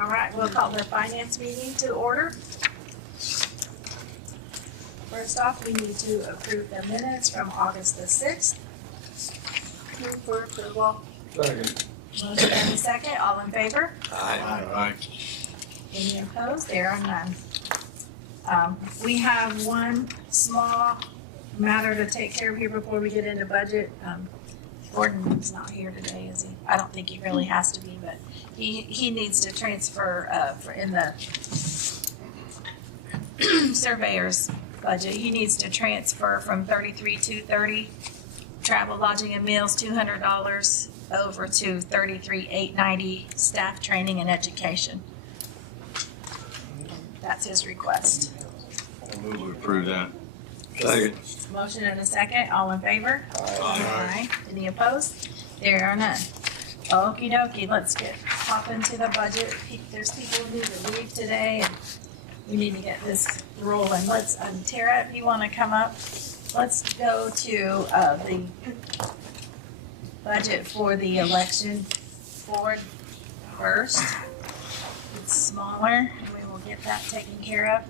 All right, we'll call the finance meeting to order. First off, we need to approve the minutes from August the 6th. Move for approval. Second. Motion and a second, all in favor? Aye. Any opposed? There are none. We have one small matter to take care of here before we get into budget. Gordon's not here today, is he? I don't think he really has to be, but he needs to transfer, in the surveyor's budget, he needs to transfer from 33,230 travel, lodging and meals, $200 over to 33,890 staff training and education. That's his request. I'll move to approve that. Second. Motion and a second, all in favor? Aye. Any opposed? There are none. Okey dokey, let's hop into the budget. There's people who need to leave today, and we need to get this rolling. Let's, Tara, if you wanna come up, let's go to, the budget for the election board first. It's smaller, and we will get that taken care of.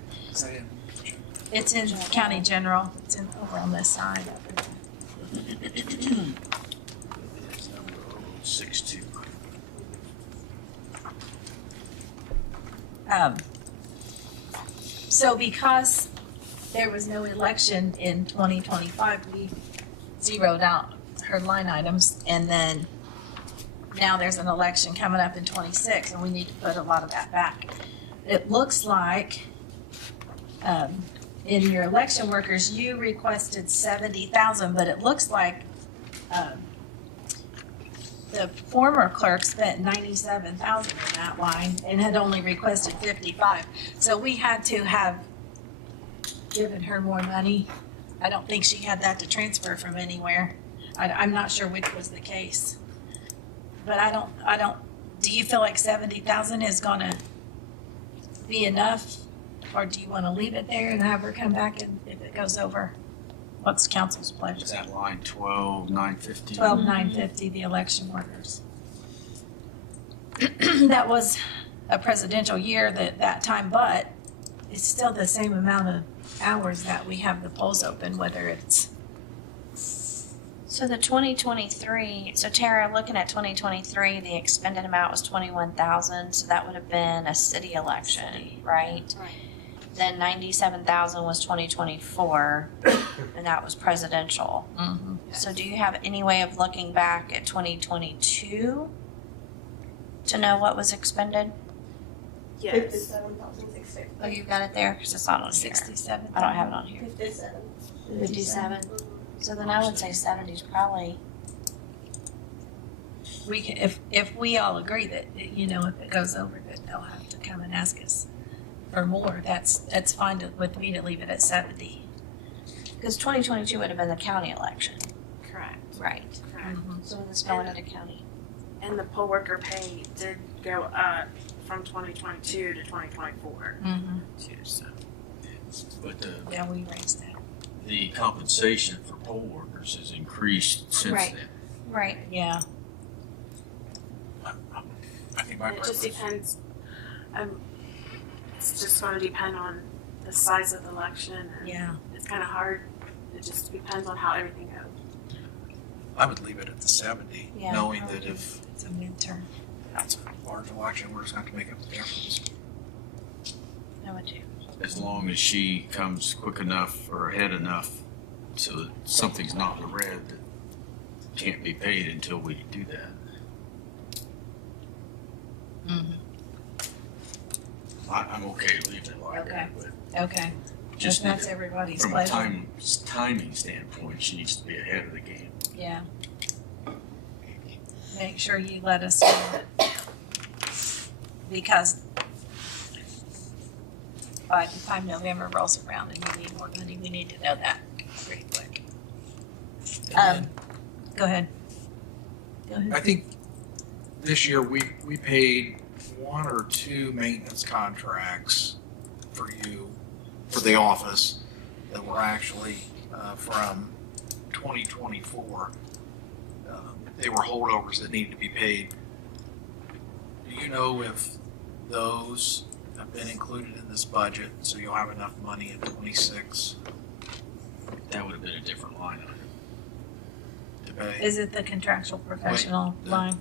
It's in county general, it's over on this side. 62. So because there was no election in 2025, we zeroed out her line items, and then now there's an election coming up in 26, and we need to put a lot of that back. It looks like, in your election workers, you requested 70,000, but it looks like, the former clerk spent 97,000 in that line and had only requested 55. So we had to have given her more money. I don't think she had that to transfer from anywhere. I'm not sure which was the case. But do you feel like 70,000 is gonna be enough? Or do you wanna leave it there and have her come back and if it goes over? What's council's pleasure? Is that line 12,950? 12,950, the election workers. That was a presidential year that time, but it's still the same amount of hours that we have the polls open, whether it's. So the 2023, so Tara, looking at 2023, the expended amount was 21,000, so that would have been a city election, right? Right. Then 97,000 was 2024, and that was presidential. Mm-hmm. So do you have any way of looking back at 2022 to know what was expended? Yes. 57,660. Oh, you got it there? Because it's not on here. 67. I don't have it on here. 57. 57. So then I would say 70 is probably, We can, if we all agree that, you know, if it goes over, that they'll have to come and ask us for more, that's fine with me to leave it at 70. because 2022 would have been the county election. Correct. Right. Correct. So when this going into county. And the poll worker pay did go up from 2022 to 2024 Mm-hmm. too, so. But Yeah, we raised that. the compensation for poll workers has increased since Right. then. Right. Yeah. I think my And it just depends, it's just gonna depend on the size of the election and Yeah. it's kinda hard. It just depends on how everything goes. I would leave it at the 70, Yeah. knowing that if It's a midterm. it's a large election, we're just going to have to make up the difference. I would too. As long as she comes quick enough or ahead enough so that something's not in the red that can't be paid until we do that. Mm-hmm. I'm okay leaving it like Okay. that, but Okay. just That's everybody's from a pleasure. timing standpoint, she needs to be ahead of the game. Yeah. Make sure you let us know that, because by the time November rolls around and we need more money, we need to know that pretty quick. Go ahead. Go ahead. I think this year we paid one or two maintenance contracts for you, for the office, that were actually from 2024. They were holdovers that needed to be paid. Do you know if those have been included in this budget, so you'll have enough money in 26 That would have been a different line item. to pay? Is it the contractual professional the- line?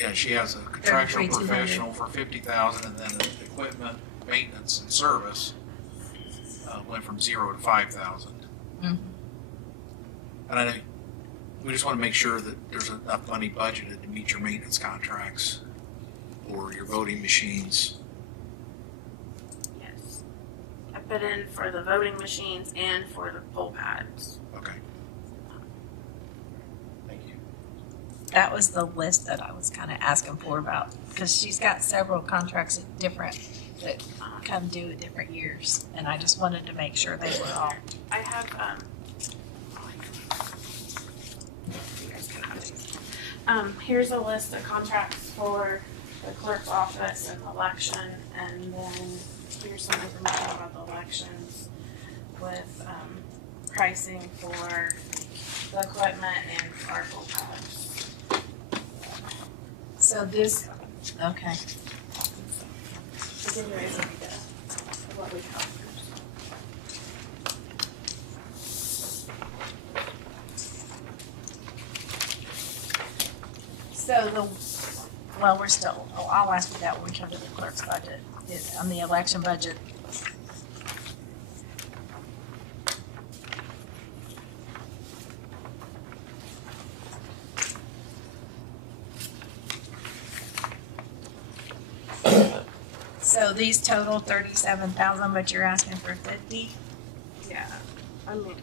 Yeah, she has a contractual 33,200. professional for 50,000, and then the equipment, maintenance, and service went from 0 to 5,000. Mhm. And I know, we just want to make sure that there's enough money budgeted to meet your maintenance contracts or your voting machines. Yes. I put in for the voting machines and for the poll pads. Okay. Thank you. That was the list that I was kind of asking for about, because she's got several contracts at different, that come due at different years. And I just wanted to make sure they were all. I have, you guys can have these. Here's a list of contracts for the clerk's office and election, and then here's some information about the elections with, pricing for the equipment and our poll pads. So this, okay. To give you guys an idea of what we have. So well, we're still, I'll ask you that when we come to the clerk's budget. On the election budget, so these total 37,000, but you're asking for 50? Yeah, I mean,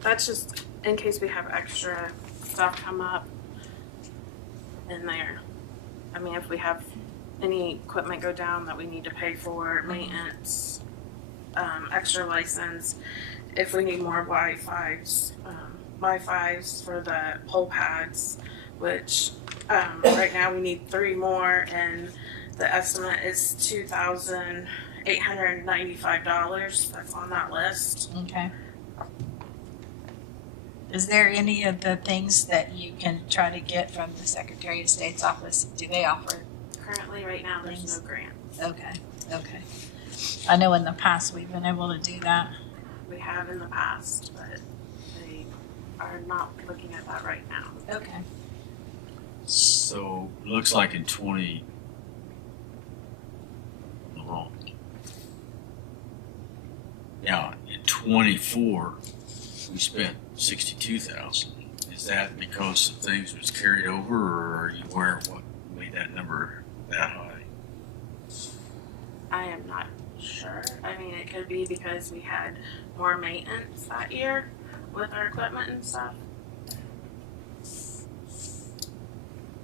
that's just in case we have extra stuff come up in there. I mean, if we have any equipment go down that we need to pay for, maintenance, extra license, if we need more Wi-Fi's for the poll pads, which, right now we need 3 more, and the estimate is $2,895. That's on that list. Okay. Is there any of the things that you can try to get from the Secretary of State's office? Do they offer? Currently, right now, there's no grant. Okay, okay. I know in the past we've been able to do that. We have in the past, but they are not looking at that right now. Okay. So, looks like in 20, I'm wrong. Yeah, in 24, we spent 62,000. Is that because some things was carried over, or are you aware of what made that number that high? I am not sure. I mean, it could be because we had more maintenance that year with our equipment and stuff.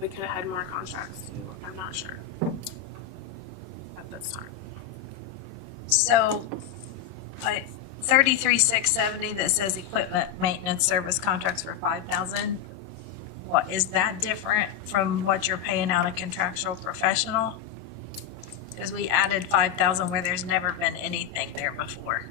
We could have had more contracts too. I'm not sure at this time. So, 33,670 that says equipment maintenance service contracts for 5,000. What, is that different from what you're paying out a contractual professional? Because we added 5,000 where there's never been anything there before.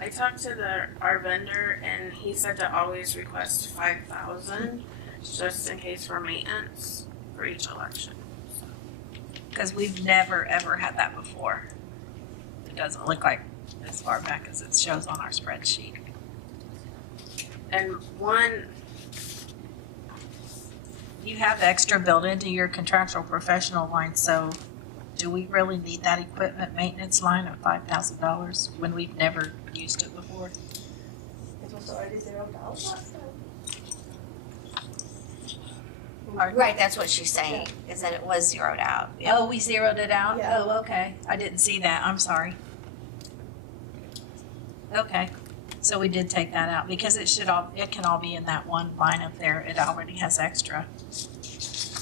I talked to our vendor, and he said to always request 5,000 just in case for maintenance for each election. So, Because we've never, ever had that before. It doesn't look like as far back as it shows on our spreadsheet. and one, You have extra built into your contractual professional line, so do we really need that equipment maintenance line of $5,000 when we've never used it before? It was already zeroed out last time. Right, that's what she's saying, is that it was zeroed out. Oh, we zeroed it out? Yeah. Oh, okay. I didn't see that. I'm sorry. Okay, so we did take that out because it can all be in that one line up there. It already has extra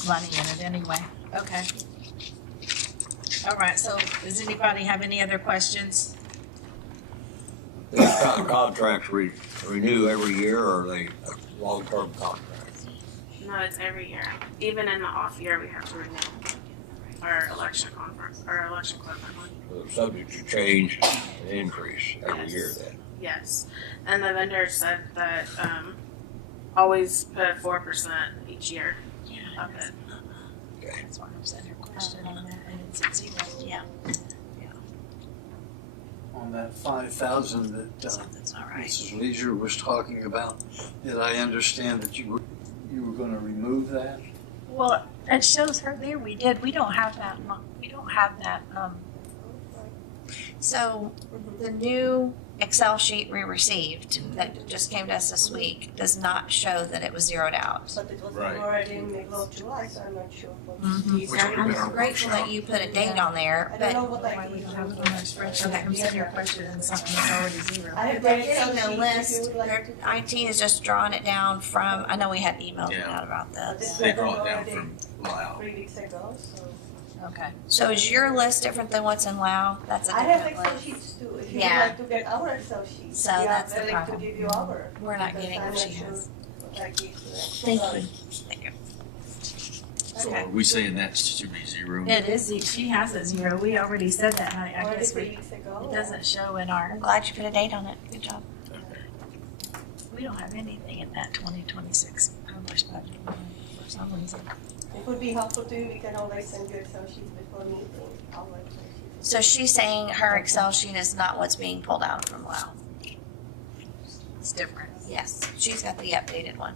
money in it anyway. Okay. All right, so does anybody have any other questions? These kind of contracts renew every year, or are they long-term contracts? no, it's every year. Even in the off year, we have to renew our election conference, our election equipment one. So they're subject to change and increase every Yes. year then? Yes, and the vendor said that, always put 4% each year of it. That's why I'm sitting here quiet. question on that, and it's at zero. Yeah, On that 5,000 that something's not right. Mrs. Leisure was talking about, did I understand that you were gonna remove that? Well, it shows her there, we did, we don't have that, So the new Excel sheet we received that just came to us this week does not show that it was zeroed out. But it was Right. already in the middle of July, so I'm not sure. Which would have been our I'm grateful that you put a date on there, I don't know but what why I we did. don't have it on our spreadsheet, I'm sitting here questioning something that's already zero. I have they're the Excel getting a sheet if you list, would like their to- IT is just drawing it down from, I know we had emailed Yeah. out about this. They draw it down from Lao. 3 weeks ago, so. Okay. So is your list different than what's in Lao? That's a I have different Excel list. sheets too, if you would Yeah. like to get our Excel sheets. So we are that's the willing problem. to give you our. We're not because getting I'm what not she sure has. what I gave to them. Thank Sorry. you. Thank you. So Okay. are we saying that should be zero? It is, she has it zero, we already said that, and I Already guess 3 we, weeks ago. it doesn't show in our, I'm glad you put a date on it. Good job. we don't have anything in that 2026 published budget for some reason. It would be helpful to you, we can always send you Excel sheets before meeting, our Excel sheets. So she's saying her Excel sheet is not what's being pulled out from Lao. It's different. Yes, she's got the updated one.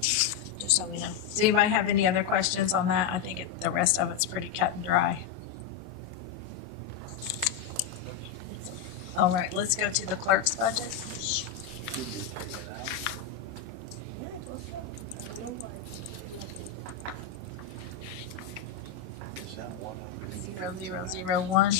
Just so we know. Does anybody have any other questions on that? I think the rest of it's pretty cut and dry. All right, let's go to the clerk's budget. Did you take it out? Yeah, it was done. I don't know why. Is that one of the- 0001.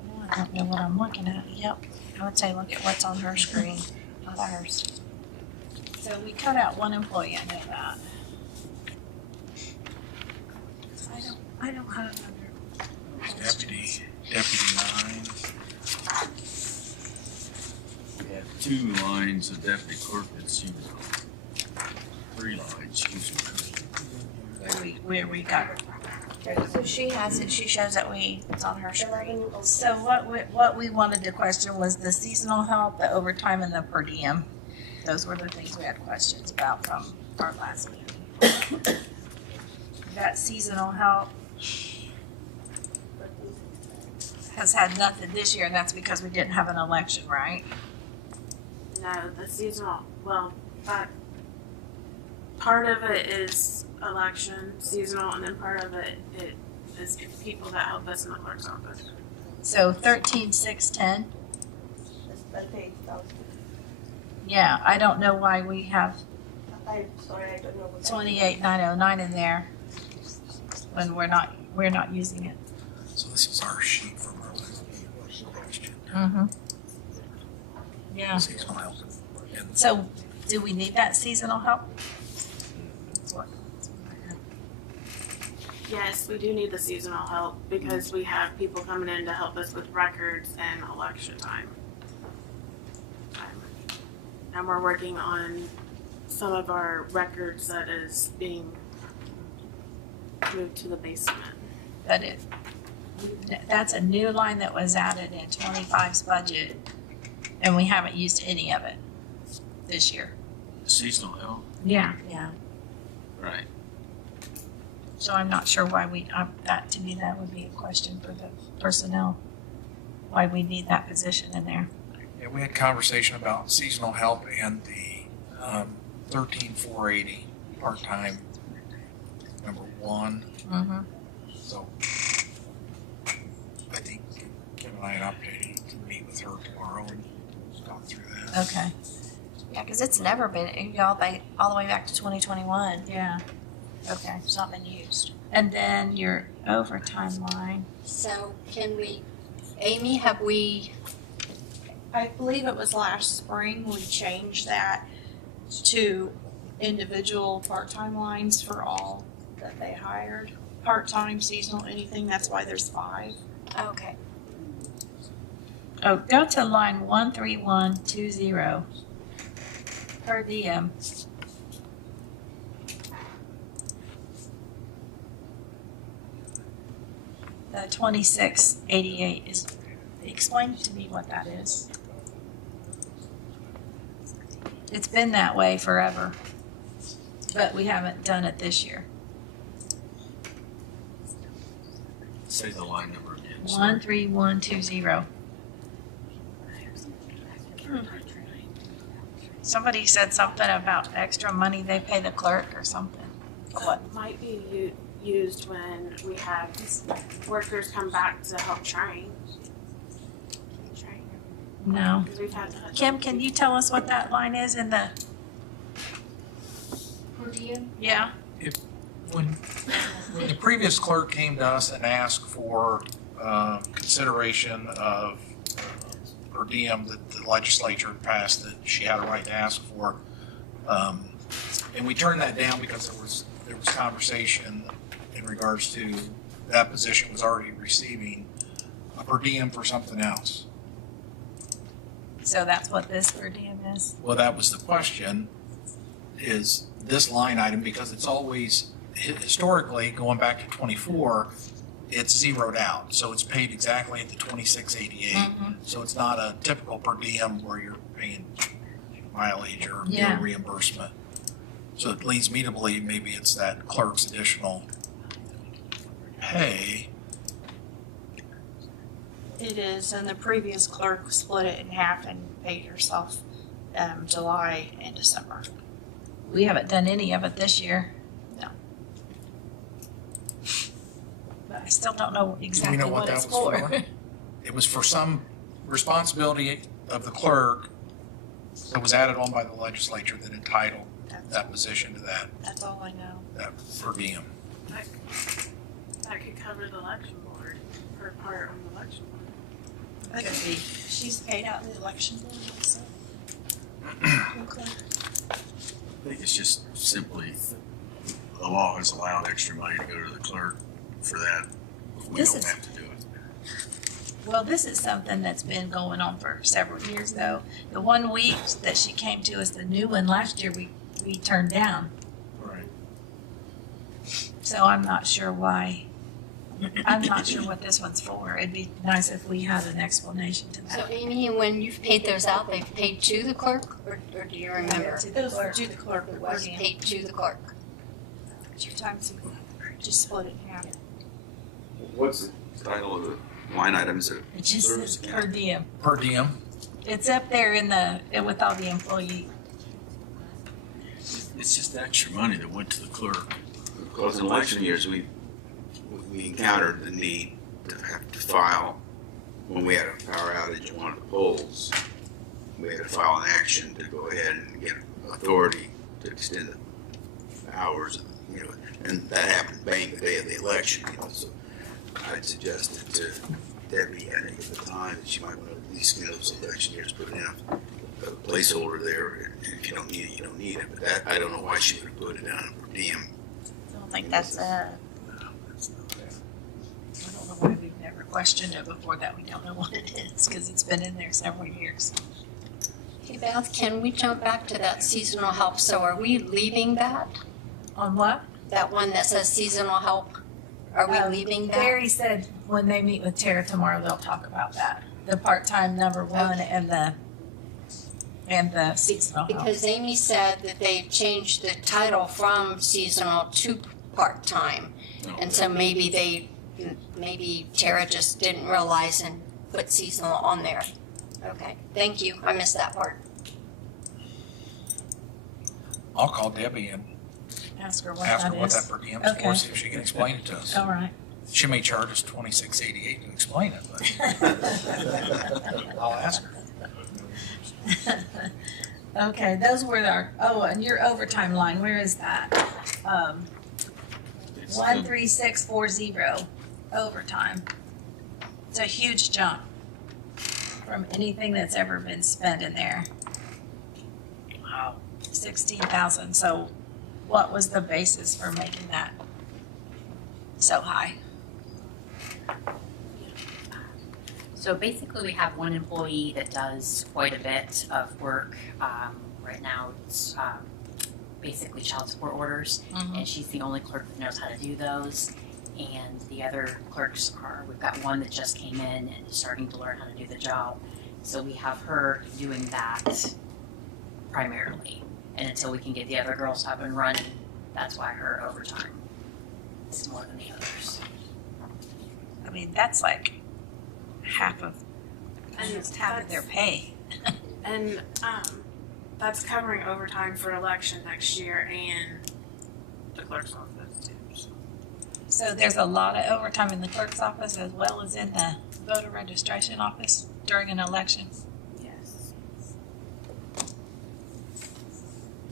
Oh, I don't know what I'm looking at. Yep, I would say look at what's on her screen, not ours. So we cut out one employee, I know that. I don't have another. Deputy 9. We had 2 lines of deputy clerk and zero. 3 lines, excuse me. Where we got. So she has it, she shows that it's on her screen. 11 So what we wanted to question was the seasonal help, the overtime, and the per diem. Those were the things we had questions about from our last meeting. That seasonal help has had nothing this year, and that's because we didn't have an election, right? No, the seasonal, well, that, part of it is election seasonal, and then part of it is people that help us in the clerk's office. So 13,610. That's 28,000. Yeah, I don't know why we have I'm sorry, I don't know what. 28,909 in there when we're not using it. So this is our sheet from our last meeting. What's the question? Mm-hmm. Yeah. Seasonal help. And So, do we need that seasonal help? Yes, we do need the seasonal help because we have people coming in to help us with records and election time. And we're working on some of our records that is being moved to the basement. That's a new line that was added in 25's budget, and we haven't used any of it this year. Seasonal help, Yeah. Yeah. right. So I'm not sure why that, to me, that would be a question for the personnel, why we need that position in there. yeah, we had conversation about seasonal help and the 13,480 part-time number 1. Mm-hmm. So I think Kim and I had opportunity to meet with her tomorrow and talk through that. Okay. Yeah, because it's never been, all the way back to 2021. Yeah. Okay. It's not been used. And then your overtime line. So can we, Amy, have we, I believe it was last spring, we changed that to individual part-time lines for all that they hired. Part-time, seasonal, anything, that's why there's 5. Okay. Oh, go to line 13120. Per diem. The 2688 explain to me what that is. It's been that way forever, but we haven't done it this year. Say the line number again. sorry. 13120. Somebody said something about extra money they pay the clerk or something. What? Might be used when we have workers come back to help train. No. Because we've had. Kim, can you tell us what that line is in the? Yeah. When the previous clerk came to us and asked for consideration of per diem that the legislature had passed that she had a right to ask for, and we turned that down because there was conversation in regards to that position was already receiving a per diem for something else. So that's what this per diem is? Well, that was the question, is this line item, because it's always, historically, going back to 24, it's zeroed out. So it's paid exactly at the 2688. Mhm. So it's not a typical per diem where you're paying mileage or meal Yeah. reimbursement. So it leads me to believe maybe it's that clerk's additional pay. It is, and the previous clerk split it in half and paid herself July and December. We haven't done any of it this year. No. But I still don't know exactly know what what it's that was for. for? It was for some responsibility of the clerk that was added on by the legislature that entitled that position to That's all I know. that per diem. That could cover the election board, her part on the election board. That could be. She's paid out in the election board also. Okay. I think it's just simply, the law has allowed extra money to go to the clerk for that. We This don't is- have to do it. Well, this is something that's been going on for several years though. The one week that she came to us, the new one last year, we turned down. Right. So I'm not sure why. I'm not sure what this one's for. It'd be nice if we had an explanation to So that. Amy, when you've paid those out, they've paid to the clerk, or do you remember? To It the was clerk. to the clerk, It it was was paid to the clerk. two times, just split it in half. What's the title of the line item? Is it It just service says account? per diem. Per diem, It's up there in the, with all the employee. It's just extra money that went to the clerk. Because in election years, we encountered the need to have to file, when we had a power outage at one of the polls, we had to file an action to go ahead and get authority to extend the hours, you know, and that happened bang the day of the election, you know, so I'd suggested to Debbie, I think at the time, that she might want to at least, you know, those election years, put in a placeholder there, and if you don't need it, you don't need it, but that, I don't know why she would have put it down in per diem. I don't think that's I don't know why we've never questioned it before that. We don't know what it is because it's been in there several years. Hey Beth, can we jump back to that seasonal help? So are we leaving that? On what? That one that says seasonal help? Are we leaving that? Barry said when they meet with Tara tomorrow, they'll talk about that. The part-time number one and the seasonal help. Because Amy said that they changed the title from seasonal to part-time. No. And so maybe Tara just didn't realize and put seasonal on there. Okay, thank you. I missed that part. I'll call Debbie and Ask her what ask her that what that is. per diem is Okay. for, see if she can explain it to us. All right. She may charge us $26.88 to explain it, but I'll ask her. Okay, those were our, oh, and your overtime line, where is that? It's 13640, overtime. It's a huge jump from anything that's ever been spent in there. Wow. 16,000, so what was the basis for making that so high? So basically, we have one employee that does quite a bit of work. Right now, it's basically child support orders, and she's the only clerk that knows how to do those. And the other clerks we've got one that just came in and is starting to learn how to do the job. So we have her doing that primarily. And until we can get the other girls up and running, that's why her overtime is more than the others. I mean, that's like half of, And almost half of their pay. And that's covering overtime for election next year and the clerk's office too. So. So there's a lot of overtime in the clerk's office as well as in the voter registration office during an election. Yes.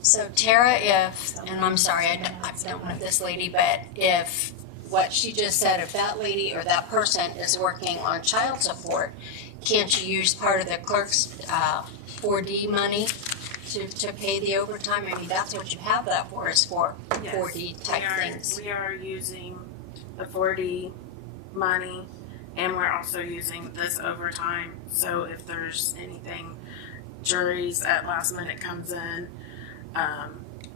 So Tara, and I'm sorry, I don't know this lady, but if what she just said, if that lady or that person is working on child support, can't you use part of the clerk's 4D money to pay the overtime? I mean, that's what you have that for, is for 4D type things. We are using the 4D money, and we're also using this overtime. So if there's anything, juries at last minute comes in,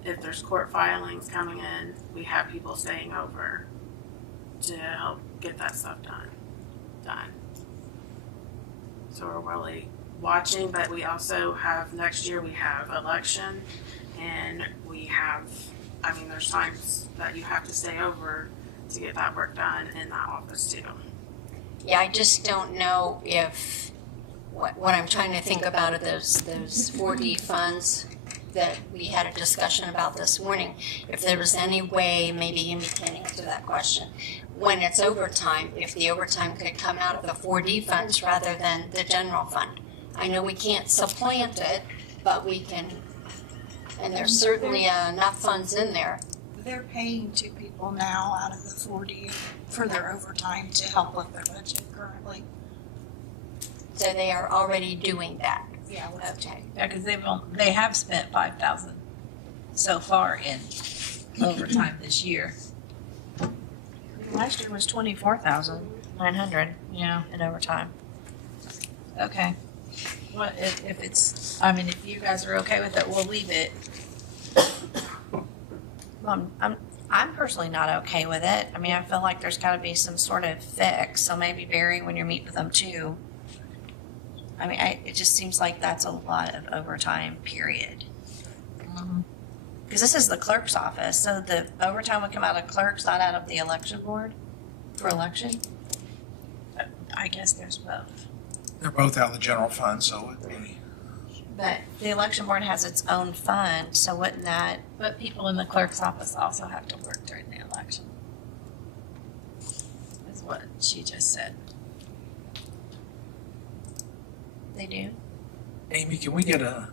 if there's court filings coming in, we have people staying over to help get that stuff done. So we're really watching, but we also have, next year we have election, and we have, I mean, there's times that you have to stay over to get that work done in that office too. Yeah, I just don't know if, what I'm trying to think about are those 4D funds that we had a discussion about this morning. If there was any way, maybe Amy can answer that question, when it's overtime, if the overtime could come out of the 4D funds rather than the general fund. I know we can't supplant it, but we can, and there's certainly enough funds in there. They're paying 2 people now out of the 40 for their overtime to help with their budget currently. So they are already doing that. Yeah. Okay. Yeah, because they have spent 5,000 so far in overtime this year. Last year was 24,900, in overtime. Okay. Well, if it's, I mean, if you guys are okay with it, we'll leave it. I'm personally not okay with it. I mean, I feel like there's gotta be some sort of fix, so maybe Barry, when you meet with them too. I mean, it just seems like that's a lot of overtime, period. Because this is the clerk's office, so the overtime would come out of clerks, not out of the election board for election? I guess there's both. They're both out of the general fund, so it'd be, But the election board has its own fund, so wouldn't that, But people in the clerk's office also have to work during the election. Is what she just said. they do? Amy, can we get a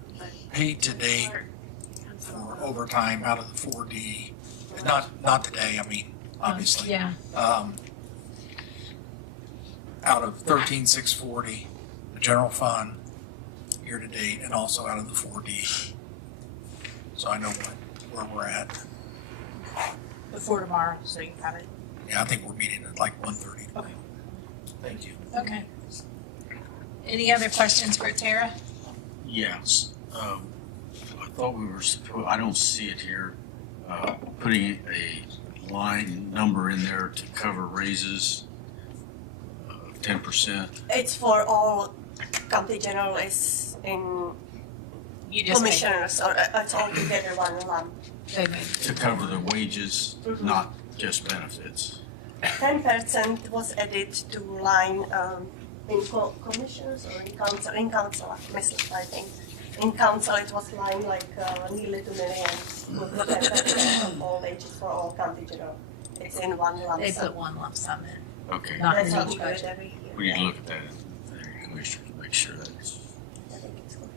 paid today for overtime out of the 4D? Not today, I mean, obviously. Yeah. Out of 13,640, the general fund, year to date, and also out of the 4D. So I know where we're at. Before tomorrow, so you have it. Yeah, I think we're meeting at like 1:30. Okay. Thank you. Okay. Any other questions for Tara? Yes. I thought we were supposed, I don't see it here, putting a line number in there to cover raises of 10%. It's for all county generalists in You just made, commissioners, or it's all together one lump. they made, To cover the wages, not just benefits. 10% was added to line in commissioners or in council. In council, I missed, I think. In council, it was line like nearly 2 million with the 10% of all wages for all county general. It's in one lump they sum. put one lump sum in. Okay. Not That's in how each we do it budget. every year. We need to look at that in the commissioner to make sure that's, I think it's good.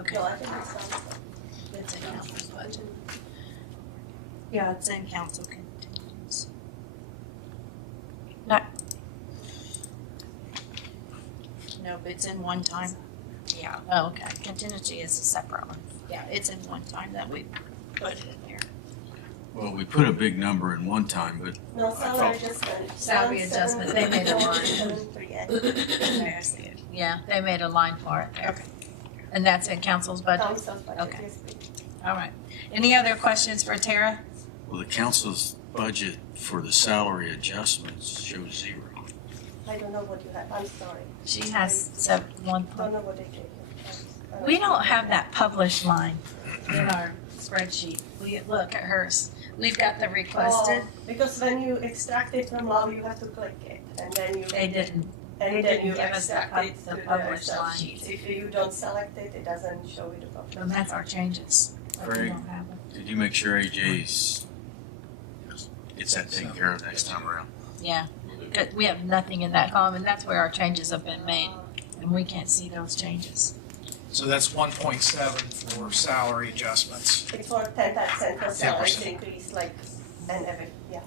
Okay. No, I think it's council. It's in council's budget. Yeah, it's in council contingency. No, but it's in one time. Yeah, Oh, okay. contingency is a separate one. Yeah, it's in one time that we put it in there. well, we put a big number in one time, but No, I salary thought- adjustment. Salary adjustment, they made a line. 1,738. There, I see it. Yeah, they made a line for it there. Okay. And that's in council's budget? Council's budget, Okay. yes, please. All right. Any other questions for Tara? well, the council's budget for the salary adjustments shows 0. I don't know what you have, I'm sorry. She has one Don't know what they gave you. We don't have that published line in our spreadsheet. We look at hers. We've got the requested. Oh, because when you extract it from log, you have to click it, and then you. They didn't. And they then didn't you give us extract the it to the published Excel line. sheet. If you don't select it, it doesn't show you the published. And that's our changes. But we Craig? don't have it. Did you make sure AJ's gets that taken care of next time around? Yeah. Good. We have nothing in that column, and that's where our changes have been made, and we can't see those changes. So that's 1.7 for salary adjustments. It's for 10% for salaries 10%. increase, like, and every, yeah.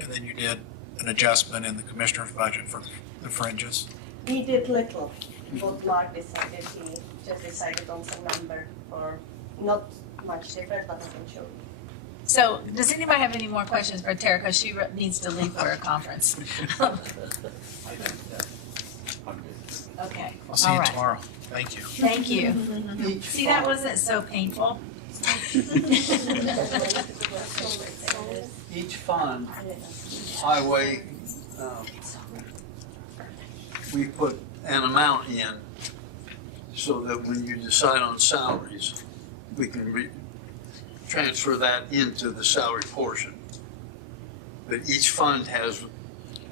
And then you did an adjustment in the commissioner's budget for the fringes. He did little, what Mark decided, he just decided on some number for, not much different, but I can show you. So, does anybody have any more questions for Tara, because she needs to leave for a conference? Okay, I'll see all you right. tomorrow. Thank you. Thank you. See, that wasn't so painful. Each fund, highway, we put an amount in so that when you decide on salaries, we can transfer that into the salary portion. But each fund has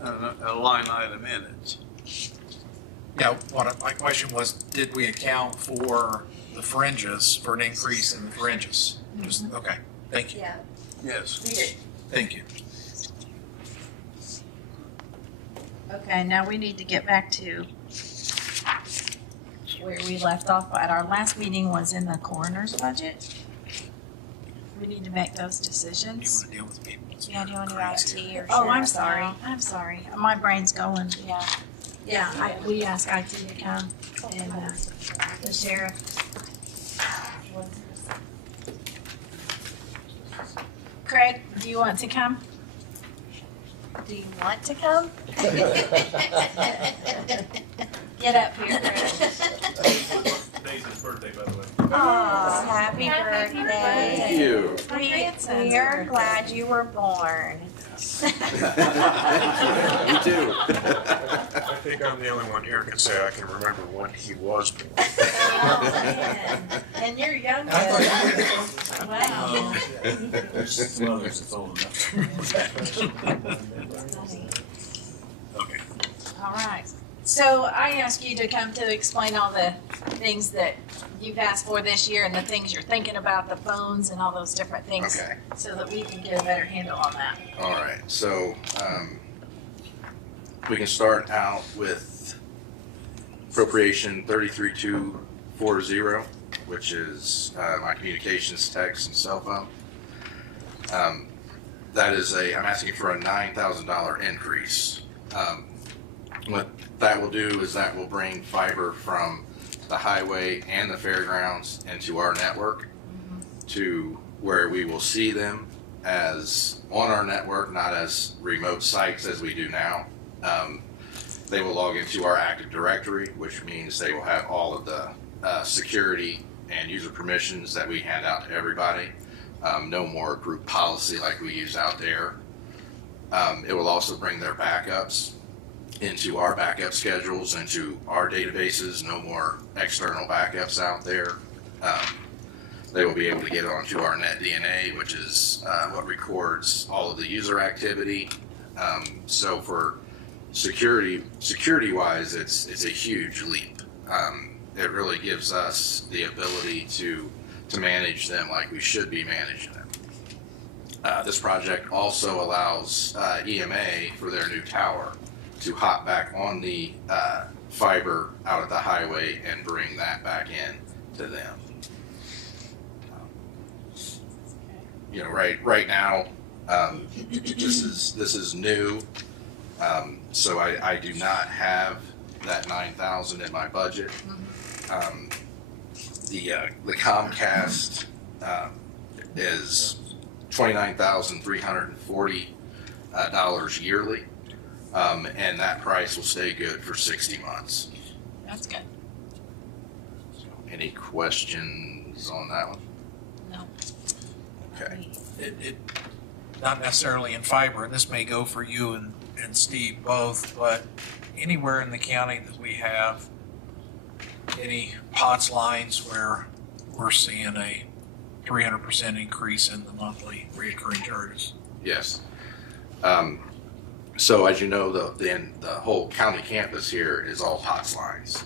a line item in it. Yeah, my question was, did we account for the fringes, for an increase in the fringes? Just, okay, thank you, Yeah, Yes. we did. thank you. Okay, now we need to get back to where we left off at. Our last meeting was in the coroner's budget. We need to make those Do you decisions. want to deal with people? Yeah, do you want to do IT or? Oh, I'm sheriff sorry, now? I'm sorry. My brain's going. Yeah. Yeah, we asked IT to come and the sheriff. Craig, do you want to come? Do you want to come? Get up here, Craig. Today's his birthday, by the way. Oh, happy birthday. Thank you. We are glad you were born. Me too. I think I'm the only one here who can say I can remember when he was born. Oh, man. And you're young. Wow. There's others that's old enough. Okay. All right. So I ask you to come to explain all the things that you've asked for this year and the things you're thinking about, the phones and all those different things. Okay. So that we can get a better handle on that. All right, so we can start out with appropriation 33240, which is my communications, text, and cell phone. That is I'm asking for a $9,000 increase. What that will do is that will bring fiber from the highway and the fairgrounds into our network to where we will see them as on our network, not as remote sites as we do now. They will log into our Active Directory, which means they will have all of the security and user permissions that we hand out to everybody. No more group policy like we use out there. It will also bring their backups into our backup schedules, into our databases, no more external backups out there. They will be able to get onto our NetDNA, which is what records all of the user activity. So for security-wise, it's a huge leap. It really gives us the ability to manage them like we should be managing them. This project also allows EMA for their new tower to hop back on the fiber out at the highway and bring that back in to them. You know, right now, this is new, so I do not have that 9,000 in my budget. The Comcast is $29,340 yearly. And that price will stay good for 60 months. That's good. Any questions on that one? No. Okay. It not necessarily in fiber, and this may go for you and Steve both, but anywhere in the county that we have any POTS lines where we're seeing a 300% increase in the monthly reoccurring charges? Yes. So as you know, the whole county campus here is all POTS lines.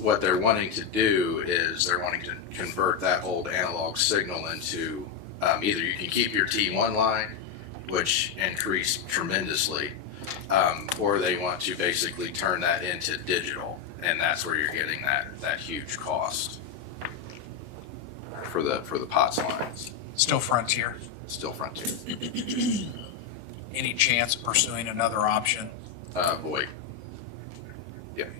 What they're wanting to do is they're wanting to convert that old analog signal into either you can keep your T1 line, which increased tremendously, or they want to basically turn that into digital, and that's where you're getting that huge cost for the POTS lines. Still Frontier? Still Frontier. Any chance of pursuing another option? VoIP. Yep.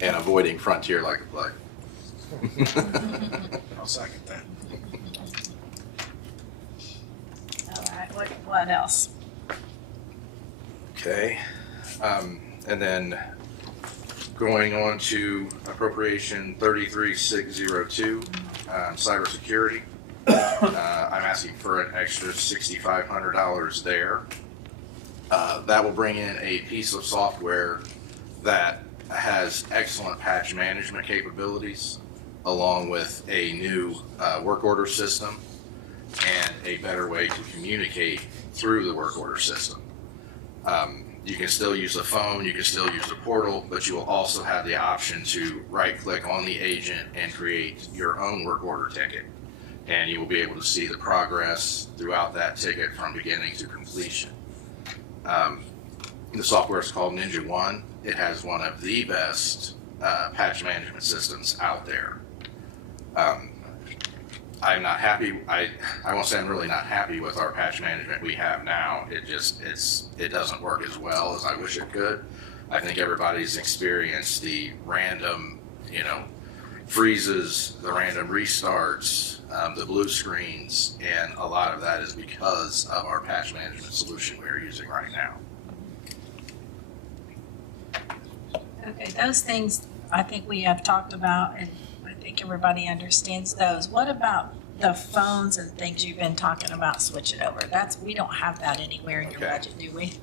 And avoiding Frontier like a plague. I'll second that. All right, what else? Okay. And then going on to appropriation 33602, cybersecurity. I'm asking for an extra $6,500 there. That will bring in a piece of software that has excellent patch management capabilities, along with a new work order system and a better way to communicate through the work order system. You can still use the phone, you can still use the portal, but you will also have the option to right-click on the agent and create your own work order ticket. And you will be able to see the progress throughout that ticket from beginning to completion. The software is called Ninja One. It has one of the best patch management systems out there. I'm not happy. I won't say I'm really not happy with our patch management we have now. It doesn't work as well as I wish it could. I think everybody's experienced the random, freezes, the random restarts, the blue screens, and a lot of that is because of our patch management solution we're using right now. Okay, those things I think we have talked about, and I think everybody understands those. What about the phones and things you've been talking about switching over? We don't have that anywhere in your budget, do we?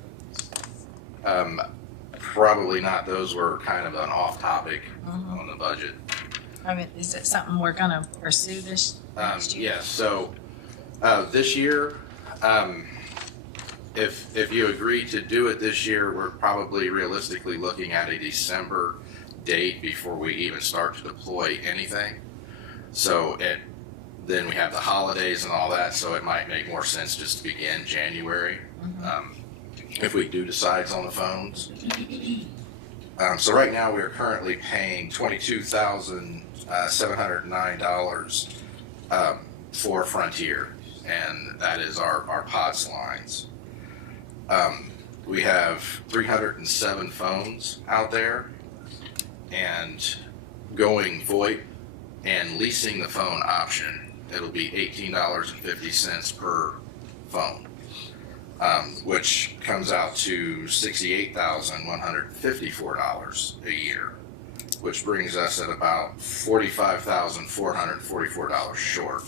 Probably not. Those were kind of an off topic on the budget. I mean, is it something we're gonna pursue this next year? Yes, so this year, if you agree to do it this year, we're probably realistically looking at a December date before we even start to deploy anything. So then we have the holidays and all that, so it might make more sense just to begin January if we do decide on the phones. So right now we're currently paying $22,709 for Frontier, and that is our POTS lines. We have 307 phones out there, and going VoIP and leasing the phone option, it'll be $18.50 per phone, which comes out to $68,154 a year, which brings us at about $45,444 short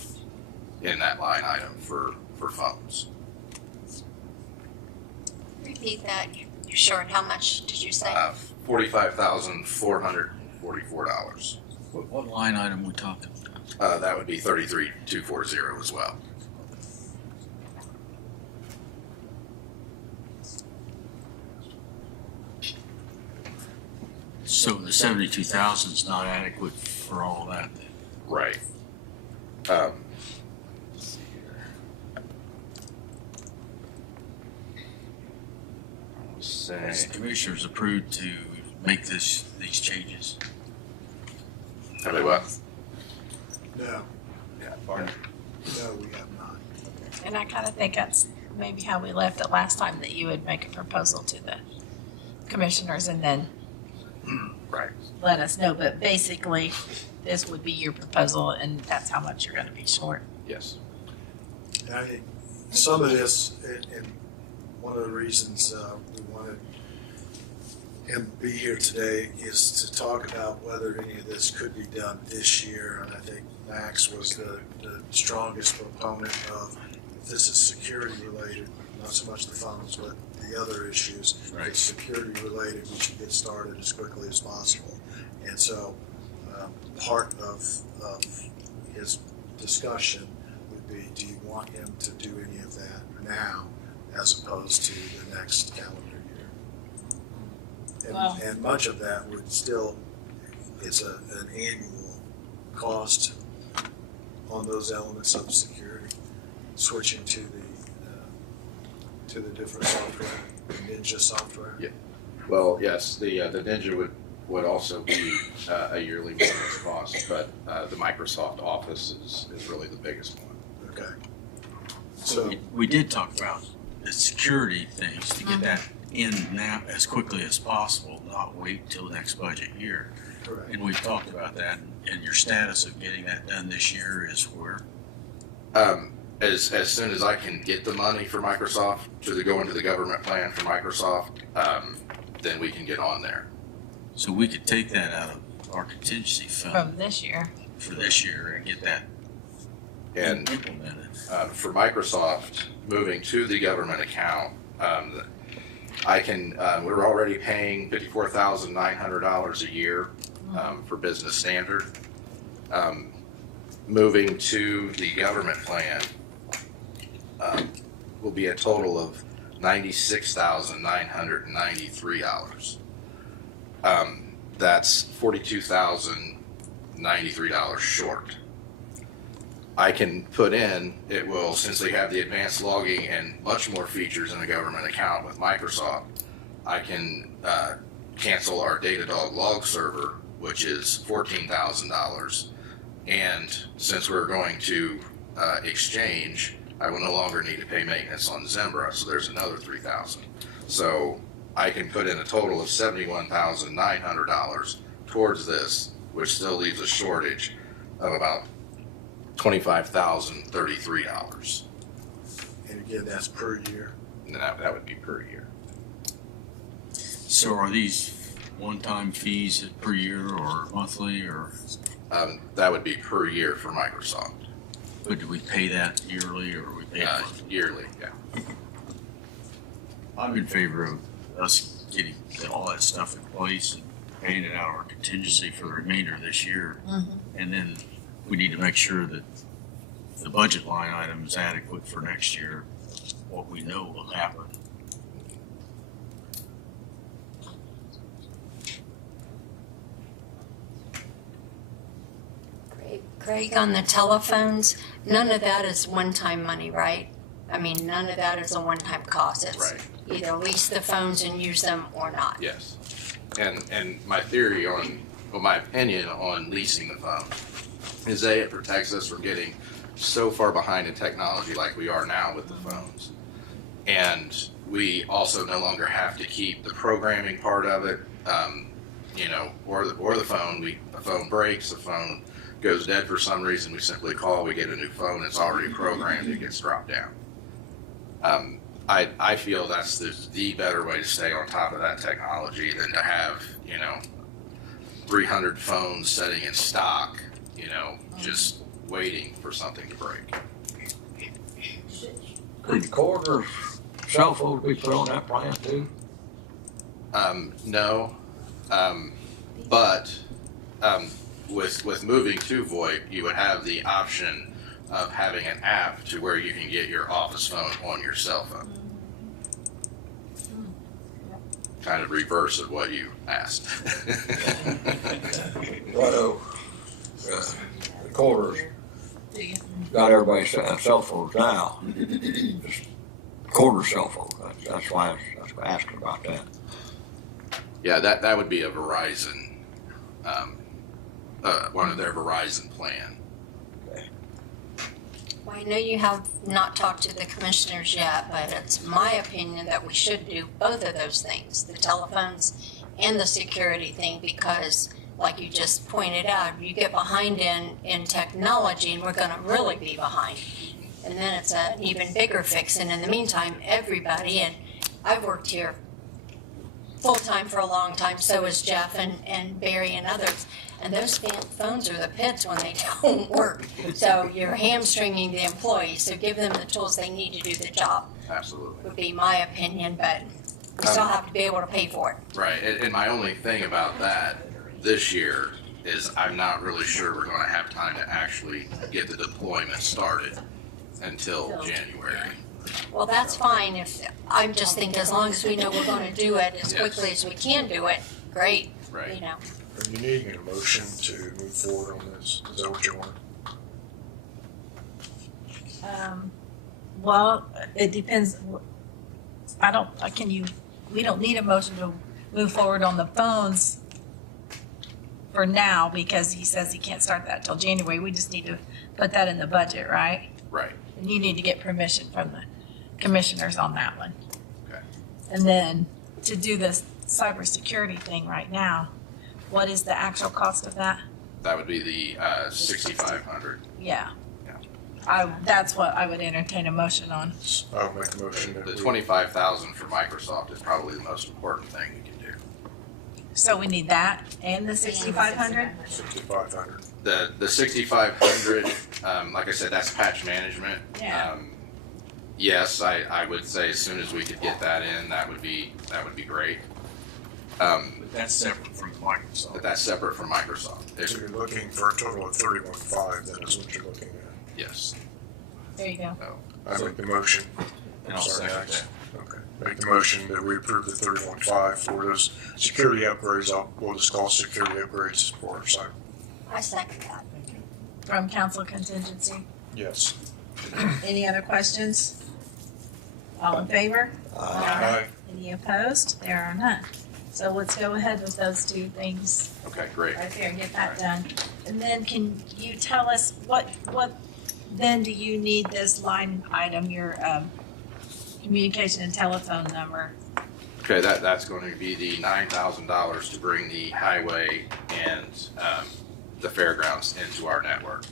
in that line item for phones. Repeat that. You're short. How much did you say? $45,444. What line item we talking? That would be 33240 as well. So the 72,000 is not adequate for all that then? Right. Has the commissioners approved to make these changes? Have they what? No. Yeah. No, we have not. And I kind of think that's maybe how we left it last time, that you would make a proposal to the commissioners and then right. let us know. But basically, this would be your proposal, and that's how much you're going to be short. Yes. And I think some of this, and one of the reasons we wanted him to be here today is to talk about whether any of this could be done this year. And I think Max was the strongest proponent of, if this is security related, not so much the phones, but the other issues. If it's security related, we should get started as quickly as possible. And so, part of his discussion would be, do you want him to do any of that now as opposed to the next calendar year? Well- And much of that would still, it's an annual cost on those elements of security, switching to the different software, the Ninja software. Yeah. Well, yes, the Ninja would also be a yearly maintenance cost, but the Microsoft Office is really the biggest one. Okay. So we did talk about the security things to get that in now as quickly as possible, not wait till next budget year. correct. And we've talked about that, and your status of getting that done this year is where? As soon as I can get the money for Microsoft to go into the government plan for Microsoft, then we can get on there. So we could take that out of our contingency From fund this year. for this year and get that And implemented. for Microsoft, moving to the government account, I can, we're already paying $54,900 a year for business standard. Moving to the government plan will be a total of $96,993. That's $42,093 short. I can put in, it will, since they have the advanced logging and much more features in a government account with Microsoft, I can cancel our Datadog log server, which is $14,000. And since we're going to Exchange, I will no longer need to pay maintenance on Zimbra, so there's another $3,000. So I can put in a total of $71,900 towards this, which still leaves a shortage of about $25,033. And again, that's per year. And that would be per year. So are these one-time fees per year or monthly, or? That would be per year for Microsoft. But do we pay that yearly, or we pay it monthly? Yearly, yeah. I'm in favor of us getting all that stuff in place and paying it out of our contingency for the remainder of this year. And then we need to make sure that the budget line item is adequate for next year, what we know will happen. Craig, on the telephones, none of that is one-time money, right? I mean, none of that is a one-time cost. It's Right. either lease the phones and use them or not. Yes. And my theory on, well, my opinion on leasing the phone is A, it protects us from getting so far behind in technology like we are now with the phones. And we also no longer have to keep the programming part of it, or the phone. The phone breaks, the phone goes dead for some reason, we simply call, we get a new phone, it's already programmed, it gets dropped down. I feel that's the better way to stay on top of that technology than to have, 300 phones sitting in stock, just waiting for something to break. Could the coroner's cell phone be put on that plan too? No, but with moving to VoIP, you would have the option of having an app to where you can get your office phone on your cell phone. Kind of reverse of what you asked. Righto. The coroner's got everybody's cell phones now. Just coroner's cell phone. That's why I was asking about that. Yeah, that would be a Verizon, one of their Verizon plan. Well, I know you have not talked to the commissioners yet, but it's my opinion that we should do both of those things, the telephones and the security thing, because like you just pointed out, you get behind in technology and we're gonna really be behind. And then it's an even bigger fix. And in the meantime, everybody, and I've worked here full-time for a long time, so has Jeff and Barry and others. And those phones are the pits when they don't work. So you're hamstringing the employees, so give them the tools they need to do the job, Absolutely. would be my opinion, but we still have to be able to pay for it. Right, and my only thing about that this year is I'm not really sure we're gonna have time to actually get the deployment started until January. Well, that's fine if, I'm just thinking as long as we know we're gonna do it as quickly as we can do it, great, Right. you know. Are you needing a motion to move forward on this? Is that what you want? Well, it depends. We don't need a motion to move forward on the phones for now because he says he can't start that till January. We just need to put that in the budget, right? Right. And you need to get permission from the commissioners on that one. Okay. And then to do this cybersecurity thing right now, what is the actual cost of that? That would be the 6,500. Yeah. Yeah. That's what I would entertain a motion on. I'll make a motion that The we. 25,000 for Microsoft is probably the most important thing we can do. So we need that and the 6,500? 6,500. The 6,500, like I said, that's patch management. Yeah. Yes, I would say as soon as we could get that in, that would be great. But that's separate from Microsoft. But that's separate from Microsoft. So you're looking for a total of 31.5, then is what you're looking at. Yes. There you go. I make the motion. And I'll Sorry, second Max. that. Okay. Make the motion that we approve the 31.5 for those security upgrades. We'll just call security upgrades for our site. I second that. From council contingency. Yes. Any other questions? All in favor? Aye. Any opposed? There are none. So let's go ahead with those two things Okay, great. right there and get that done. And then can you tell us what then do you need this line item, your communication and telephone number? Okay, that's going to be the $9,000 to bring the highway and the fairgrounds into our network.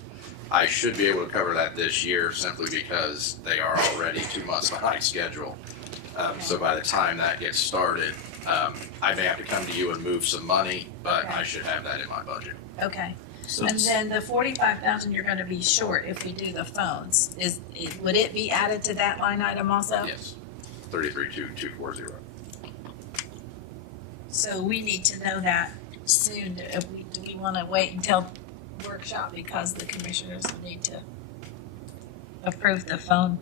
I should be able to cover that this year simply because they are already 2 months behind schedule. So by the time that gets started, I may have to come to you and move some money, but Okay. I should have that in my budget. Okay. So And then the 45,000 you're gonna be short if we do the phones. Would it be added to that line item also? Yes, 332240. So we need to know that soon. Do we wanna wait until workshop because the commissioners will need to approve the phone?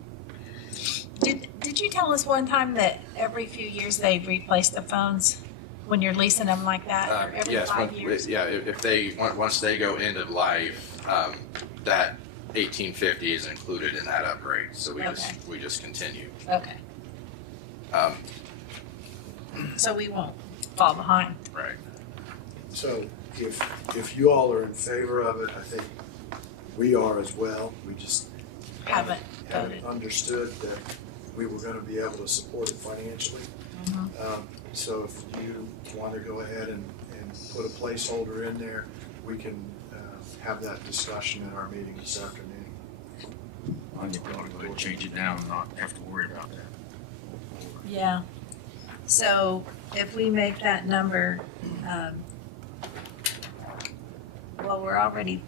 Did you tell us one time that every few years they replace the phones when you're leasing them like that, or every Yes, 5 years? yeah, if they, once they go end of life, that 1850 is included in that upgrade, so Okay. we just continue. Okay, Um, so we won't fall behind. Right. So if you all are in favor of it, I think we are as well. We just Haven't haven't voted. understood that we were gonna be able to support it financially. So if you want to go ahead and put a placeholder in there, we can have that discussion at our meeting this afternoon. I think we ought to go ahead and change it now and not have to worry about that. Yeah. So if we make that number, well, we're already,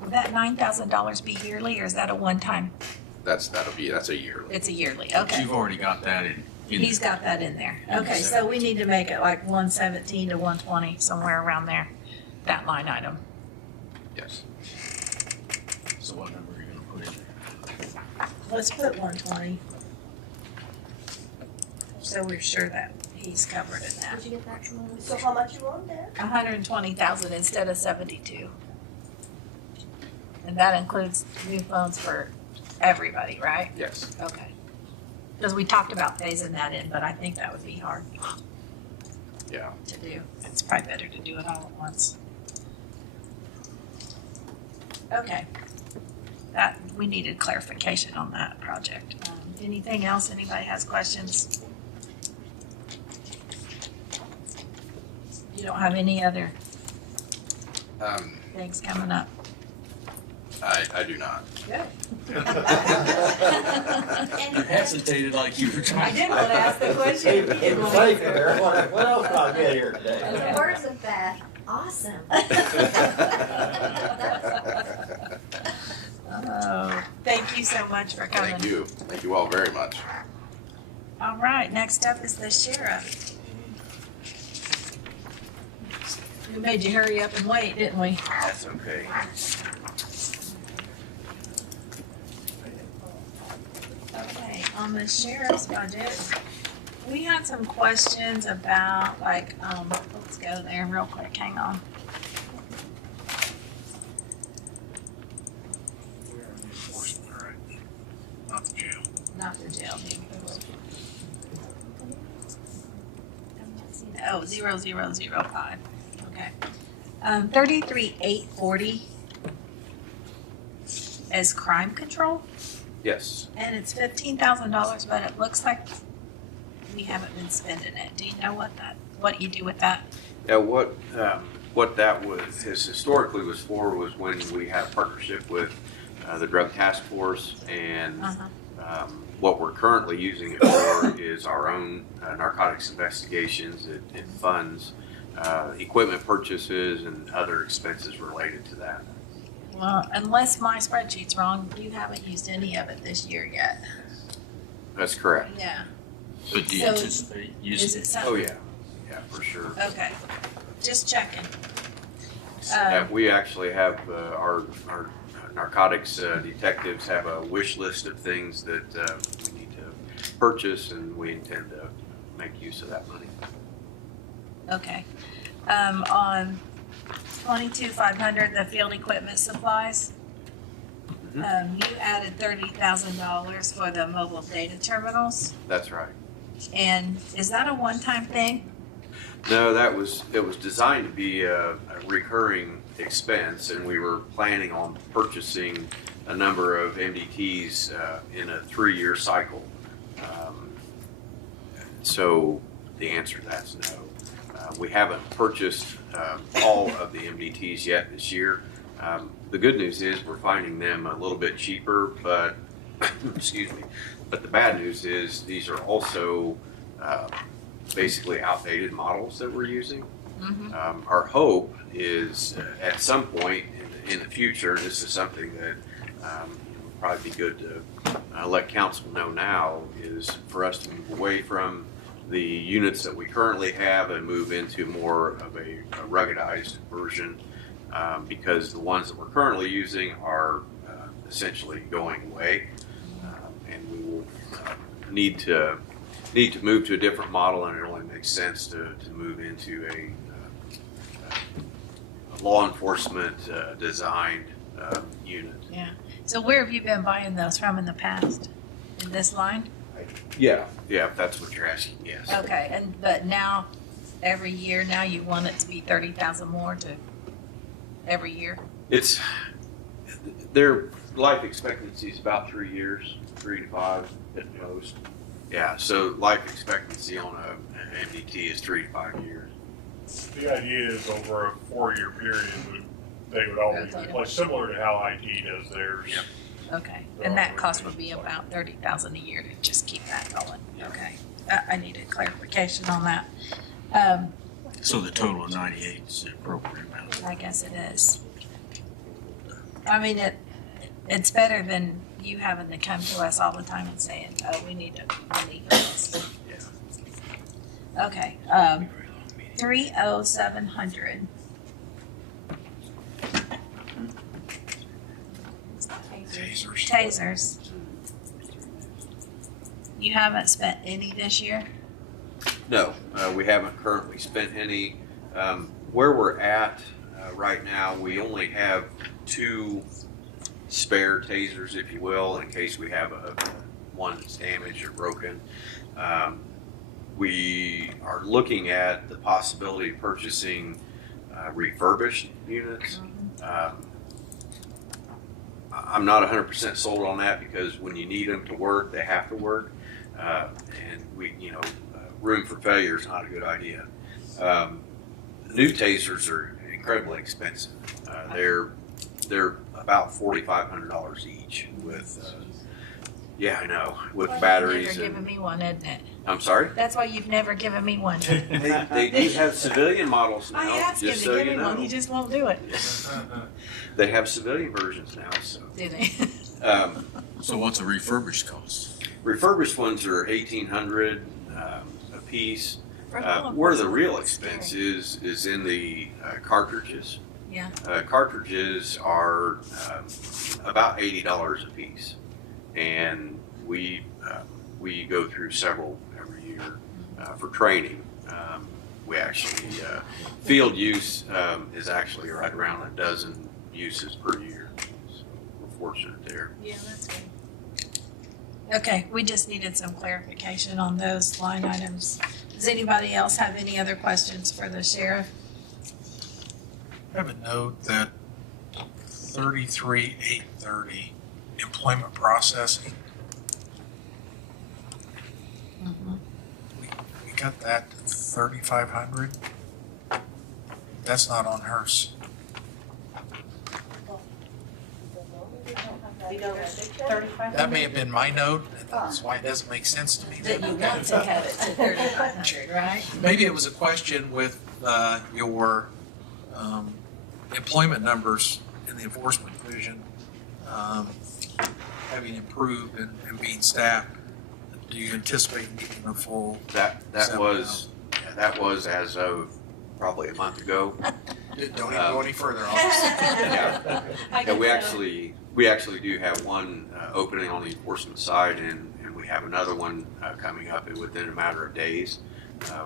would that $9,000 be yearly or is that a one-time? That's a yearly. It's a yearly, But okay. you've already got that in. He's got that in there. Okay, so we need to make it like 117 to 120, somewhere around there, that line item. Yes. So what number are you gonna put in there? Let's put 120. So we're sure that he's covered in that. Did you get that? So how much you want there? 120,000 instead of 72. And that includes new phones for everybody, right? Yes. Okay. Because we talked about phasing that in, but I think that would be hard Yeah. to do. It's probably better to do it all at once. Okay. That, we needed clarification on that project. Anything else? Anybody has questions? You don't have any other things coming up? I do not. Good. You hesitated like you were I trying. did want to ask the question. It was safe there. What else did I get here today? The words of that, awesome. Oh, thank you so much for coming. Thank you. Thank you all very much. All right, next up is the sheriff. We made you hurry up and wait, didn't we? That's okay. Okay, on the sheriff's budget, we had some questions about let's go there real quick, hang on. We're in enforcement, right? Not the jail. Not the jail. Oh, 0005. Okay. 33,840 is crime control, Yes. and it's $15,000, but it looks like we haven't been spending it. Do you know what you do with that? Yeah, what that was historically was for was when we had a partnership with the Drug Task Force, and what we're currently using it for is our own narcotics investigations. It funds equipment purchases and other expenses related to that. Well, unless my spreadsheet's wrong, you haven't used any of it this year yet. That's correct. Yeah. But do you So, anticipate using Is it it? something? Oh, yeah. Yeah, for sure. Okay. Just checking. Yeah, we actually have our narcotics detectives have a wish list of things that we need to purchase, and we intend to make use of that money. Okay. On 22,500, the field equipment supplies, you added $30,000 for the mobile data terminals. That's right. And is that a one-time thing? No, it was designed to be a recurring expense, and we were planning on purchasing a number of MDTs in a 3-year cycle. So the answer to that's no. We haven't purchased all of the MDTs yet this year. The good news is we're finding them a little bit cheaper, but excuse me. But the bad news is these are also basically outdated models that we're using. Our hope is at some point in the future, and this is something that would probably be good to let council know now, is for us to move away from the units that we currently have and move into more of a ruggedized version, because the ones that we're currently using are essentially going away, and we will need to move to a different model, and it only makes sense to move into a law enforcement designed unit. Yeah. So where have you been buying those from in the past? In this line? Yeah, if that's what you're asking, yes. Okay, but now, every year now you want it to be 30,000 more to every year? Their life expectancy is about 3 years, 3 to 5 at most. Yeah, so life expectancy on an MDT is 3 to 5 years. The idea is over a 4-year period, they would always replace, similar to how IT does theirs. Yep. Okay, and that cost would be about 30,000 a year to just keep that going. Okay, I needed clarification on that. So the total of 98 is the appropriate amount. I guess it is. I mean, it's better than you having to come to us all the time and saying, oh, we need money for this. Okay, 30700. Tasers. You haven't spent any this year? No, we haven't currently spent any. Where we're at right now, we only have 2 spare tasers, if you will, in case we have one that's damaged or broken. We are looking at the possibility of purchasing refurbished units. I'm not 100% sold on that, because when you need them to work, they have to work. And room for failure is not a good idea. New tasers are incredibly expensive. They're about $4,500 each with Yeah, I know, with Well, batteries You've never given and, me one, isn't it? I'm sorry? That's why you've never given me one. They do have civilian models now, I asked him just to so give you me one, he know. just won't do it. They have civilian versions now, so. Do they? So what's a refurbished cost? Refurbished ones are 1,800 a piece. For law Where the enforcement, real it's expense is in the cartridges. Yeah. Cartridges are about $80 a piece, and we go through several every year for training. We actually field use is actually right around a dozen uses per year, so we're fortunate there. Yeah, that's good. Okay, we just needed some clarification on those line items. Does anybody else have any other questions for the sheriff? I have a note that 33,830 employment processing. We got that to 3,500. That's not on hers. That may have been my note, and that's why it doesn't make sense to me. That you got to have it to 3,500, right? Maybe it was a question with your employment numbers in the enforcement division having improved and being staffed. Do you anticipate needing a full? That was as of probably a month ago. Don't even go any further, officer. Yeah, we actually do have one opening on the enforcement side, and we have another one coming up within a matter of days.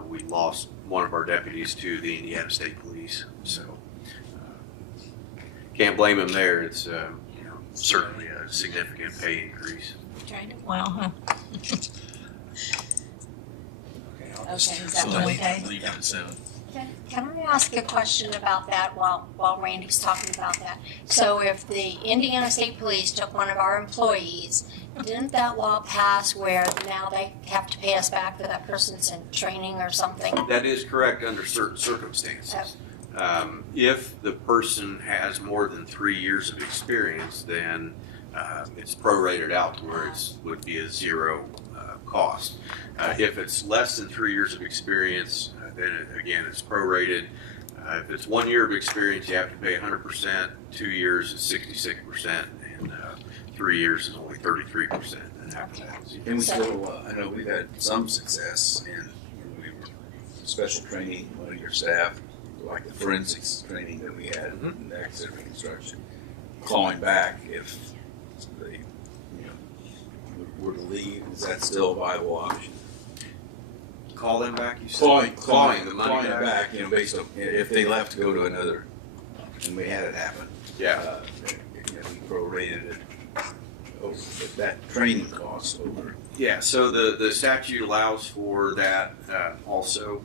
We lost one of our deputies to the Indiana State Police, so can't blame him there. It's certainly a significant pay increase. Trained him well, huh? Okay, is that So one leave okay? it at 7. Can I ask a question about that while Randy's talking about that? So if the Indiana State Police took one of our employees, didn't that law pass where now they have to pay us back for that person's in training or something? That is correct under certain circumstances. If the person has more than 3 years of experience, then it's prorated out to where it would be a zero cost. If it's less than 3 years of experience, then again, it's prorated. If it's 1 year of experience, you have to pay 100%, 2 years is 66%, and 3 years is only 33%. And after that, And we still, I know we've had some success in, when we were special training, one of your staff, like the forensics training that we had in the accident reconstruction, clawing back if they, were to leave. Is that still a viable option? Call them back, you said? Clawing the money back, based on, if they left to go to another, and we had it happen. Yeah. We prorated it over that training cost over. Yeah, so the statute allows for that also.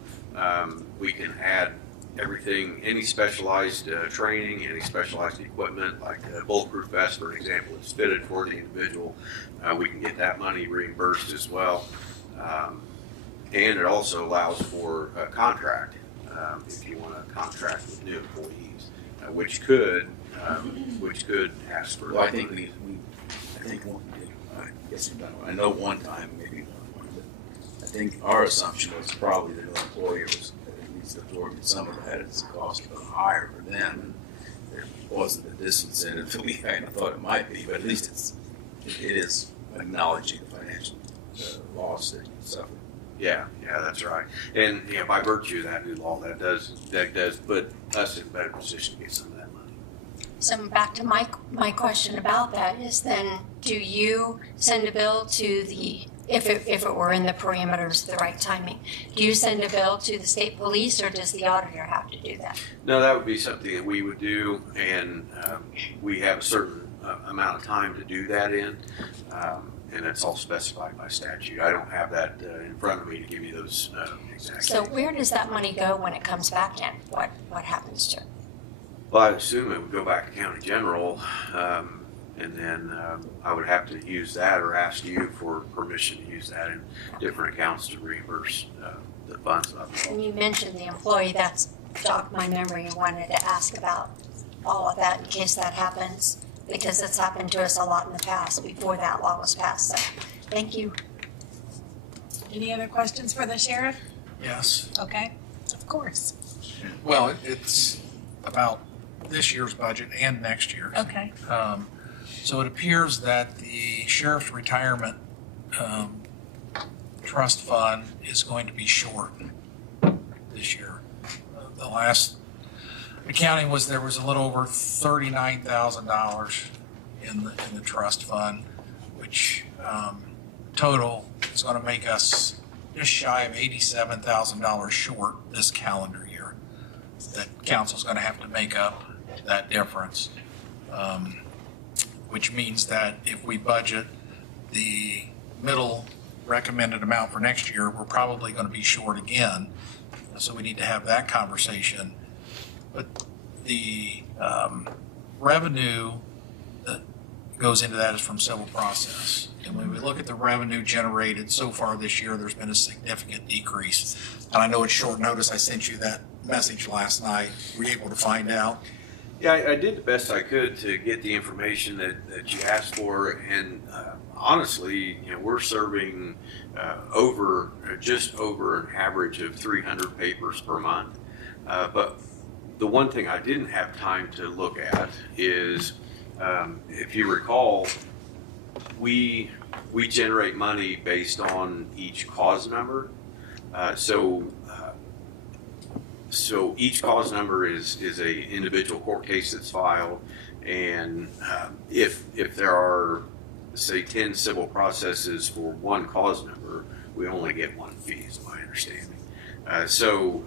We can add everything, any specialized training, any specialized equipment, like a bulletproof vest, for example, is fitted for the individual. We can get that money reimbursed as well. And it also allows for a contract, if you want to contract with new employees, which could ask for. Well, I think I know one time, maybe one, but I think our assumption was probably the new employer was at least absorbing some of that as a cost higher for them. There wasn't a disincentive that we kind of thought it might be, but at least it is acknowledging the financial loss that you suffered. Yeah, that's right. And by virtue of that new law, that does put us in a better position to get some of that money. So back to my question about that is then, do you send a bill to the, if it were in the parameters, the right timing, do you send a bill to the state police, or does the auditor have to do that? No, that would be something that we would do, and we have a certain amount of time to do that in. And that's all specified by statute. I don't have that in front of me to give you those exact. So where does that money go when it comes back in? What happens to it? Well, I assume it would go back to county general, and then I would have to use that or ask you for permission to use that in different accounts to reimburse the funds. And you mentioned the employee, that's jogged my memory and wanted to ask about all of that in case that happens. because it's happened to us a lot in the past before that law was passed. So, thank you. Any other questions for the sheriff? Yes. Okay, of course. Well, it's about this year's budget and next year's. Okay. So it appears that the sheriff's retirement trust fund is going to be short this year. The last accounting was there was a little over $39,000 in the trust fund, which total is going to make us just shy of $87,000 short this calendar year. That council's going to have to make up that difference, which means that if we budget the middle recommended amount for next year, we're probably going to be short again. So we need to have that conversation. But the revenue that goes into that is from civil process. And when we look at the revenue generated so far this year, there's been a significant decrease. And I know it's short notice. I sent you that message last night. Were you able to find out? Yeah, I did the best I could to get the information that you asked for, and honestly, we're serving just over an average of 300 papers per month. But the one thing I didn't have time to look at is, if you recall, we generate money based on each cause number. So each cause number is a individual court case that's filed, and if there are, say, 10 civil processes for one cause number, we only get one fee, is my understanding. So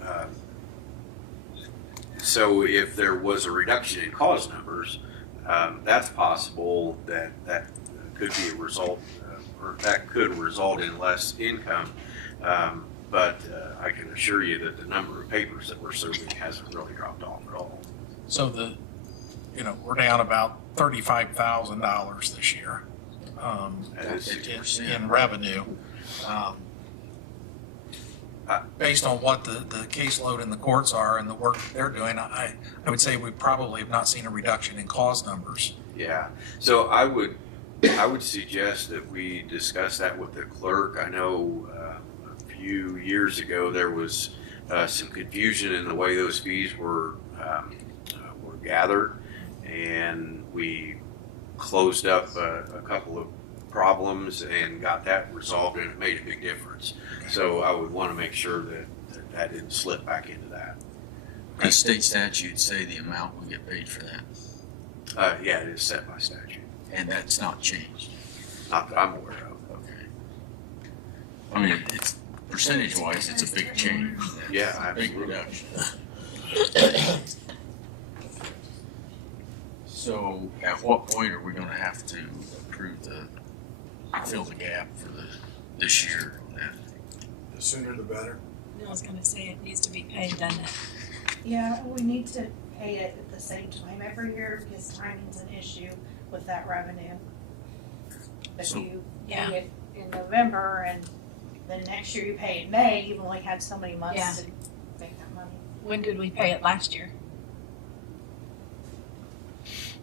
if there was a reduction in cause numbers, that's possible that could be a result, or that could result in less income. But I can assure you that the number of papers that we're serving hasn't really dropped off at all. So we're down about $35,000 this year in revenue. Based on what the caseload in the courts are and the work that they're doing, I would say we probably have not seen a reduction in cause numbers. Yeah. So I would suggest that we discuss that with the clerk. I know a few years ago there was some confusion in the way those fees were gathered, and we closed up a couple of problems and got that resolved, and it made a big difference. So I would want to make sure that didn't slip back into that. Does state statute say the amount we get paid for that? Yeah, it is set by statute. And that's not changed? Not that I'm aware of. Okay. I mean, it's percentage-wise, it's a big change. Yeah, absolutely. Big reduction. So at what point are we going to have to approve fill the gap for this year on that? The sooner the better. I was gonna say it needs to be paid, doesn't it? Yeah, we need to pay it at the same time every year because timing's an issue with that revenue. If you pay it in November and then next year you pay in May, you've only had so many months to make that money. When did we pay it last year?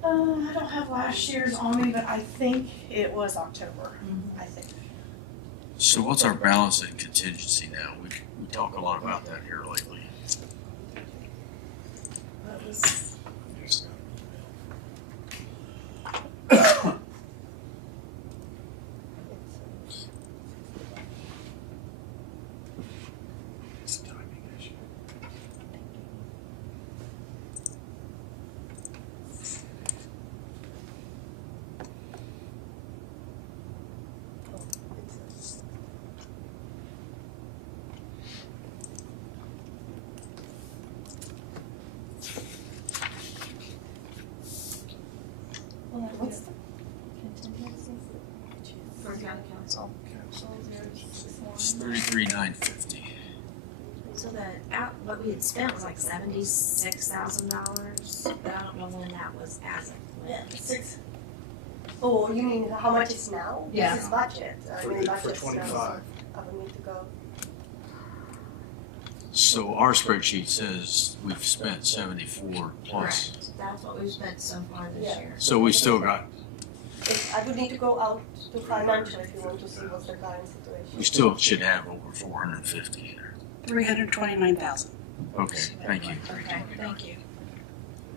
I don't have last year's on me, but I think it was October, I think. So what's our balance in contingency now? We talk a lot about that here lately. That was. It's a timing issue. What's the contingency for county council? It's $33,950. So what we had spent was like $76,000, but I don't know when that was as of when. Oh, you mean how much is now? Yeah. This is budget. For 25. I would need to go. So our spreadsheet says we've spent 74 plus. Correct. That's what we've spent so far this Yeah. year. So we still got, I would need to go out to financial if you want to see what's the current situation. we still should have over 450 here. 329,000. Okay, thank you. Okay, thank you.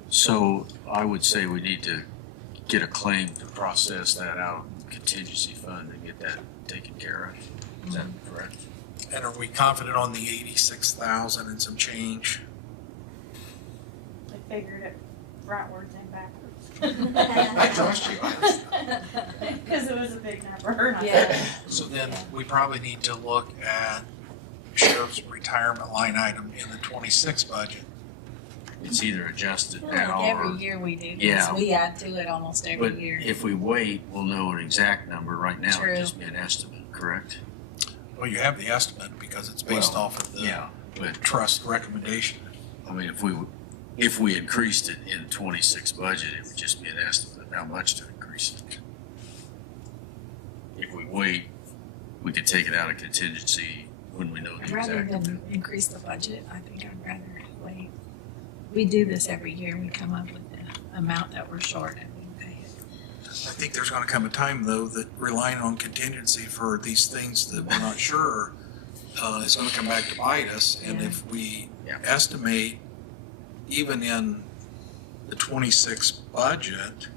So I would say we need to get a claim to process that out, contingency fund, and get that taken care of. Is that correct? And are we confident on the 86,000 and some change? I figured it frontwards and backwards. I trust you. Because it was a big number. Yeah. So then we probably need to look at sheriff's retirement line item in the 26 budget. It's either adjusted Like now every or, year we do this, Yeah. we add to it almost every but year. if we wait, we'll know an exact number. Right now, True. it'd just be an estimate, correct? Well, you have the estimate because it's based Well, off of the Yeah, but trust recommendation. I mean, if we increased it in 26 budget, it would just be an estimate of how much to increase it. If we wait, we could take it out of contingency when we know the Rather exact. than increase the budget, I think I'd rather wait. We do this every year, we come up with the amount that we're short and we pay it. I think there's gonna come a time, though, that relying on contingency for these things that we're not sure is gonna come back to bite us. And Yeah. if we Yeah. estimate, even in the 26 budget,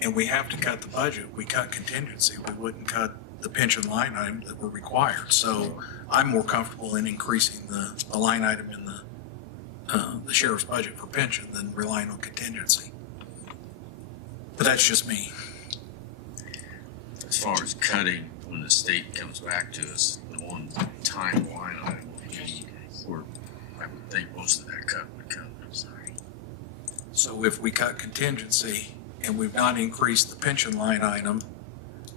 and we have to cut the budget, we cut contingency, we wouldn't cut the pension line item that we're required. So I'm more comfortable in increasing the line item in the sheriff's budget for pension than relying on contingency. But that's just me. As far as cutting, when the state comes back to us, the one time line item will be, or I would think most of that cut would come. I'm sorry. So if we cut contingency and we've not increased the pension line item,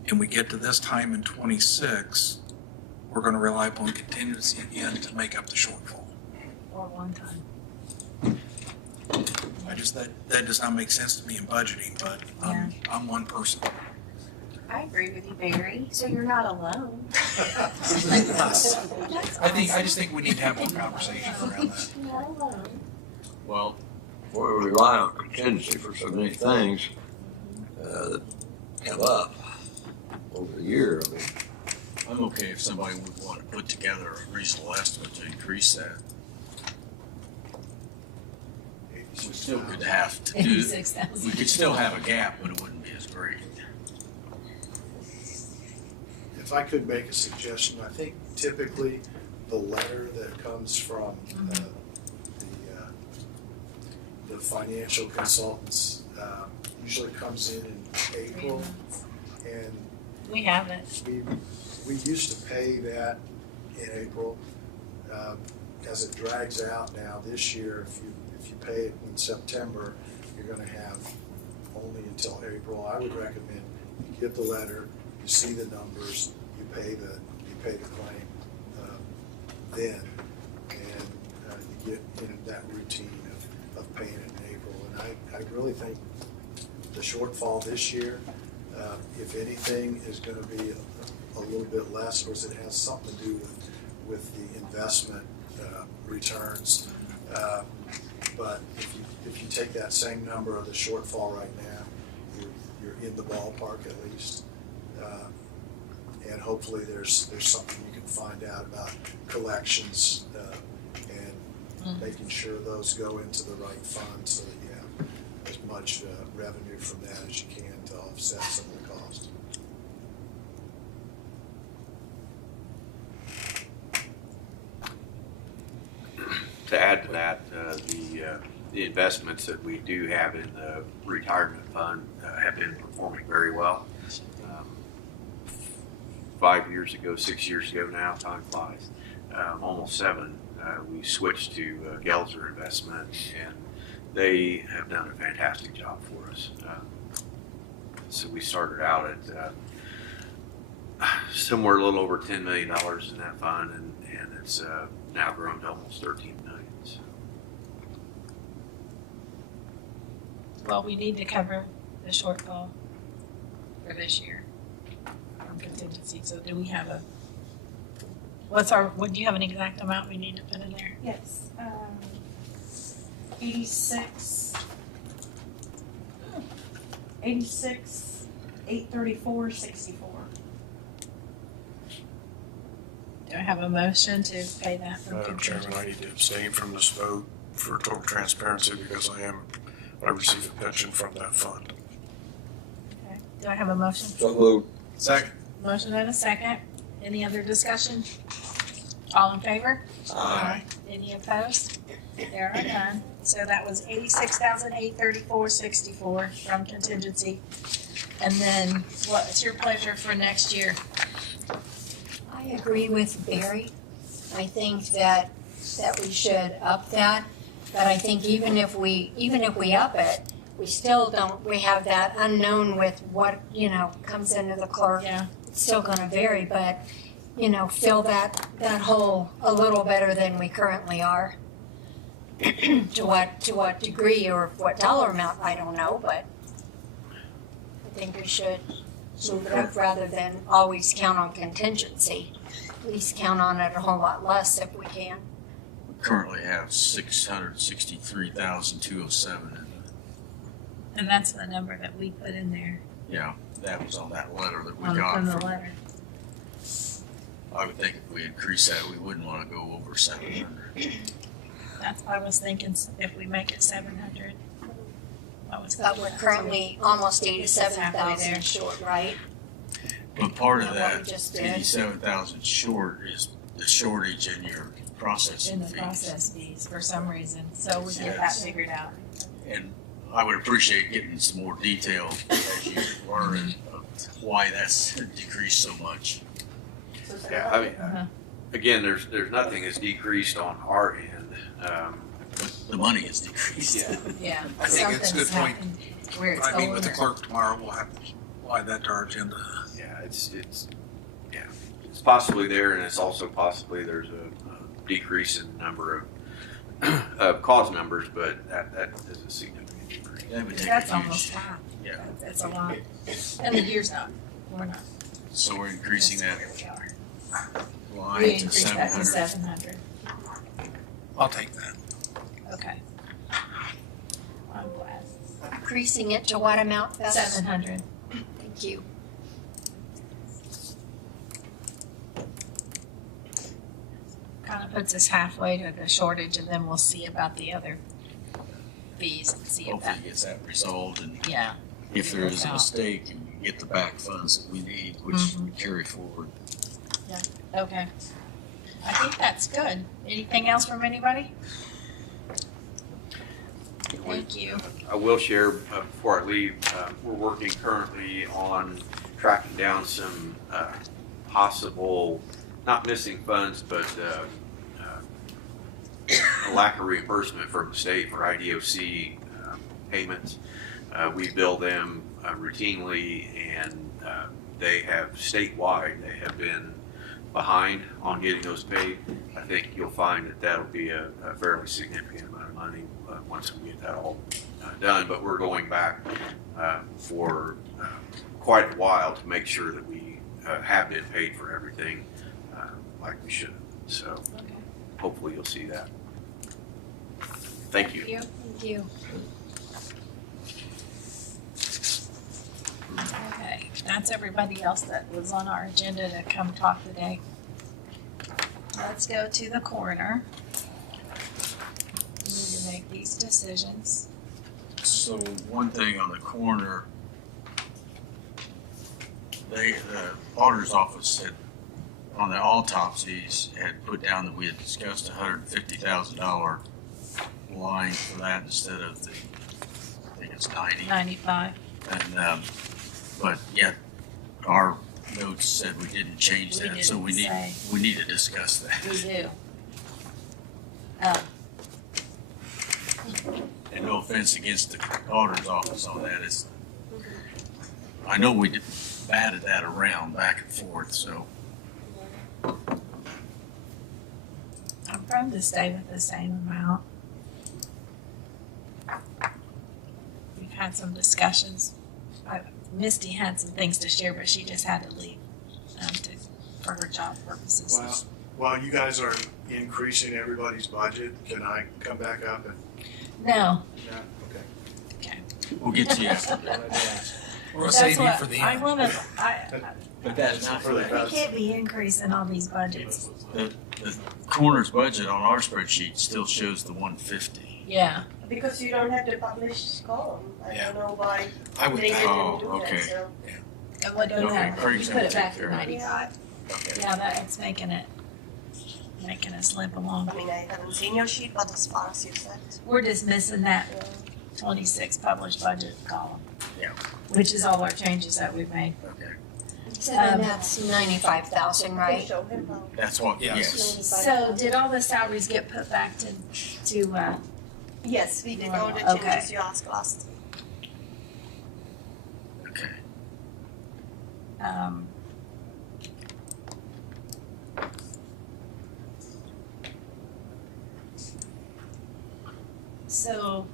and we get to this time in 26, we're gonna rely upon contingency again to make up the shortfall. Or one time. That does not make sense to me in budgeting, but I'm one person. I agree with you, Barry, so you're not alone. I just think we need to have more conversation around that. You're not alone. Well, we rely on contingency for so many things that come up over the year. I mean, I'm okay if somebody would want to put together a reasonable estimate to increase that. We still could have to do, 86,000. we could still have a gap, but it wouldn't be as great. If I could make a suggestion, I think typically the letter that comes from the financial consultants usually comes in April. And We have it. we used to pay that in April. As it drags out now this year, if you pay it in September, you're gonna have only until April. I would recommend you get the letter, you see the numbers, you pay the claim then, and you get in that routine of paying it in April. And I really think the shortfall this year, if anything, is gonna be a little bit less, because it has something to do with the investment returns. But if you take that same number of the shortfall right now, you're in the ballpark at least. And hopefully there's something you can find out about collections and making sure those go into the right fund so that you have as much revenue from that as you can to offset some of the cost. To add to that, the investments that we do have in the retirement fund have been performing very well. 5 years ago, 6 years ago now, time flies, almost 7, we switched to Gelser Investment, and they have done a fantastic job for us. So we started out at somewhere a little over $10 million in that fund, and it's now grown to almost $13 million. So. Well, we need to cover the shortfall for this year from contingency. So do we have do you have an exact amount we need to put in there? Yes, 86, 834.64. Do I have a motion to pay that from Madam Chairman, I need to abstain from this vote for total transparency because I receive a pension from that fund. Okay. Do I have a motion? So moved. Second. Motion and a second. Any other discussion? All in favor? Aye. Any opposed? There are none. So that was 86,834.64 from contingency. And then what's your pleasure for next year? I agree with Barry. I think that we should up that, but I think even if we up it, we still we have that unknown with what, comes into the clerk. Yeah. It's still gonna vary, but, fill that hole a little better than we currently are. To what degree or what dollar amount, I don't know, but I think we should move it up rather than always count on contingency. At least count on it a whole lot less if we can. We currently have 663,207 in And that's the number that we put in there yeah, that was on that letter that we from got the from, letter. I would think if we increase that, we wouldn't wanna go over 700. That's why I was thinking if we make it 700. But we're currently almost 87,000 short, right? But part of What we that, just did. 87,000 short is the shortage in your processing In the fees. process fees for some reason, so we get that Yes. figured out. And I would appreciate getting some more detail as you learn of why that's decreased so much. Yeah, I mean, again, there's nothing that's decreased on our end. But the money is decreased. Yeah. Yeah. I think it's a good point. Where it's When I meet with the over. clerk tomorrow, we'll have to slide that to our agenda. Yeah, it's possibly there, and it's also possibly there's a decrease in the number of cause numbers, but that is a significant decrease. That would take That's a huge- almost half. Yeah. That's a lot. And the year's up. We're not. So we're increasing that Where we are. line We to increased that to 700. 700. I'll take that. Okay. I'm glad. Increasing it to what amount, Beth? 700. Thank you. Kind of puts us halfway to the shortage, and then we'll see about the other fees and see if Hopefully that, gets that resolved, and yeah. if there is a Out. mistake, and we get the back funds that we need, which we carry forward. Okay. I think that's good. Anything else from anybody? Thank you. I will share before I leave, we're working currently on tracking down some possible, not missing funds, but a lack of reimbursement from the state for IDOC payments. We bill them routinely, and they have statewide, they have been behind on getting those paid. I think you'll find that that'll be a fairly significant amount of money once we get that all done. But we're going back for quite a while to make sure that we have been paid for everything like we should. So hopefully you'll see that. Thank you. Thank you. Okay, that's everybody else that was on our agenda to come talk today. Let's go to the coroner. We need to make these decisions. So one thing on the coroner, the auditor's office had, on the autopsies, had put down that we had discussed $150,000 line for that instead of the, I think it's 90. 95. And, but yet our notes said we didn't change We that, so we didn't need, say. we need to discuss that. We do. And no offense against the auditor's office on that, it's, I know we batted that around back and forth, so. I'm prone to stay with the same amount. We've had some discussions. Misty had some things to share, but she just had to leave for her job purposes. Well, while you guys are increasing everybody's budget, can I come back up and? No. Yeah, okay. We'll get to you after. We're gonna save you for the I end. wanna, But that's not for we the, can't be increasing all these budgets. The coroner's budget on our spreadsheet still shows the 150. Yeah. Because you don't have the published column. I Yeah. don't know why I would they think- didn't do okay. that, so. And what do Okay, that? Craig's You gonna put it back take to care of it. 95. Okay. Yeah, that's making us limp along. I mean, I haven't seen your sheet, but as far as you said. We're just missing that 26 published budget column. Yeah. Which is all our changes that we've made. Okay. So then that's 95,000, right? Show him how. That's what, Yes. yes. So did all the salaries get put back to, Yes, we did all the Okay. changes you asked last. Okay. um, so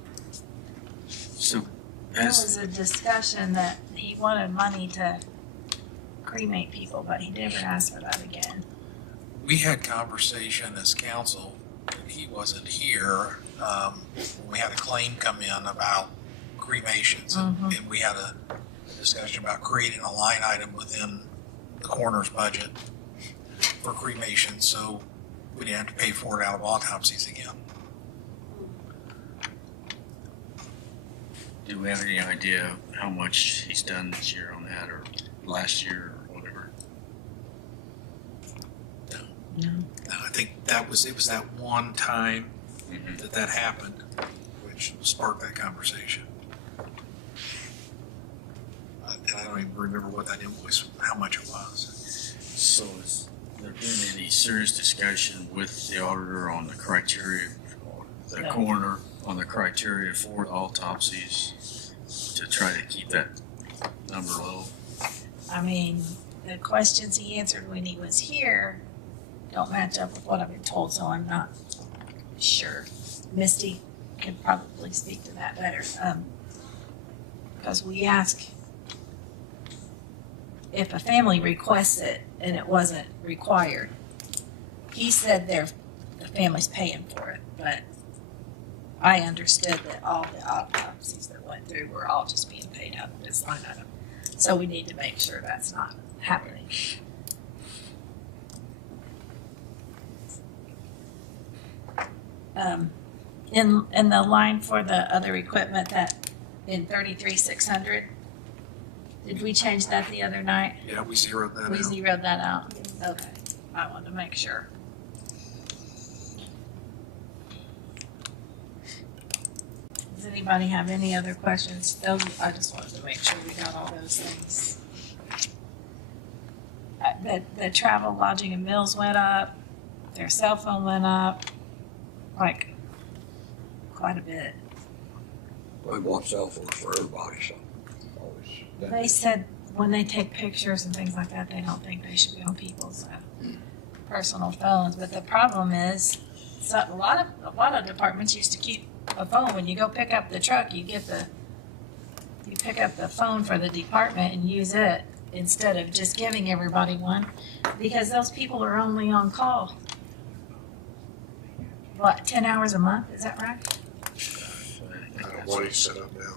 So, there as, was a discussion that he wanted money to cremate people, but he never asked for that again. We had conversation as council, and he wasn't here, when we had a claim come in about cremations. And we had a discussion about creating a line item within the coroner's budget for cremation, so we didn't have to pay for it out of autopsies again. do we have any idea how much he's done this year on that, or last year, or whatever? No. I think it was that one time that happened, which sparked that conversation. And I don't even remember what that invoice, how much it was. So has there been any serious discussion with the auditor on the criteria, or the No. coroner on the criteria for autopsies to try to keep that number low? I mean, the questions he answered when he was here don't match up with what I've been told, so I'm not sure. Misty could probably speak to that better. Because we ask if a family requests it and it wasn't required. He said the family's paying for it, but I understood that all the autopsies that went through were all just being paid out of this line item. So we need to make sure that's not happening. In the line for the other equipment that in 33,600, did we change that the other night? Yeah, we zeroed that out. We zeroed that out? Okay, I wanted to make sure. Does anybody have any other questions? Those, I just wanted to make sure we got all those things. The travel, lodging, and meals went up, their cell phone went up, like, quite a bit. We want cell phones for everybody, so always. They said when they take pictures and things like that, they don't think they should be on people's personal phones. But the problem is, so a lot of departments used to keep a phone. When you go pick up the truck, you pick up the phone for the department and use it instead of just giving everybody one, because those people are only on call. What, 10 hours a month? Is that right? What he's set up now.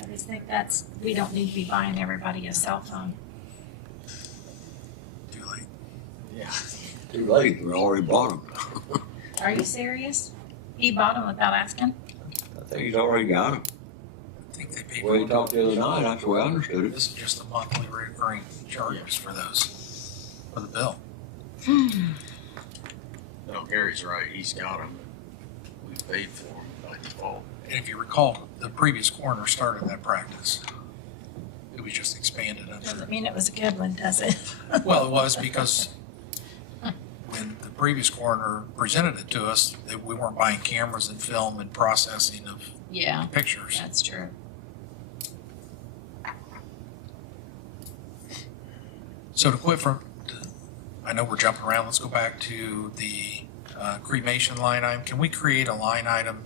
I just think we don't need to be buying everybody a cell phone. Too late. Yeah. Too late, we already bought them. Are you serious? He bought them without asking? I think he's already got them. I think they paid. Well, he talked the other night, that's the way I understood it. This is just a monthly recurring charges for those, for the bill. No, Gary's right, he's got them. We paid for them by default. And if you recall, the previous coroner started that practice. It was just expanded under. Doesn't mean it was a good one, does it? Well, it was because when the previous coroner presented it to us, that we weren't buying cameras and film and processing of Yeah, pictures. that's true. So to quit from, I know we're jumping around, let's go back to the cremation line item. Can we create a line item?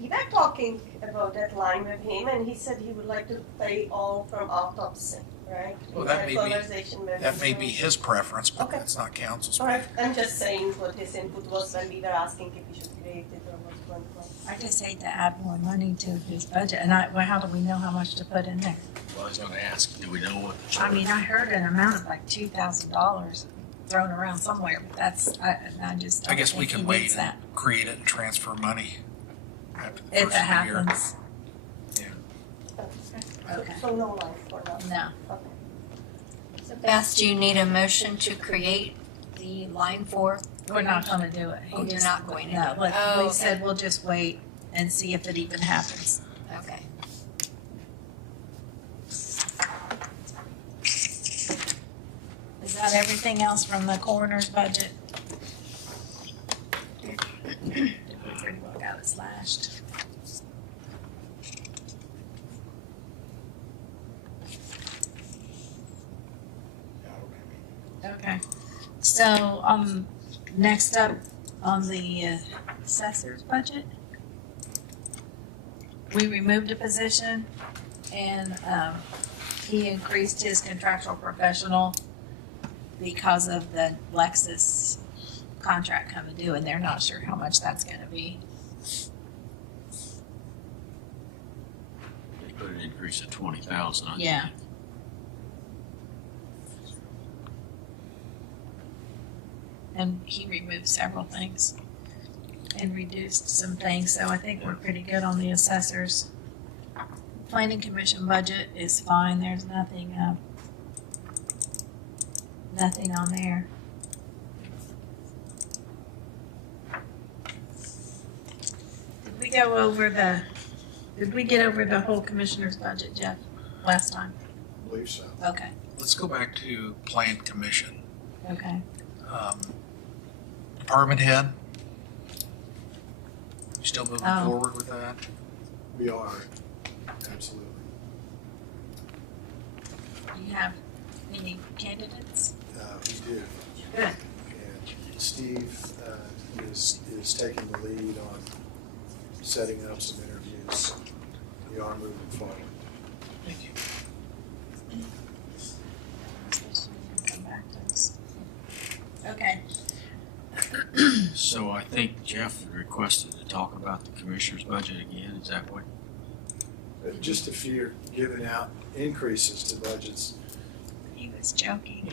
We were talking about that line with him, and he said he would like to pay all from autopsy right? Well, We that had may conversation with That may him. be his preference, but Okay. that's not council's All right, preference. I'm just saying what his input was when we were asking if we should create it or what's going on. I just hate to add more money to his budget, and well, how do we know how much to put in there? Well, I was gonna ask, do we know what the I charge? mean, I heard an amount of like $2,000 thrown around somewhere, but I just I don't guess we think he can wait needs and that. create it and transfer money after the If first it of the year. happens, Okay. So no line for now. no. Okay. So Beth, do you need a motion to create the line 4? We're not gonna do it. He Oh, you're just- not going to No, do it? like, Oh, we okay. said we'll just wait and see if it even happens. Okay. Is that everything else from the coroner's budget? We pretty well got it slashed. Okay, so, next up on the assessor's budget, we removed a position and, he increased his contractual professional because of the Lexus contract coming due, and they're not sure how much that's gonna be. They put an increase of 20,000, I think. Yeah. And he removed several things and reduced some things, so I think we're pretty good on the assessors. Planning commission budget is fine, there's nothing, nothing on there. Did we get over the whole commissioner's budget, Jeff, last time? I believe so. Okay, Let's go back to plan commission. okay. Department head? You still moving Oh. forward with that? We are, absolutely. Do you have any candidates? We do. Good. And Steve is taking the lead on setting up some interviews. We are moving forward. Thank you. Come back to us. Okay. So I think Jeff requested to talk about the commissioner's budget again, is that what? Just if you're giving out increases to budgets, He was joking.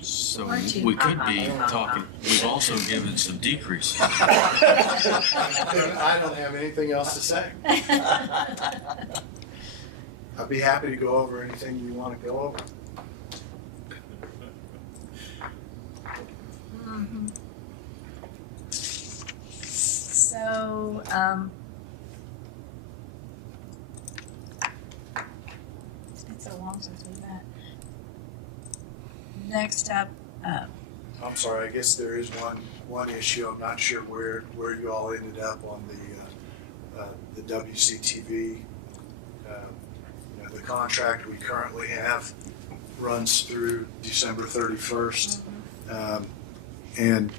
So Aren't you? we could be talking, we've also given some decreases. I don't have anything else to say. I'd be happy to go over anything you want to go over. Mhm. So, it's been so long since we met. Next up, I'm sorry, I guess there is one issue. I'm not sure where you all ended up on the WCTV. The contract we currently have runs through December 31st. And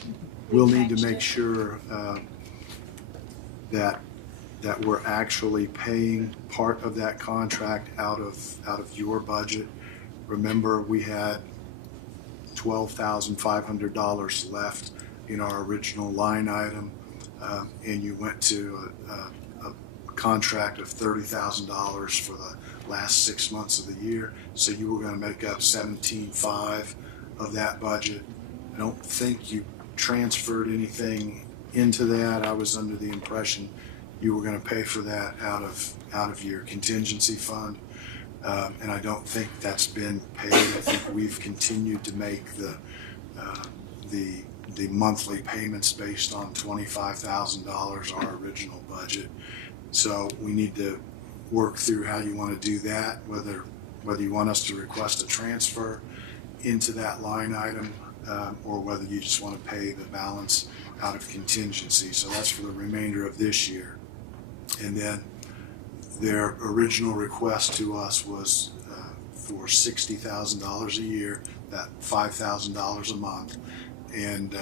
we'll need to make sure that we're actually paying part of that contract out of your budget. Remember, we had $12,500 left in our original line item, and you went to a contract of $30,000 for the last 6 months of the year. So you were going to make up 17.5 of that budget. I don't think you transferred anything into that. I was under the impression you were going to pay for that out of your contingency fund. And I don't think that's been paid. I think we've continued to make the monthly payments based on $25,000, our original budget. So we need to work through how you want to do that, whether you want us to request a transfer into that line item, or whether you just want to pay the balance out of contingency. So that's for the remainder of this year. And then their original request to us was for $60,000 a year, that $5,000 a month. And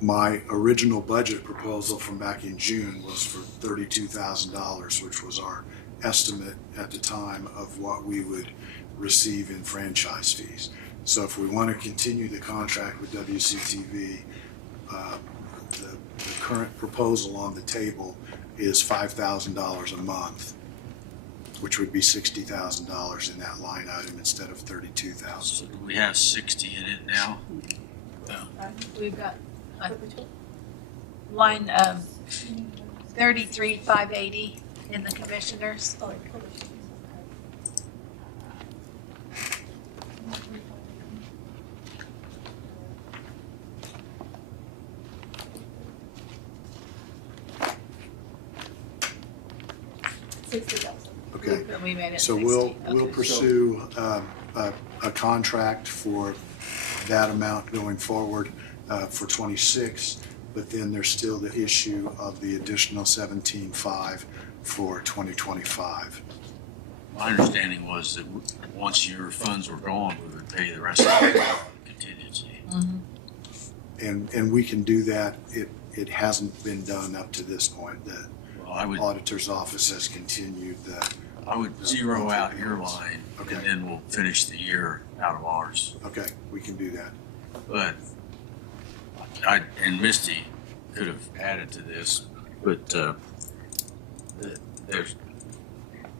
my original budget proposal from back in June was for $32,000, which was our estimate at the time of what we would receive in franchise fees. So if we want to continue the contract with WCTV, the current proposal on the table is $5,000 a month, which would be $60,000 in that line item instead of $32,000. So do we have 60 in it now? We've got line 33,580 in the commissioners. Okay, We made it so 60. we'll Okay. pursue a contract for that amount going forward for 26, but then there's still the issue of the additional 17.5 for 2025. My understanding was that once your funds were gone, we would pay the rest of the contingency. And we can do that. It hasn't been done up to this point. The Well, I would, auditor's office has continued the. I would zero out your line, and Okay. then we'll finish the year out of ours. Okay, we can do that. But and Misty could have added to this, but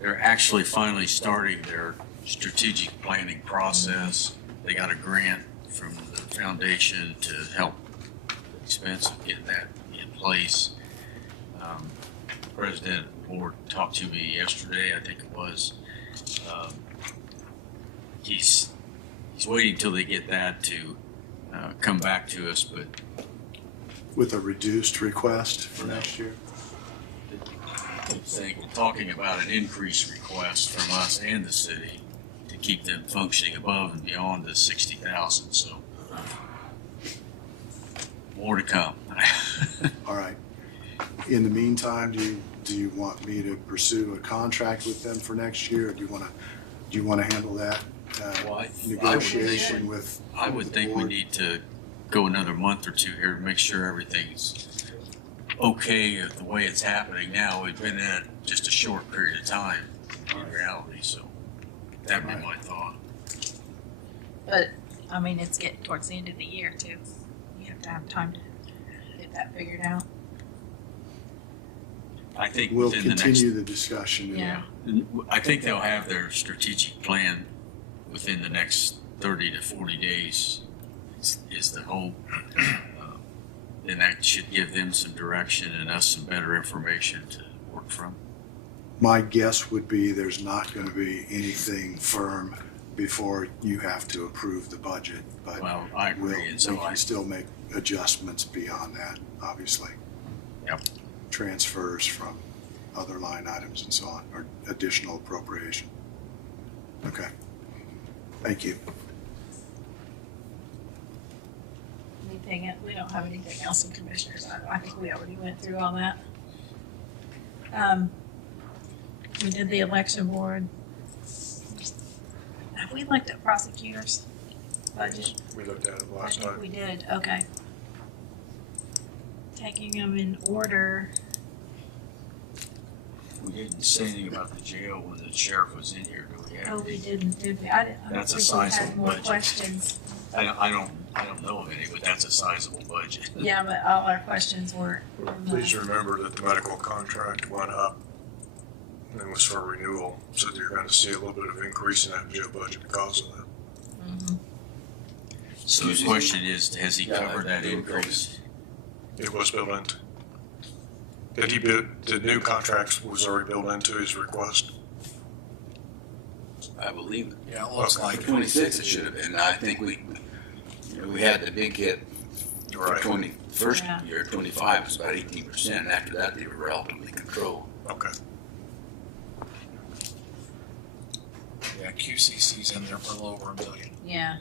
they're actually finally starting their strategic planning process. They got a grant from the foundation to help the expense of getting that in place. President of the board talked to me yesterday, I think it was. He's waiting till they get that to come back to us, but With a reduced request for next year? talking about an increased request from us and the city to keep them functioning above and beyond the 60,000, so more to come. All right. In the meantime, do you want me to pursue a contract with them for next year, or do you want to handle that Well, negotiation with? I would the think we board? need to go another month or two here to make sure everything's okay the way it's happening now. We've been in it just a short period of time in reality, so that'd be my thought. But, I mean, it's getting towards the end of the year too. You have to have time to get that figured out. I think We'll within the next continue the discussion. Yeah. I think they'll have their strategic plan within the next 30 to 40 days is the hope. And that should give them some direction and us some better information to work from. My guess would be there's not going to be anything firm before you have to approve the budget, but Well, I agree, and so we can still make adjustments beyond that, obviously. Yep. Transfers from other line items and so on, or additional appropriation. Okay. Thank you. We don't have anything else in commissioners. I think we already went through all that. We did the election board. Have we looked at prosecutors' budget? We looked at it I last think time. we did, okay. Taking them in order. We didn't say anything about the jail when the sheriff was in here, do we? Oh, we didn't, did we? I don't That's a think we had sizable more budget. questions. I don't know of any, but that's a sizable budget. Yeah, but all our questions were. Please remember that the medical contract went up and was for renewal, so you're going to see a little bit of increase in that jail budget because of that. So the question is, has he covered that increase? It was built into. The new contracts was already built into his request. I believe it. Yeah, it looks For like it. 26 it should have been. I think we had the big hit for Right. 21st Yeah. year, 25 was about 18%, and after that they were relatively controlled. Okay. Yeah, QCC's in there for a little over $1 million. Yeah.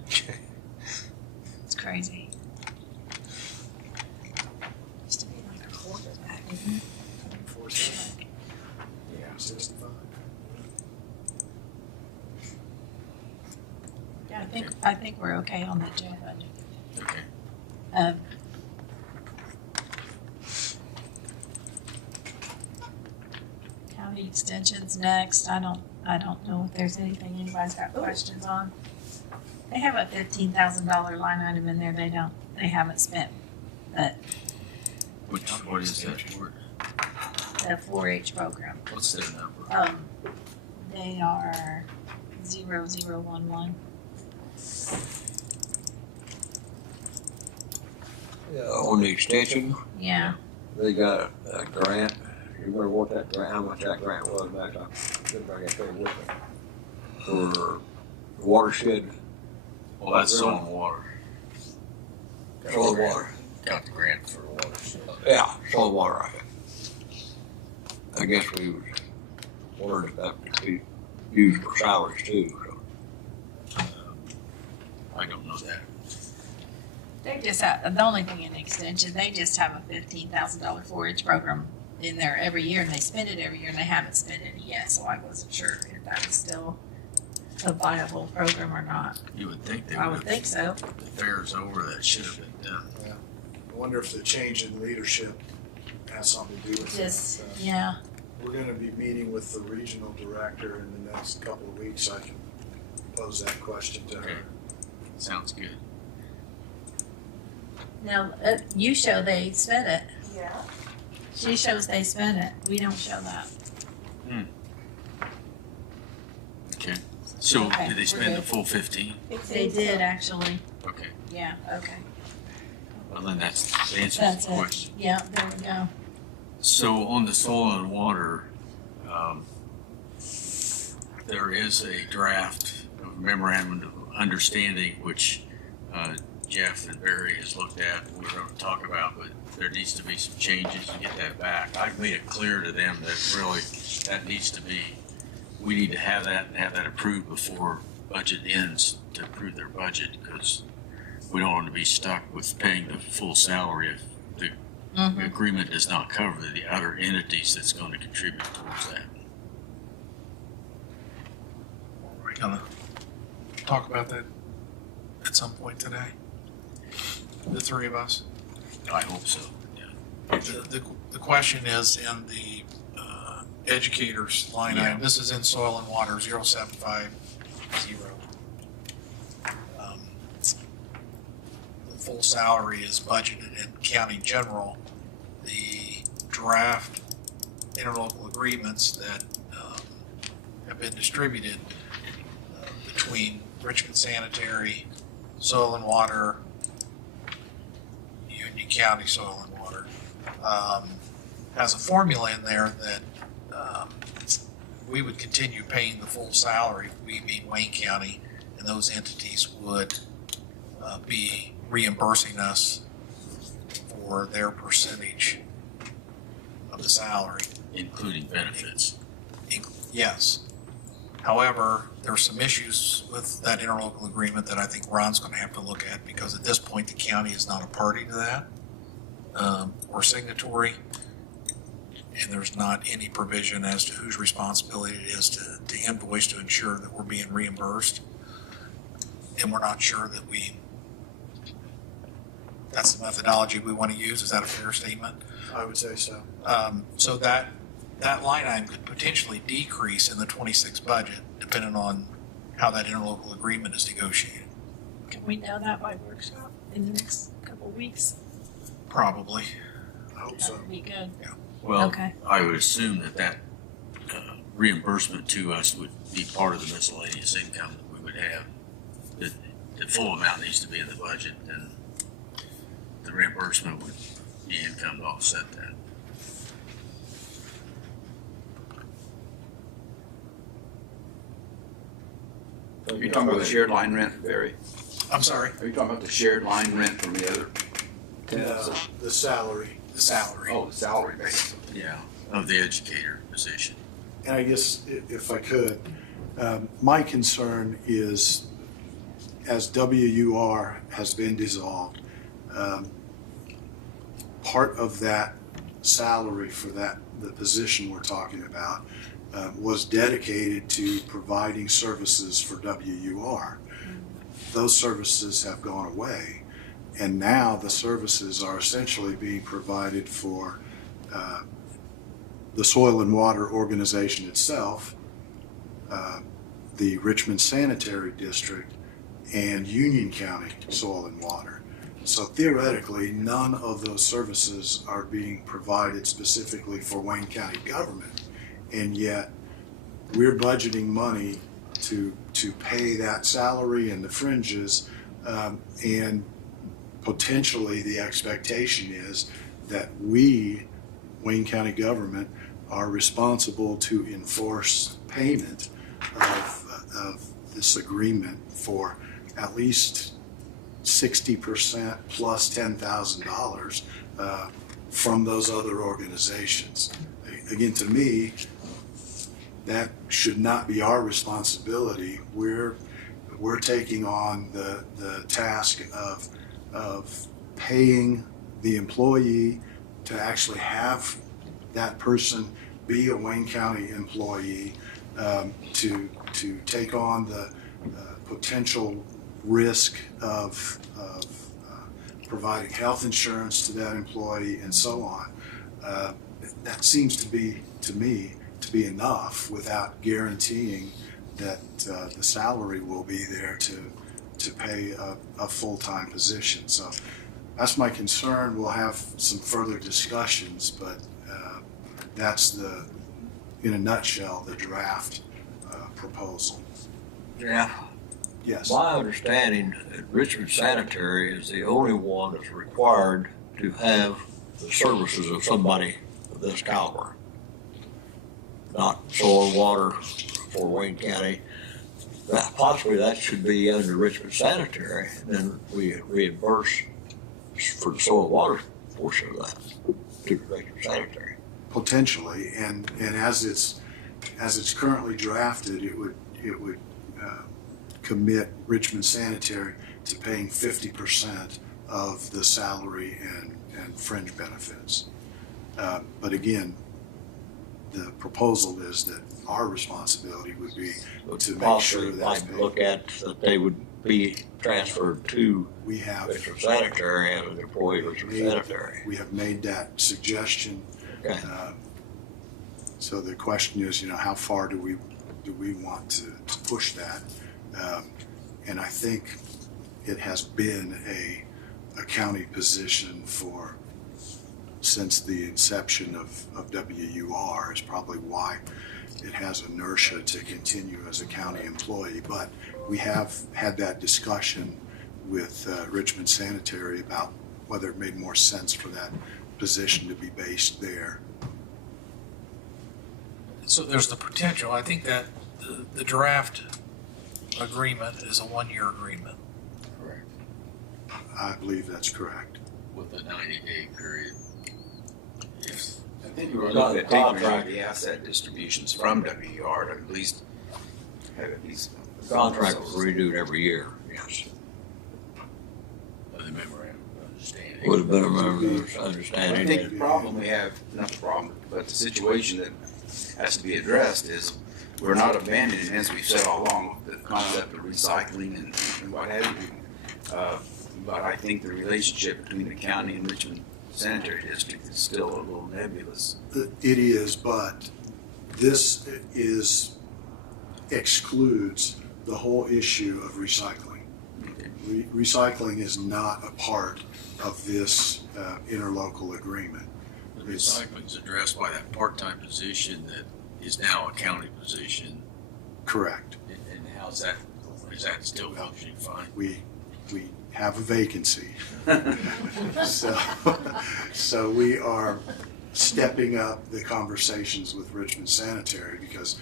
It's crazy. Used to be like a quarter back, isn't it? Yeah, 65. Yeah, I think we're okay on that jail budget. Okay. County extensions next. I I don't know if there's anything anybody's got questions on. They have a $15,000 line item in there they haven't spent, but What is that for? the 4-H program. What's their number? They are 0011. On the extension, Yeah, they got a grant. You remember what that grant, how much that grant was back then? Didn't bring it with me. For watershed. Well, that's soil and water. Soil and water. Got the grant for water. Yeah, soil and water, I think. I guess we was wondering if that could be used for salaries too, so. I don't know that. they just have, the only thing in extension, they just have a $15,000 4-H program in there every year, and they spend it every year, and they haven't spent it yet, so I wasn't sure if that was still a viable program or not. You would think they would. I would think so. The fair's over, that should have been done. Yeah. I wonder if the change in leadership has something to do with Just, that. yeah. We're gonna be meeting with the regional director in the next couple of weeks. I can pose that question to her. Sounds good. Now, you show they spent it. Yeah. She shows they spent it. We don't show that. Okay. So Okay, did they we're spend the good. full 15? They did, actually. Okay. Yeah, okay. Well, then that's the answer to That's the it. question. Yeah, there we go. So on the soil and water, there is a draft of memorandum of understanding which Jeff and Barry has looked at. We're going to talk about, but there needs to be some changes to get that back. I've made it clear to them that really that needs to be. We need to have that and have that approved before budget ends to approve their budget, because we don't want to be stuck with paying the full salary if the agreement does not cover the other entities that's going to contribute towards that. We're gonna talk about that at some point today. The three of us. I hope so. The question is in the educators line item. This is in soil and water 0750. The full salary is budgeted in county general. The draft interlocal agreements that have been distributed between Richmond Sanitary, Soil and Water, Union County Soil and Water, has a formula in there that we would continue paying the full salary, we being Wayne County, and those entities would be reimbursing us for their percentage of the salary. Including benefits. Yes. However, there are some issues with that interlocal agreement that I think Ron's going to have to look at, because at this point, the county is not a party to that or signatory. And there's not any provision as to whose responsibility it is to invoice to ensure that we're being reimbursed. And we're not sure that that's the methodology we want to use. Is that a fair statement? I would say so. So that line item could potentially decrease in the 26 budget, depending on how that interlocal agreement is negotiated. Can we know that by workshop in the next couple of weeks? Probably. I hope That so. would be good. Yeah. Well, Okay. I would assume that reimbursement to us would be part of the miscellaneous income that we would have. The full amount needs to be in the budget, and the reimbursement would be income to offset that. Are you talking about the shared line rent, Barry? I'm sorry? Are you talking about the shared line rent from the other tenants? The salary. The salary. Oh, the salary base. Yeah, of the educator position. And I guess if I could, my concern is, as WUR has been dissolved, part of that salary for the position we're talking about was dedicated to providing services for WUR. Those services have gone away, and now the services are essentially being provided for the Soil and Water organization itself, the Richmond Sanitary District and Union County Soil and Water. So theoretically, none of those services are being provided specifically for Wayne County government, and yet we're budgeting money to pay that salary and the fringes, and potentially the expectation is that we, Wayne County government, are responsible to enforce payment of this agreement for at least 60% plus $10,000 from those other organizations. Again, to me, that should not be our responsibility. We're taking on the task of paying the employee to actually have that person be a Wayne County employee, to take on the potential risk of providing health insurance to that employee and so on. That seems to me to be enough without guaranteeing that the salary will be there to pay a full-time position. So that's my concern. We'll have some further discussions, but that's in a nutshell, the draft proposal. Yeah. Yes. My understanding that Richmond Sanitary is the only one that's required to have the services of somebody of this caliber. Not soil and water for Wayne County. Possibly that should be under Richmond Sanitary, and then we reimburse for the soil and water portion of that to Richmond Sanitary. Potentially, and as it's currently drafted, it would commit Richmond Sanitary to paying 50% of the salary and fringe benefits. But again, the proposal is that our responsibility would be to make sure that's paid. Look at that they would be transferred to Richmond Sanitary as an employee of Richmond Sanitary. We have made that suggestion. Okay. So the question is, how far do we want to push that? And I think it has been a county position since the inception of WUR, is probably why it has inertia to continue as a county employee. But we have had that discussion with Richmond Sanitary about whether it made more sense for that position to be based there. So there's the potential. I think that the draft agreement is a one-year agreement. Correct. I believe that's correct. With a 90-day period. I think we were looking at taking the asset distributions from WER to at least have at least. The contract was renewed every year, yes. The memorandum of understanding. Would have been a memorandum of understanding. I think the problem we have, not the problem, but the situation that has to be addressed is we're not abandoning, as we've said all along, the concept of recycling and what have you. But I think the relationship between the county and Richmond Sanitary District is still a little nebulous. It is, but this excludes the whole issue of recycling. Okay. Recycling is not a part of this interlocal agreement. The recycling is addressed by that part-time position that is now a county position. Correct. And how's that? Is that still functioning fine? We have a vacancy. So we are stepping up the conversations with Richmond Sanitary because,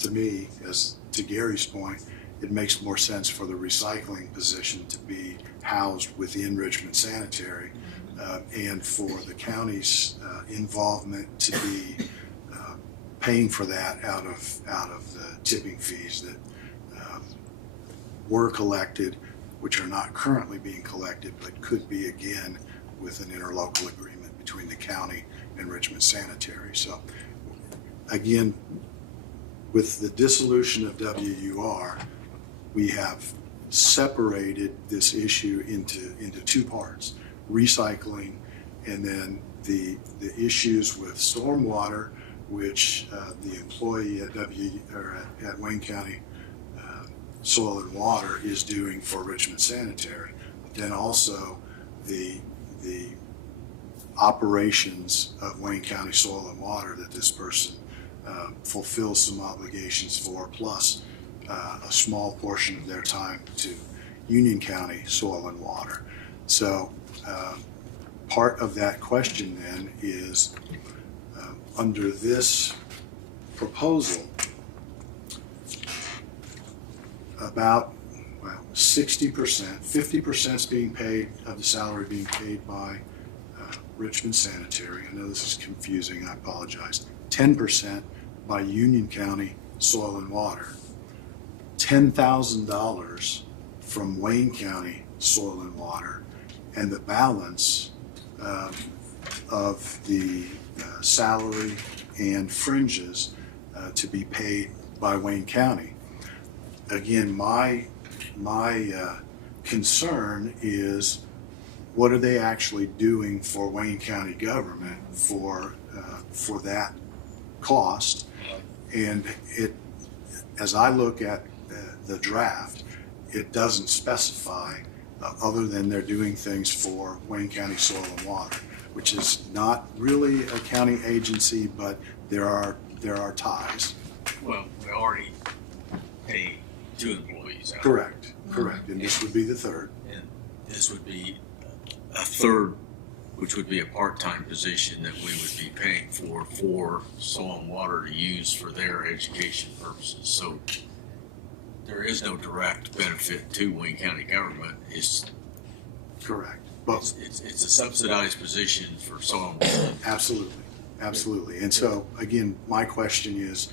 to me, as to Gary's point, it makes more sense for the recycling position to be housed within Richmond Sanitary, and for the county's involvement to be paying for that out of the tipping fees that were collected, which are not currently being collected, but could be again with an interlocal agreement between the county and Richmond Sanitary. So again, with the dissolution of WUR, we have separated this issue into two parts: recycling, and then the issues with stormwater which the employee at at Wayne County Soil and Water is doing for Richmond Sanitary. But then also the operations of Wayne County Soil and Water that this person fulfills some obligations for, plus a small portion of their time to Union County Soil and Water. So part of that question then is, under this proposal, about 60%, 50% is being paid of the salary being paid by Richmond Sanitary. I know this is confusing, I apologize. 10% by Union County Soil and Water. $10,000 from Wayne County Soil and Water, and the balance of the salary and fringes to be paid by Wayne County. Again, my concern is, what are they actually doing for Wayne County government for that cost? And as I look at the draft, it doesn't specify other than they're doing things for Wayne County Soil and Water, which is not really a county agency, but there are ties. Well, we already pay 2 employees. Correct, and this would be the third. And this would be a third, which would be a part-time position that we would be paying for Soil and Water to use for their education purposes. So there is no direct benefit to Wayne County government. It's correct. It's a subsidized position for Soil and Water. Absolutely. And so again, my question is,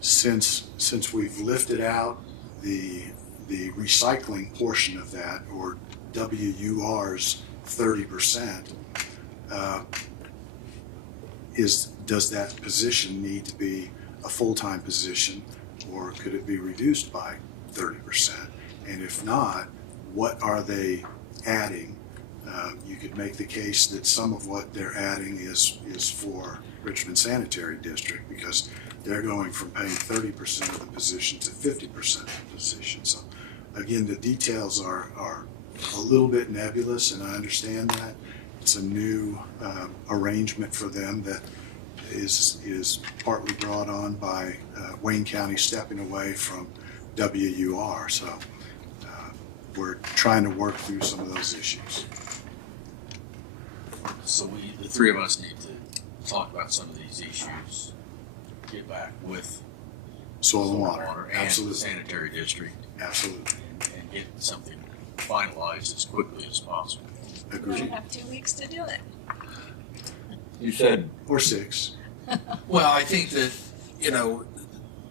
since we've lifted out the recycling portion of that, or WUR's 30%, does that position need to be a full-time position, or could it be reduced by 30%? And if not, what are they adding? You could make the case that some of what they're adding is for Richmond Sanitary District, because they're going from paying 30% of the position to 50% of the position. So again, the details are a little bit nebulous, and I understand that. It's a new arrangement for them that is partly brought on by Wayne County stepping away from WUR. So we're trying to work through some of those issues. So the three of us need to talk about some of these issues, get back with Soil and Water, and absolutely. the Sanitary District. Absolutely. And get something finalized as quickly as possible. We have 2 weeks to do it. You said, or 6. Well, I think that,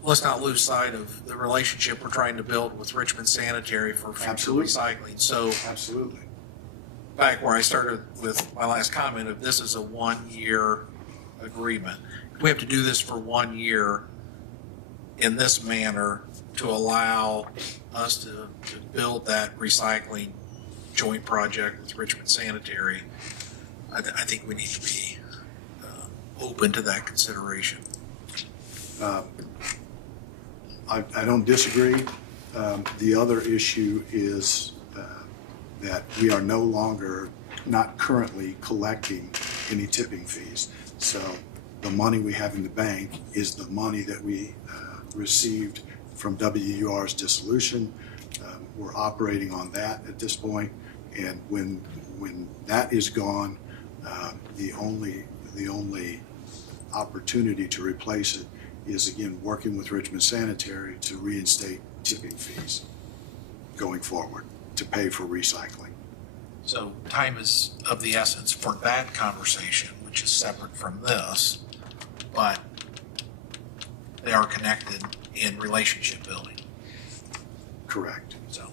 let's not lose sight of the relationship we're trying to build with Richmond Sanitary for future Absolutely. recycling. So absolutely. Back where I started with my last comment, if this is a 1-year agreement, we have to do this for 1 year in this manner to allow us to build that recycling joint project with Richmond Sanitary. I think we need to be open to that consideration. I don't disagree. The other issue is that we are not currently collecting any tipping fees. So the money we have in the bank is the money that we received from WUR's dissolution. We're operating on that at this point, and when that is gone, the only opportunity to replace it is, again, working with Richmond Sanitary to reinstate tipping fees going forward to pay for recycling. So time is of the essence for that conversation, which is separate from this, but they are connected in relationship building. Correct. So,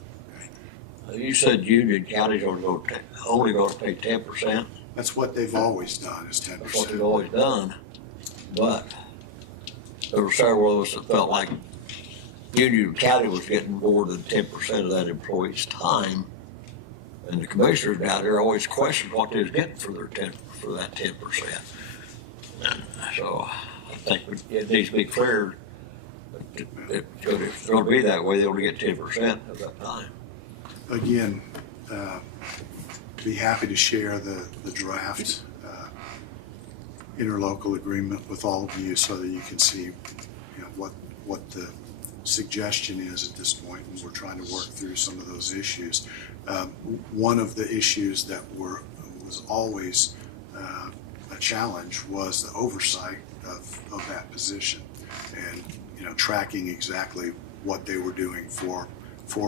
you said Union County's only going to pay 10%. That's what they've always done, is 10%. That's what they've always done. But there were several of us that felt like Union County was getting more than 10% of that employee's time. And the commissioners down there always questioned what they was getting for that 10%. And so I think it needs to be cleared. If it's gonna be that way, they only get 10% of that time. Again, be happy to share the draft interlocal agreement with all of you so that you can see, what the suggestion is at this point, and we're trying to work through some of those issues. One of the issues that was always a challenge was the oversight of that position, and tracking exactly what they were doing for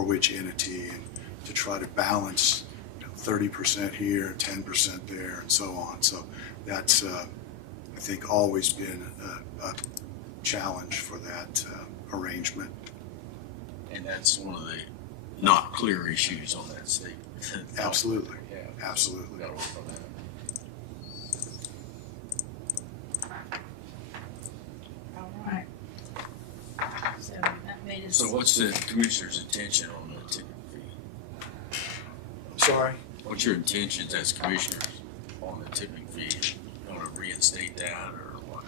which entity, and to try to balance 30% here, 10% there, and so on. So that's I think always been a challenge for that arrangement. And that's one of the not clear issues on that statement. Absolutely. Yeah. Absolutely. We gotta work on that. All right. So that made us. So what's the commissioner's intention on the tipping fee? Sorry? What's your intentions as commissioners on the tipping fee? Want to reinstate that or what?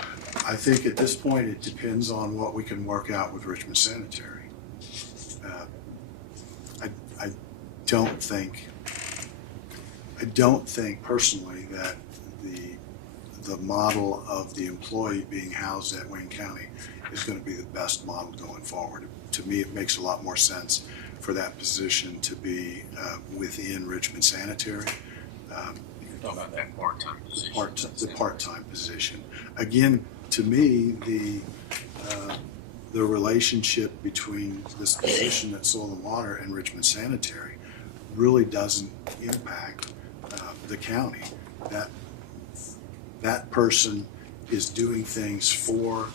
I think at this point, it depends on what we can work out with Richmond Sanitary. I don't think personally that the model of the employee being housed at Wayne County is going to be the best model going forward. To me, it makes a lot more sense for that position to be within Richmond Sanitary. You're talking about that part-time position. The part-time position. Again, to me, the relationship between this position at Soil and Water and Richmond Sanitary really doesn't impact the county. That person is doing things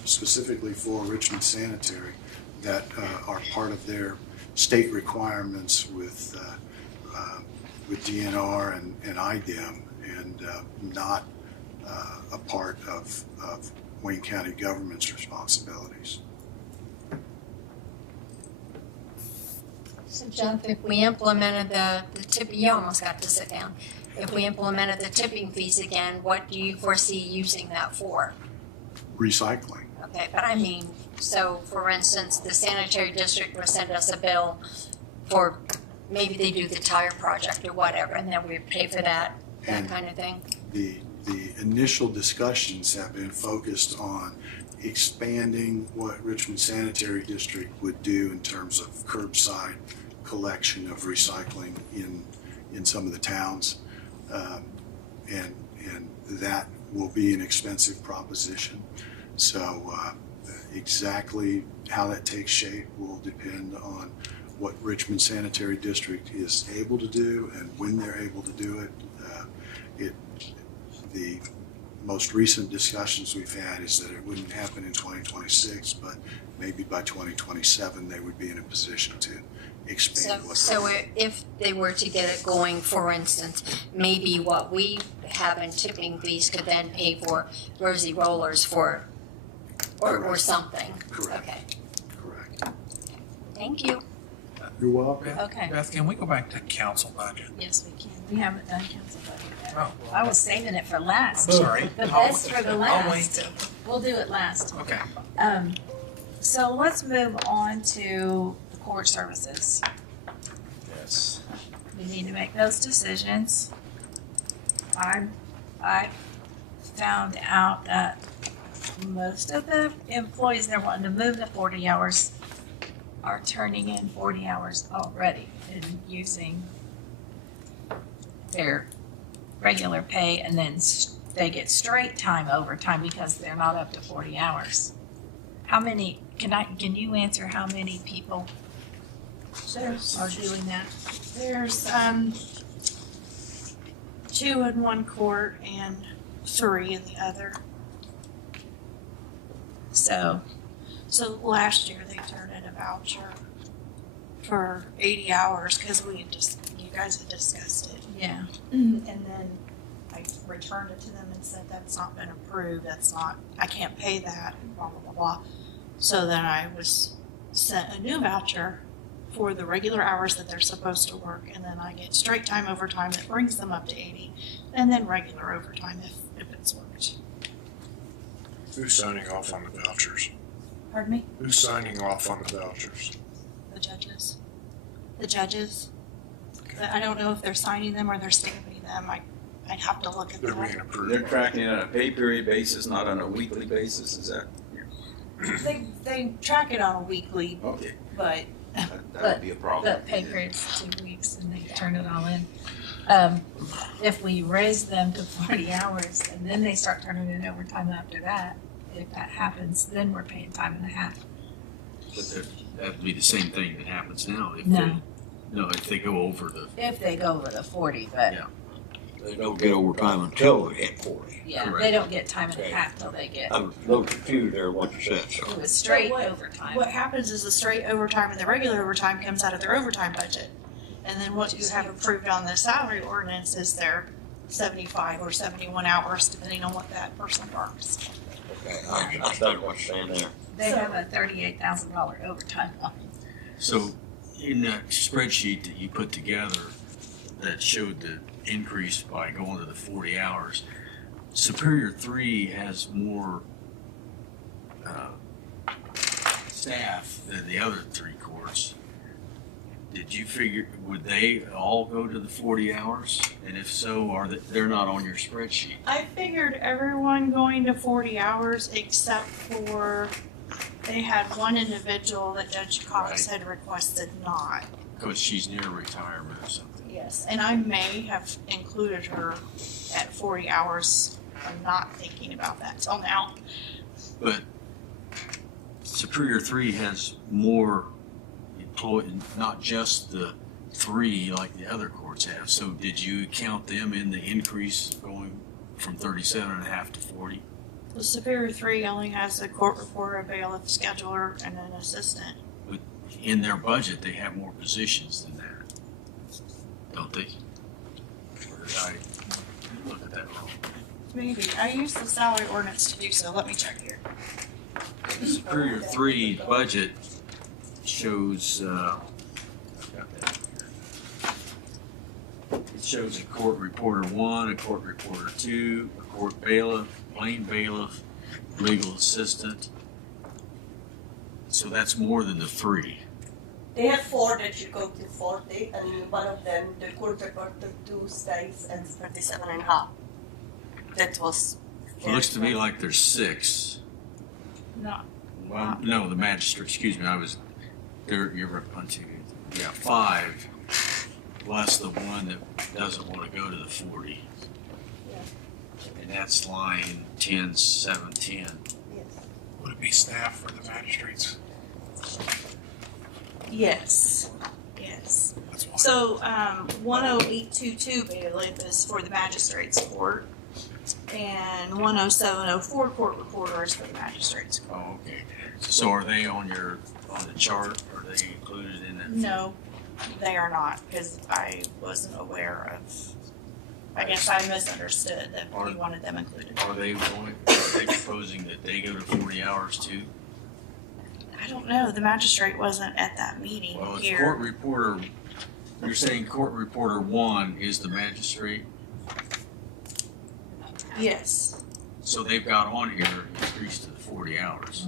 specifically for Richmond Sanitary that are part of their state requirements with DNR and IDEM, and not a part of Wayne County government's responsibilities. So Jeff, if we implemented the tipping, you almost got to sit down. If we implemented the tipping fees again, what do you foresee using that for? Recycling. Okay, but I mean, so for instance, the sanitary district will send us a bill for, maybe they do the tire project or whatever, and then we pay for that And kind of thing? The initial discussions have been focused on expanding what Richmond Sanitary District would do in terms of curbside collection of recycling in some of the towns. And that will be an expensive proposition. So exactly how that takes shape will depend on what Richmond Sanitary District is able to do and when they're able to do it. The most recent discussions we've had is that it wouldn't happen in 2026, but maybe by 2027 they would be in a position to expand. So if they were to get it going, for instance, maybe what we have in tipping fees could then pay for Rosie Rollers or something? Correct. Okay, Correct. thank you. You're welcome. Okay. Beth, can we go back to council budget? Yes, we can. We haven't done council budget yet. Oh, I was saving it for last. Sorry. The best for the last. I'll wait. We'll do it last. Okay. So let's move on to the court services. Yes. We need to make those decisions. I found out that most of the employees that are wanting to move to 40 hours are turning in 40 hours already and using their regular pay, and then they get straight time overtime because they're not up to 40 hours. How many, can you answer how many people are doing that? There's 2 in one court and 3 in the other. So last year they turned in a voucher for 80 hours because you guys had discussed it. Yeah. And then I returned it to them and said, that's not been approved, I can't pay that, blah, blah, blah, blah. So then I was sent a new voucher for the regular hours that they're supposed to work, and then I get straight time overtime that brings them up to 80, and then regular overtime if it's worked. Who's signing off on the vouchers? Pardon me? Who's signing off on the vouchers? The judges. The judges. I don't know if they're signing them or they're stamping them. I'd have to look at They're that. being approved. They're tracking it on a pay period basis, not on a weekly basis, is that? They track it on a weekly, Okay, but that would be a problem. But pay period's 2 weeks and they turn it all in. If we raise them to 40 hours and then they start turning in overtime after that, if that happens, then we're paying time and a half. But that'd be the same thing that happens now. If No. if they go over the, If they go over the 40, but Yeah. They don't get overtime until they hit 40. yeah, Correct. they don't get time and a half till they get, I was a little confused there what you said, so. it was straight So what- overtime. what happens is the straight overtime and the regular overtime comes out of their overtime budget. And then what you have approved on the salary ordinance is their 75 or 71 hours, depending on what that person works. Okay, I understand what you're saying there. They have a $38,000 overtime line. so in that spreadsheet that you put together that showed the increase by going to the 40 hours, Superior 3 has more staff than the other 3 courts. Did you figure, would they all go to the 40 hours? And if so, they're not on your spreadsheet? I figured everyone going to 40 hours except for, they had one individual that Judge Cox had requested not. Because she's near retirement or something. Yes, and I may have included her at 40 hours. I'm not thinking about that till now. But Superior 3 has more employees, not just the 3 like the other courts have. So did you count them in the increase going from 37 and a half to 40? The Superior 3 only has a court reporter, a bailiff, scheduler, and an assistant. But in their budget, they have more positions than that, don't they? Or did I look at that wrong? Maybe. I used the salary ordinance to do so. Let me check here. The Superior 3 budget shows, I've got that here. It shows a court reporter 1, a court reporter 2, a court bailiff, plain bailiff, legal assistant. So that's more than the 3. They have 4 that you go to 40, and one of them, the court reporter 2 stays at 37 and a half. That was. It looks to me like there's 6. No. Well, no, the magistrate, excuse me, you're 5, plus the one that doesn't want to go to the 40. Yeah. And that's line 10, 7, 10. Yes. Would it be staff for the magistrates? Yes. Yes. That's why. So, 10822 bailiff is for the magistrates court, and 10704 court reporter is for the magistrates court. Oh, okay. So are they on the chart? Are they included in that? No, they are not, because I wasn't aware of, I guess I misunderstood that we wanted them included. Are they proposing that they go to 40 hours too? I don't know, the magistrate wasn't at that meeting Well, it's here. court reporter, you're saying court reporter 1 is the magistrate? Yes. So they've got on here increased to the 40 hours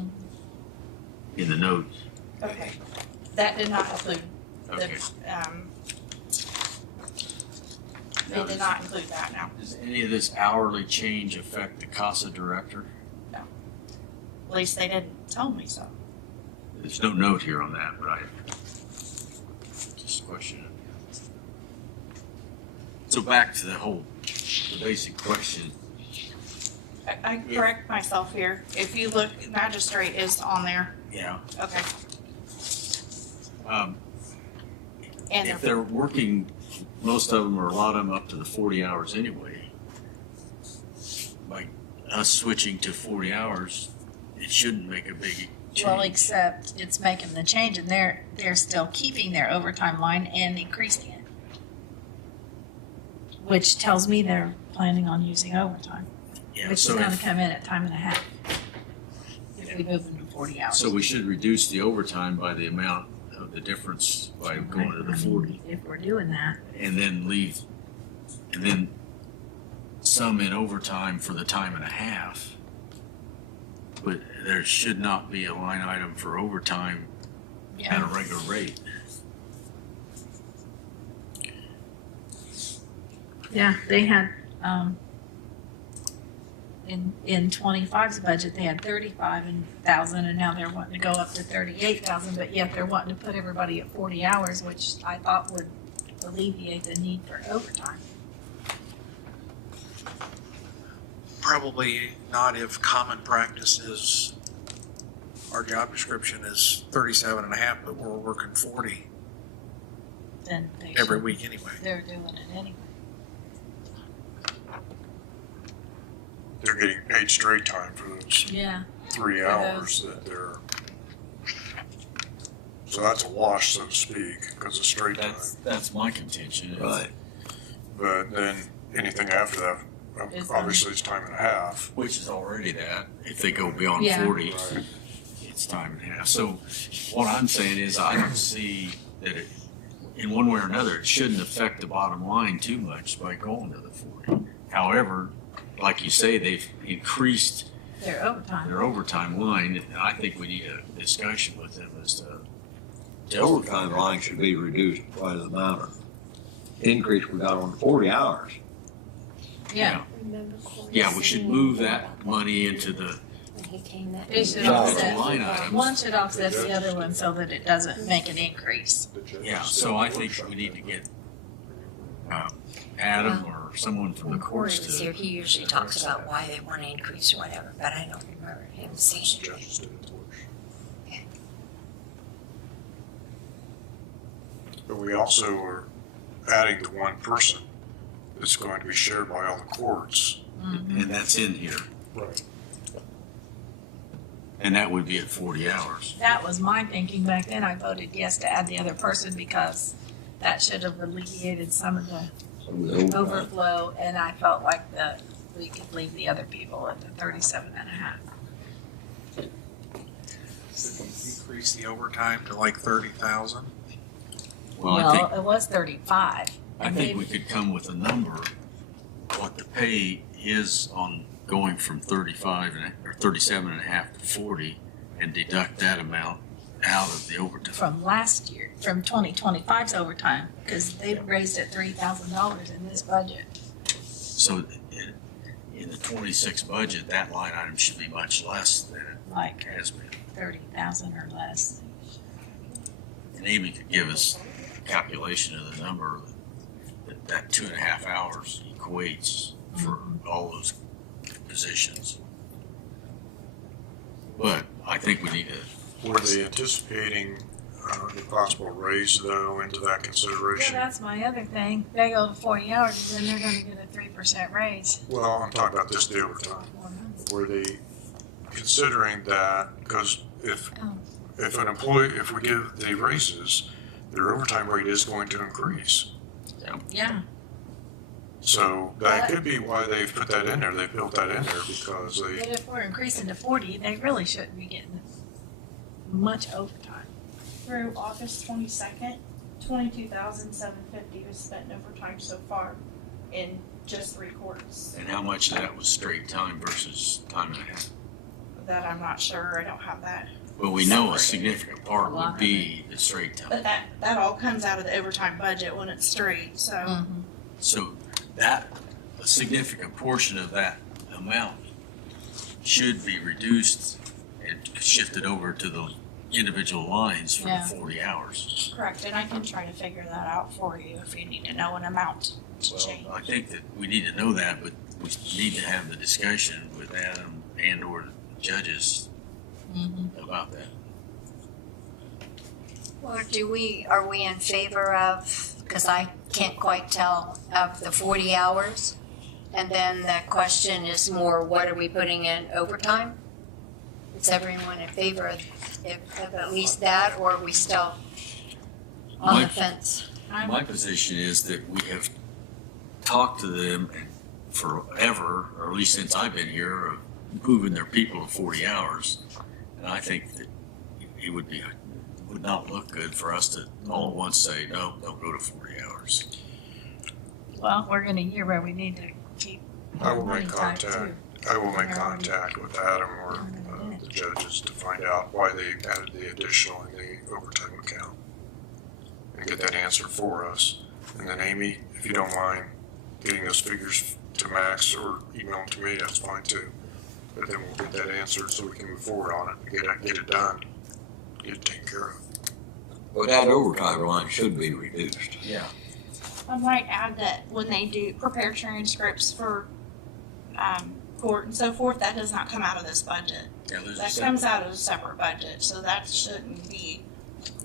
in the notes. Okay. That did not include Okay. they did not include that, no. Does any of this hourly change affect the CASA director? At least they didn't tell me so. There's no note here on that, but I just question it. So back to the basic question. I correct myself here. If you look, magistrate is on there. Yeah. Okay. If And they're working, most of them or a lot of them up to the 40 hours anyway, by us switching to 40 hours, it shouldn't make a big change. Well, except it's making the change and they're still keeping their overtime line and increasing it. Which tells me they're planning on using overtime, Yeah, which is so gonna if- come in at time and a half. If we move them to 40 hours. So we should reduce the overtime by the amount of the difference by going to the 40. If we're doing that, And then some in overtime for the time and a half. But there should not be a line item for overtime at a regular rate. Yeah, they had, in 25's budget, they had 35,000 and now they're wanting to go up to 38,000, but yet they're wanting to put everybody at 40 hours, which I thought would alleviate the need for overtime. Probably not if common practice is, our job description is 37 and a half, but we're working 40 Then they every should- week anyway. They're doing it anyway. They're getting paid straight time for those Yeah. 3 hours that they're. So that's a wash, so to speak, because it's straight time. That's my contention. Right. But then anything after that, It's, obviously it's time and a half. Which is already that. If they go beyond Yeah. 40, it's time and a half. So what I'm saying is I don't see that it, in one way or another, it shouldn't affect the bottom line too much by going to the 40. However, like you say, they've increased Their overtime. their overtime line, and I think we need a discussion with them as to. The overtime line should be reduced by the amount of increase we got on 40 hours. Yeah. Yeah, we should move that money into the They should individual offset, line items. one should offset the other one so that it doesn't make an increase. Yeah, so I think we need to get Adam or someone from the Corey courts was to. here, he usually talks about why they want to increase or whatever, but I don't remember him saying it. But we also are adding the one person that's going to be shared by all the courts. And that's in here. Right. And that would be at 40 hours. That was my thinking back then. I voted yes to add the other person because that should have alleviated some of the overflow, and I felt like we could leave the other people at the 37 and a half. Increase the overtime to like 30,000. Well, I think, It was 35. I think we could come with a number, what the pay is on going from 35 or 37 and a half to 40, and deduct that amount out of the overtime. From last year, from 2025's overtime, because they raised it $3,000 in this budget. So in the 26 budget, that line item should be much less than Like it has been. 30,000 or less. And Amy could give us a calculation of the number that 2.5 hours equates for all those positions. But I think we need to. Were they anticipating the possible raise though into that Yeah, consideration? that's my other thing. They go to 40 hours, and then they're gonna get a 3% raise. Well, I'm talking about just the overtime. Were they considering that, because if an employee, if we give the raises, their overtime rate is going to increase. Yeah. So that could be why they've put that in there, they built that in there because But they, if we're increasing to 40, they really shouldn't be getting much overtime. Through August 22nd, 22,750 was spent in overtime so far in just 3 courts. And how much of that was straight time versus time and a half? That I'm not sure, I don't have that. Well, we know a significant part would be the straight But time. that all comes out of the overtime budget when it's straight, so. So that, a significant portion of that amount should be reduced and shifted over to the individual lines for the Yeah. 40 hours. Correct, and I can try to figure that out for you if you need to know an amount to change. I think that we need to know that, but we need to have the discussion with Adam and or the judges about that. Or are we in favor of, because I can't quite tell, of the 40 hours? And then the question is more, what are we putting in overtime? Is everyone in favor of at least that, or are we still on the fence? My position is that we have talked to them forever, or at least since I've been here, of moving their people to 40 hours. And I think that it would not look good for us to all at once say, no, don't go to 40 hours. Well, we're in a year where we need to keep I will money make tight contact, too. I will make contact with Adam or the judges to find out why they added the additional in the overtime account. And get that answer for us. And then Amy, if you don't mind getting those figures to Max or email them to me, that's fine too. But then we'll get that answered so we can move forward on it and get it done, get it taken care of. But that overtime line should be reduced. Yeah. I might add that when they do prepare transcripts for court and so forth, that does not come out of this budget. Yeah, there's a That separate- comes out of a separate budget, so that shouldn't be.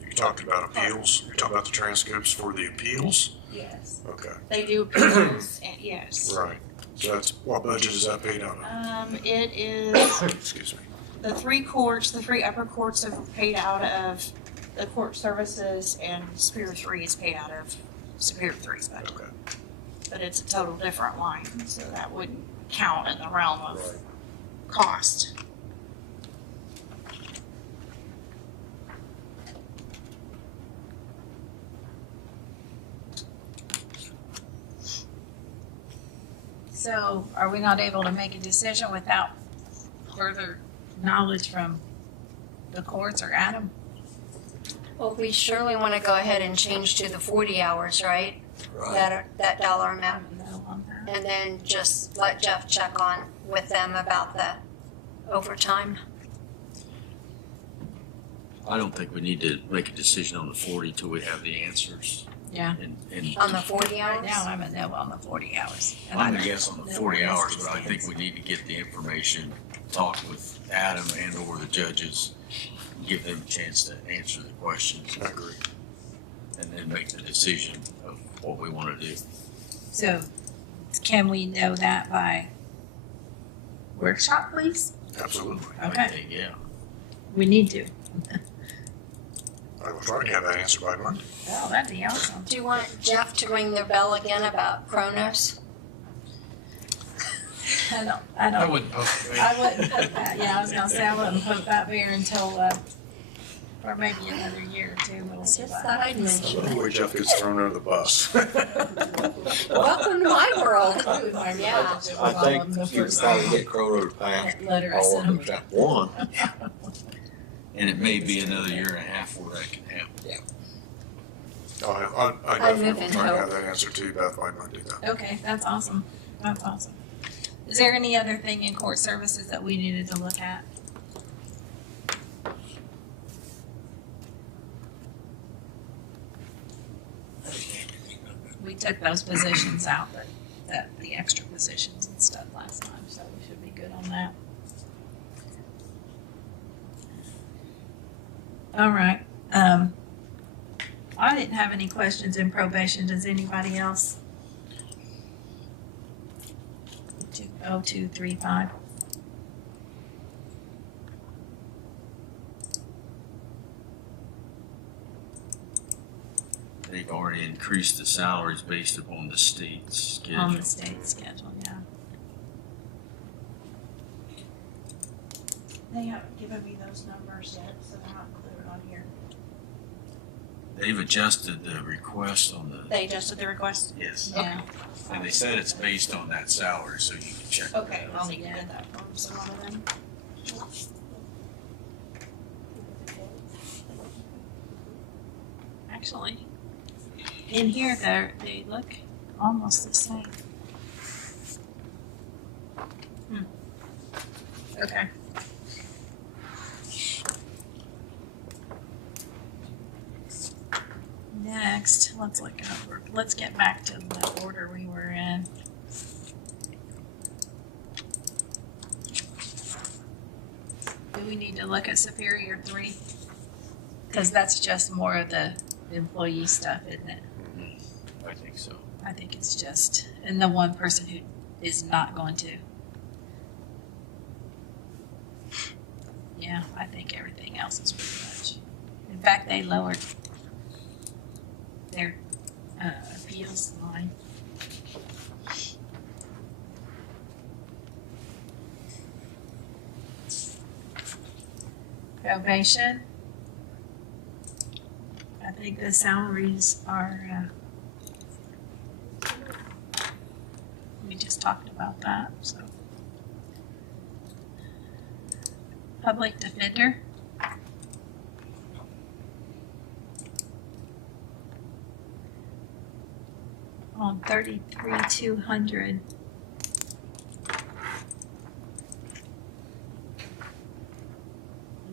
You're talking about appeals? You're talking about the transcripts for the appeals? Yes. Okay, They do appeals, and yes. right. So that's, what budget is that paid out of? It is, Excuse me. the three upper courts are paid out of the court services, and Superior 3 is paid out of Superior 3's budget. Okay. But it's a total different line, so that wouldn't count in the realm of cost. So are we not able to make a decision without further knowledge from the courts or Adam? Well, we surely want to go ahead and change to the 40 hours, right? That dollar amount. And then just let Jeff check on with them about the overtime. I don't think we need to make a decision on the 40 till we have the answers. Yeah. And On the 40 hours? Right now, I'm a no on the 40 hours. And I'm I gonna guess on the know 40 where hours, this but I think we stands. need to get the information, talk with Adam and or the judges, give them a chance to answer the questions. I agree. And then make the decision of what we wanna do. So can we know that by workshop, please? Absolutely. I Okay. think, yeah. We need to. I will try to have that answer by Monday. Oh, that'd be awesome. Do you want Jeff to ring their bell again about Kronos? I wouldn't poke the bear. I wouldn't poke that, yeah, I was gonna say I wouldn't poke that bear until, or maybe another year or two, we'll see what Thought I'd happens. mention The way Jeff gets thrown under the bus. Welcome to my world. I Yeah. think you can probably get Croto to pass Letter I all sent of them him. except one. And it may be another year and a half before that can happen. I I definitely move will in try to hope. have that answer to you, Beth, by Monday then. Okay, that's awesome, that's awesome. Is there any other thing in court services that we needed to look at? We took those positions out, the extra positions and stuff last time, so we should be good on that. All right, I didn't have any questions in probation, does anybody else? 0235. They've already increased the salaries based upon the state's schedule. On the state schedule, yeah. They haven't given me those numbers yet, so they're not included on here. They've adjusted the request on the, They adjusted the request? yes. Yeah. And they said it's based on that salary, so you can check. it Okay, out. I'll need to get that from someone of them. Actually, in here, they look almost the same. Okay. Next, let's get back to the order we were in. Do we need to look at Superior 3? Because that's just more of the employee stuff, isn't it? I think so. I think it's just, and the one person who is not going to. Yeah, I think everything else is pretty much. In fact, they lowered their appeals line. Probation. I think the salaries are, we just talked about that, so. public defender. On 33,200.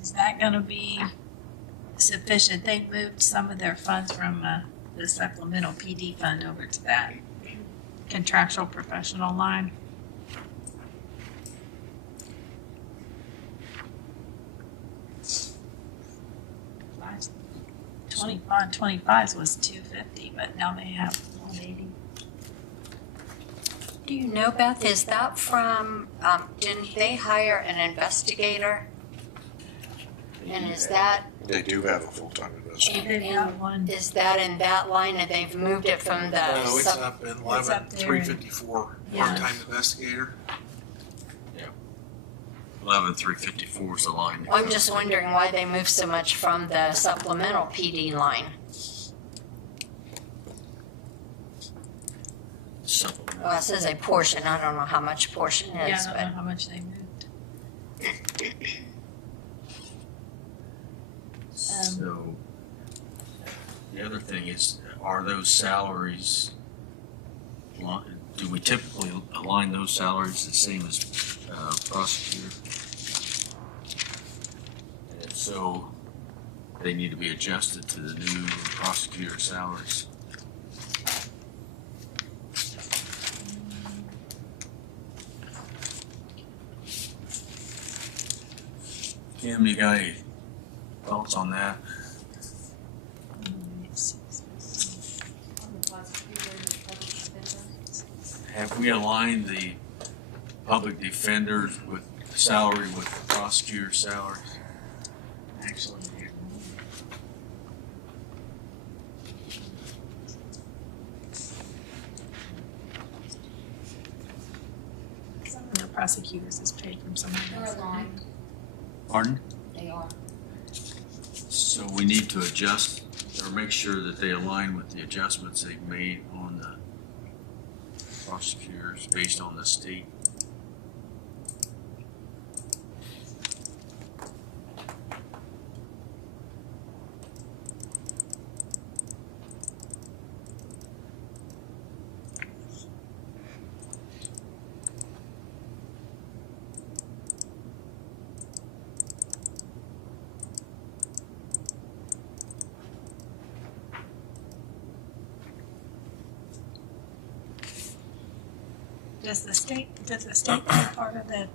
Is that gonna be sufficient? They moved some of their funds from the supplemental PD fund over to that contractual professional line. Last 25 was 250, but now they have 180. Do you know, Beth, is that from, didn't they hire an investigator? And is that, They do have a full-time investigator. They've got one. is that in that line and they've moved it from the? No, it's sub- up in It's 11, up there. 354, Yeah. part-time investigator. 11,354 is the line. I'm just wondering why they moved so much from the supplemental PD line. Supplemental. Well, it says a portion, I don't know how much portion Yeah, is, I don't but. know how much they moved. So, the other thing is, are those salaries, do we typically align those salaries the same as prosecutor? And if so, they need to be adjusted to the new prosecutor salaries. Kim, you got any thoughts on that? Have we aligned the public defenders with salary with the prosecutor's salaries? Actually, some of the prosecutors is paid from someone else. Pardon? They are. So we need to adjust or make sure that they align with the adjustments they've made on the prosecutors based on the state. Does the state pay part of the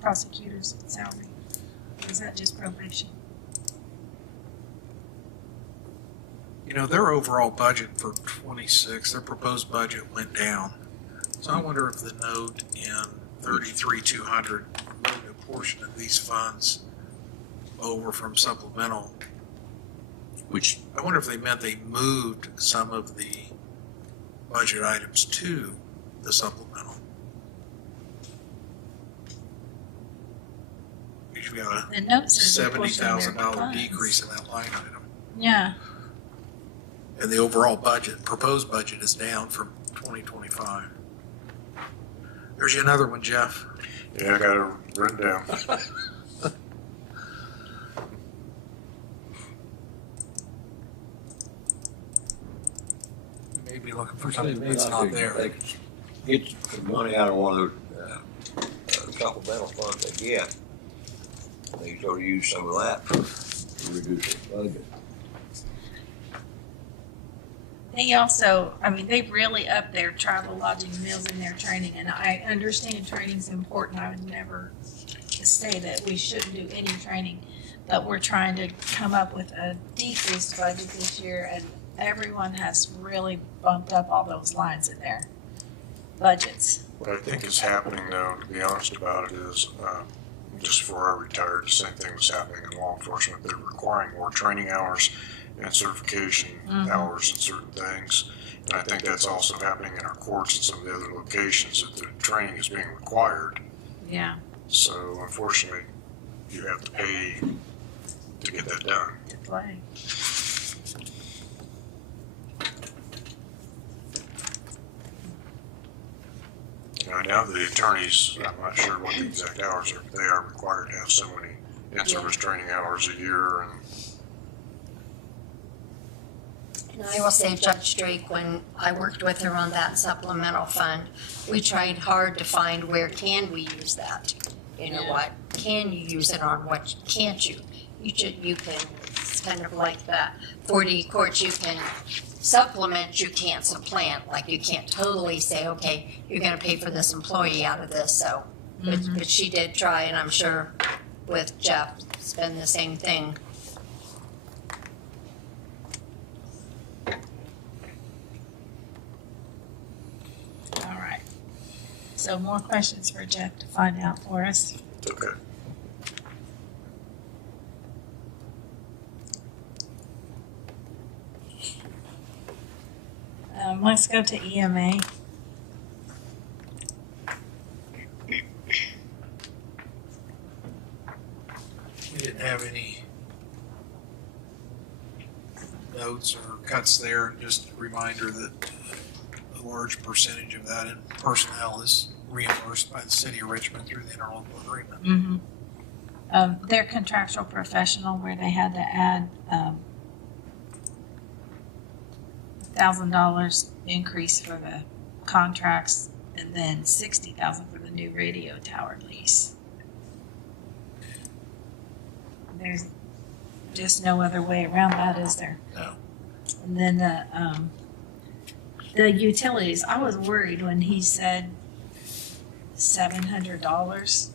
prosecutor's salary? Or is that just probation? You know, their overall budget for 26, their proposed budget went down. So I wonder if the note in 33,200 moved a portion of these funds over from supplemental. Which, I wonder if they meant they moved some of the budget items to the supplemental. We got The note a says a portion of their $70,000 funds. decrease in that line item. Yeah, And the overall budget, proposed budget is down from 2025. There's you another one, Jeff. Yeah, I got it written down. You may be looking for something that's not there. They could get some money out of one of those supplemental funds they get. They sort of use some of that to reduce the budget. they also, I mean, they've really upped their travel, lodging, meals and their training, and I understand training's important. I would never say that we shouldn't do any training, but we're trying to come up with a decreased budget this year, and everyone has really bumped up all those lines in their budgets. What I think is happening though, to be honest about it, is just before I retired, the same thing was happening in law enforcement. They're requiring more training hours and certification hours in certain things. And I think that's also happening in our courts and some of the other locations that the training is being required. Yeah. So unfortunately, you have to pay to get that done. To play. You know, now the attorneys, I'm not sure what the exact hours are, but they are required to have so many in-service training hours a year, and And I will say Judge Drake, when I worked with her on that supplemental fund, we tried hard to find where can we use that? You know, what can you use it on, what can't you? You can, it's kind of like that 4D courts, you can supplement, you can't supplant. Like you can't totally say, okay, you're gonna pay for this employee out of this, so. But she did try, and I'm sure with Jeff, it's been the same thing. All right. So more questions for Jeff to find out for us. okay. Let's go to EMA. We didn't have any notes or cuts there, just a reminder that a large percentage of that in personnel is reimbursed by the city of Richmond through the interlocal agreement. Mm-hmm. Their contractual professional, where they had to add $1,000 increase for the contracts, and then $60,000 for the new radio tower lease. There's just no other way around that, is there? No. And then the utilities, I was worried when he said $700.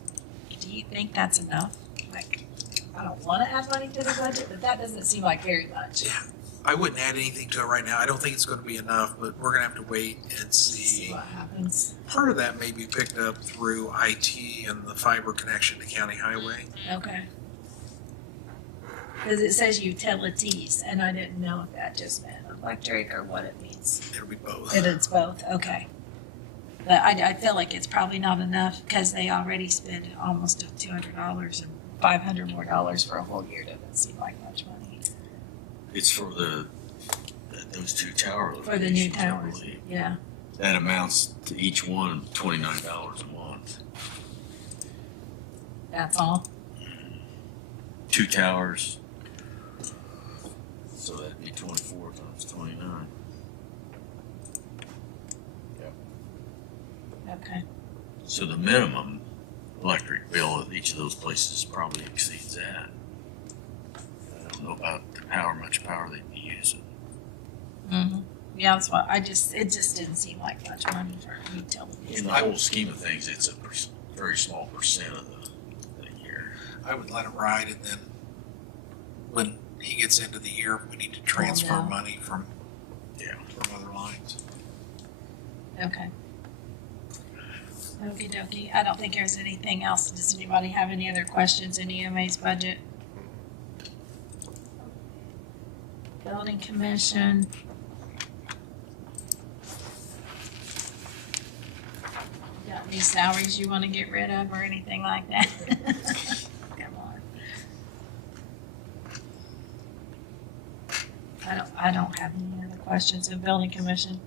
Do you think that's enough? Like, I don't want to add money to the budget, but that doesn't seem like very much. Yeah. I wouldn't add anything to it right now. I don't think it's going to be enough, but we're going to have to wait and see. What happens? Part of that may be picked up through IT and the fiber connection to county highway. Okay. Because it says utilities, and I didn't know if that just meant electric or what it means. It'll be both. It's both, okay. But I feel like it's probably not enough because they already spent almost $200 and $500 more for a whole year. Doesn't seem like much money. It's for those two tower locations. For the new I towers, believe. yeah. That amounts to each one $29 a month. That's all? 2 towers. So that'd be 24 times 29. Okay. So the minimum electric bill at each of those places probably exceeds that. I don't know about how much power they'd be using. Mm-hmm. Yeah, that's what, it just didn't seem like much money for utilities. In the whole scheme of things, it's a very small percent of the year. I would let it ride, and then when he gets into the year, we need to transfer down. money from Yeah. other lines. Okay. Okie dokie. I don't think there's anything else. Does anybody have any other questions in EMA's budget? Building commission. Got any salaries you want to get rid of or anything like that? Come on. I don't have any other questions in building commission.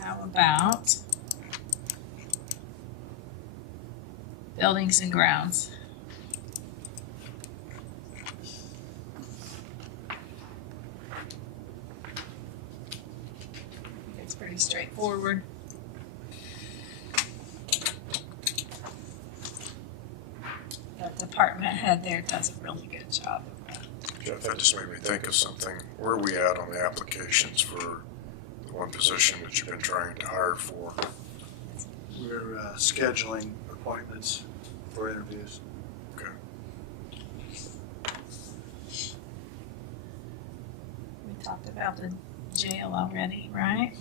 How about buildings and grounds? It's pretty straightforward. The department head there does a really good job of that. Jeff, that just made me think of something. Where are we at on the applications for the one position that you've been trying to hire for? We're scheduling appointments for interviews. Okay. We talked about the jail already, right?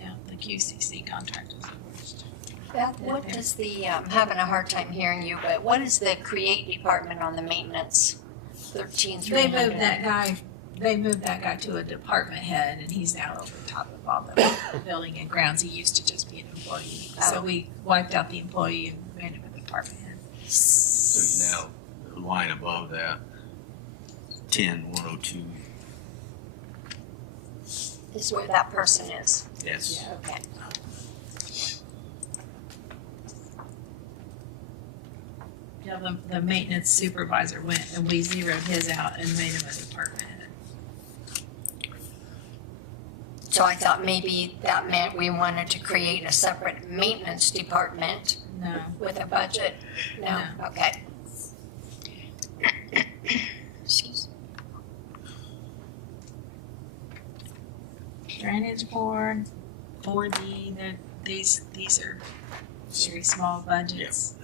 Yeah, the QCC contract is the worst. Beth, what is the, I'm having a hard time hearing you, but what is the create department on the maintenance? 13,300. They moved that guy to a department head, and he's now over top of all the building and grounds. He used to just be an employee. So we wiped out the employee and made him a department head. So now, the line above that, 10-102 is where that person is. Yes. Yeah, okay. Yeah, the maintenance supervisor went and we zeroed his out and made him a department head. So I thought maybe that meant we wanted to create a separate maintenance department No. with a budget? No, okay. Excuse. Drainage board, 4D, these are very small budgets.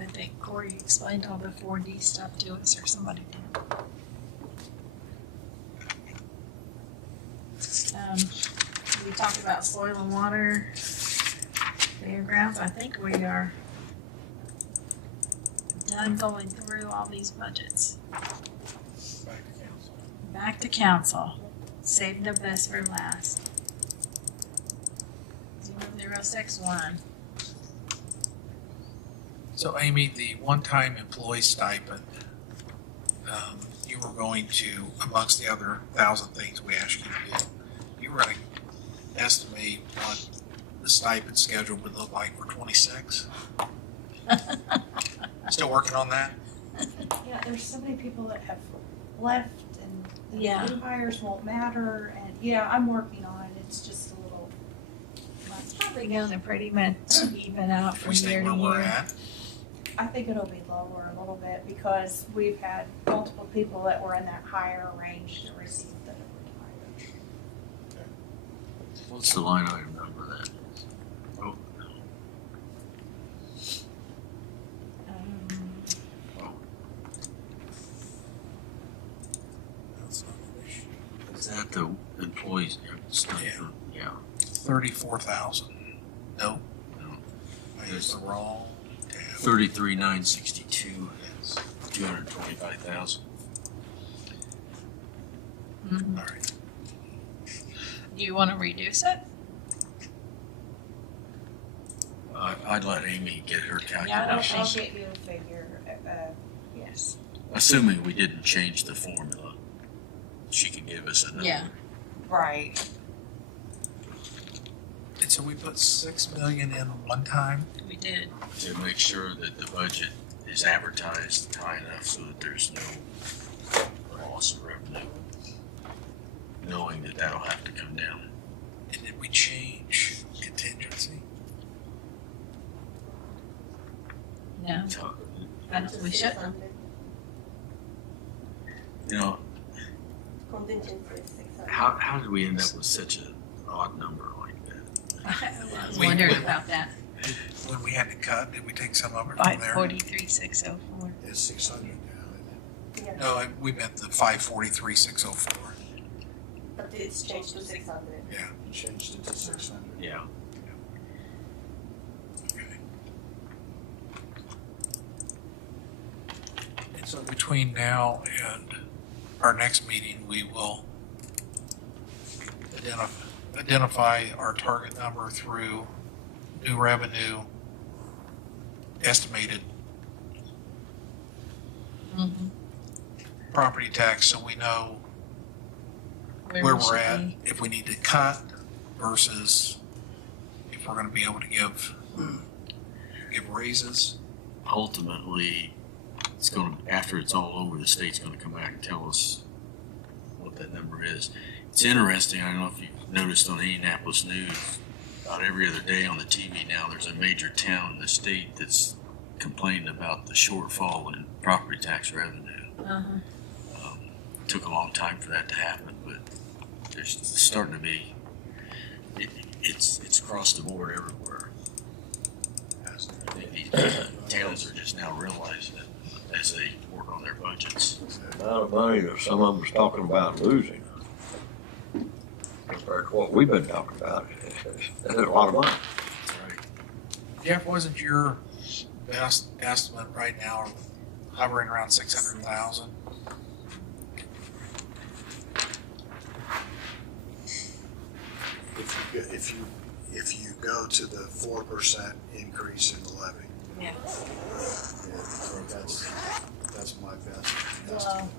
I think Corey explained all the 4D stuff to us, or somebody did. We talked about soil and water, fairgrounds. I think we are done going through all these budgets. Back to council. Save the best for last. 0061. So Amy, the one-time employee stipend, you were going to, amongst the other 1,000 things we asked you to do, you were going to estimate what the stipend schedule would look like for 26? Still working on that? Yeah, there's so many people that have left and Yeah. new hires won't matter, and yeah, I'm working on it, it's just a little. It's probably gonna pretty much even out If from we stay year to where we're year. at? I think it'll be lower a little bit because we've had multiple people that were in that higher range to receive the retired. What's the line item number that is? Oh, is that the employees? Yeah. 34,000. No. No. I used the wrong tab. 33,962. That's 225,000. Mhm. All right. Do you wanna reduce it? I'd let Amy get her Yeah, I don't calculation. I'll think- get you a figure, yes. Assuming we didn't change the formula, she can give us a number. Yeah. Right. And so we put 6 million in one time? We did. To make sure that the budget is advertised high enough so that there's no loss of revenue, knowing that that'll have to come down. And did we change contingency? No, So, I don't, we shouldn't. you know, Contingency is 600. how did we end up with such an odd number like that? I was wondering about that. When we had to cut, did we take some of it from 543,604. It's 600 now, isn't it? Yeah, No, we meant the 543,604. but it's changed to 600. Yeah. Changed it to 600. Yeah. And so between now and our next meeting, we will identify our target number through new revenue, estimated Mhm. property tax, so we know where we we're should at, be. if we need to cut versus if we're gonna be able to give raises. Ultimately, it's gonna, after it's all over, the state's gonna come back and tell us what that number is. It's interesting, I don't know if you've noticed on Indianapolis News, about every other day on the TV now, there's a major town in the state that's complaining about the shortfall in property tax revenue. Uh-huh. Took a long time for that to happen, but there's starting to be, it's across the board everywhere. I think these towns are just now realizing it as they work on their budgets. The amount of money that some of them's talking about losing compared to what we've been talking about, that's a lot of money. Jeff, wasn't your best estimate right now hovering around 600,000? If you go to the 4% increase in the levy, Yeah. Yeah, so that's my best Well, estimate.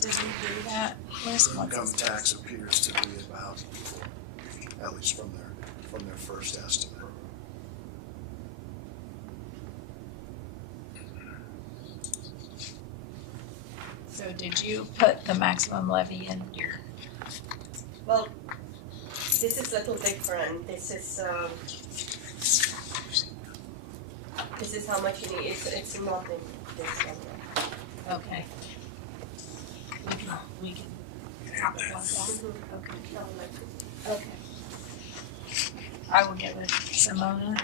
did we do that? Where's The what's income his- tax appears to be about, at least from their first estimate. So did you put the maximum levy in your, Well, this is a little different. This is how much you need. It's not in this one. okay. We can talk about that. Okay. No, like, Okay. I will get with Simona,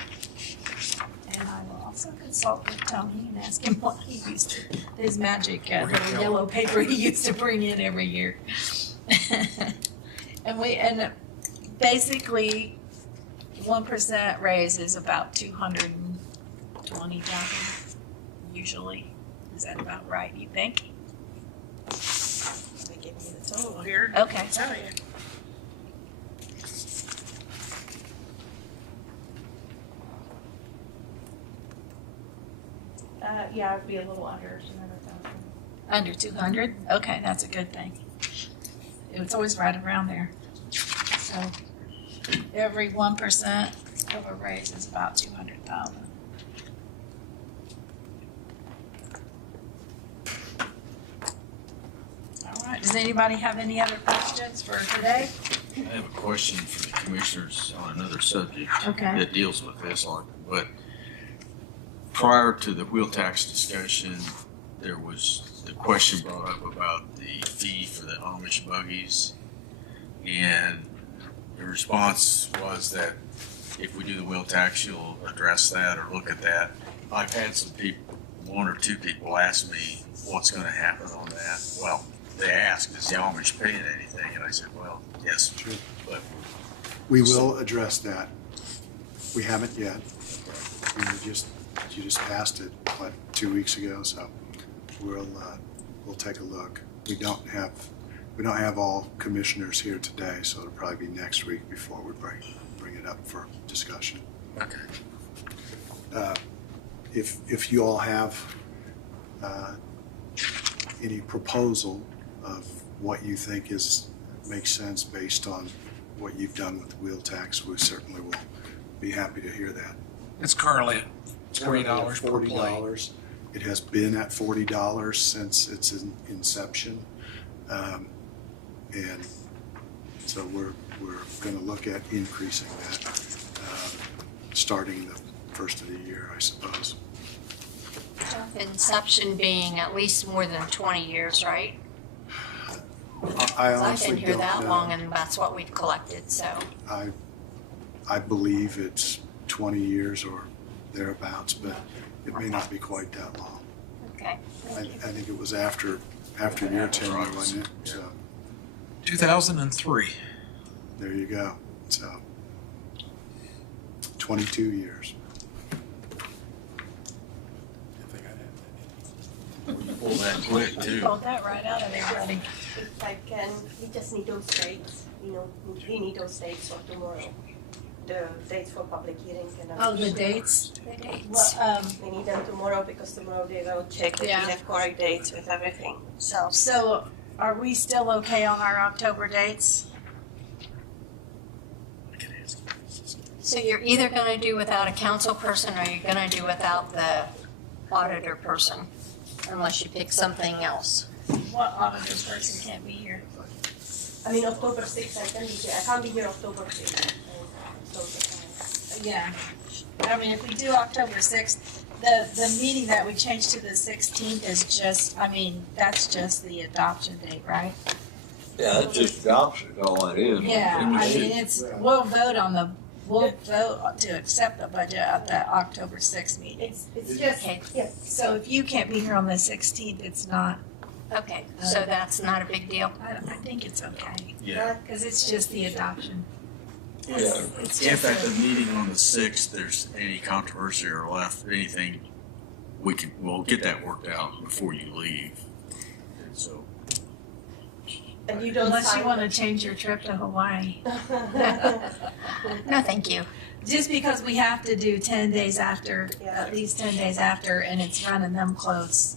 and I will also consult with Tony and ask him what he used to, his magic little yellow paper he used to bring in every year. And basically, 1% raise is about 220,000 usually. Is that about right, you think? they give me the total here. Okay. Tell you. Yeah, it'd be a little under 200,000. Under 200? Okay, that's a good thing. It's always right around there. So every 1% of a raise is about 200,000. All right, does anybody have any other questions for today? I have a question for the commissioners on another subject. Okay. That deals with this, but prior to the wheel tax discussion, there was the question brought up about the fee for the Amish buggies. And the response was that if we do the wheel tax, you'll address that or look at that. I've had some people, one or two people ask me what's gonna happen on that. Well, they asked, is the Amish paying anything? And I said, well, yes, Sure. but We will address that. We haven't yet. You just passed it, what, 2 weeks ago, so we'll take a look. We don't have all commissioners here today, so it'll probably be next week before we bring it up for discussion. okay. If you all have any proposal of what you think makes sense based on what you've done with the wheel tax, we certainly will be happy to hear that. It's currently at $40 per plate. $40. It has been at $40 since its inception. And so we're going to look at increasing that starting the first of the year, I suppose. Inception being at least more than 20 years, right? I I've honestly been here don't that know. long and that's what we've collected, so. I believe it's 20 years or thereabouts, but it may not be quite that long. Okay. I think it was after your tenure, wasn't it? So 2003. there you go. So 22 years. You pull that quick You too. pulled that right out of there, buddy. If I can, we just need those dates, we need those dates for tomorrow. The dates for public hearing and. Oh, the dates? The dates. Well, We need them tomorrow because tomorrow they will check that we Yeah. have correct dates with everything, so. so are we still okay on our October dates? So you're either gonna do without a council person or you're gonna do without the auditor person, unless you pick something else. What auditor's person can't be here? I mean, October 6th, I can be here, I can't be here October 6th. Yeah, I mean, if we do October 6th, the meeting that we changed to the 16th is just, I mean, that's just the adoption date, right? Yeah, that's just adoption, is all it is. Yeah, I mean, we'll vote to accept the budget at the October 6th meeting. It's just, Okay. yes, So if you can't be here on the 16th, it's not, Okay, so that's not a big deal. I think it's okay, Yeah. because it's just the adoption. Yeah. It's If just at the meeting on the 6th, there's any controversy or left, anything, we'll get that worked out before you leave. And so, and you don't Unless you sign. want to change your trip to Hawaii. No, thank you. just because we have to do 10 days after, Yeah. at least 10 days after, and it's running them close.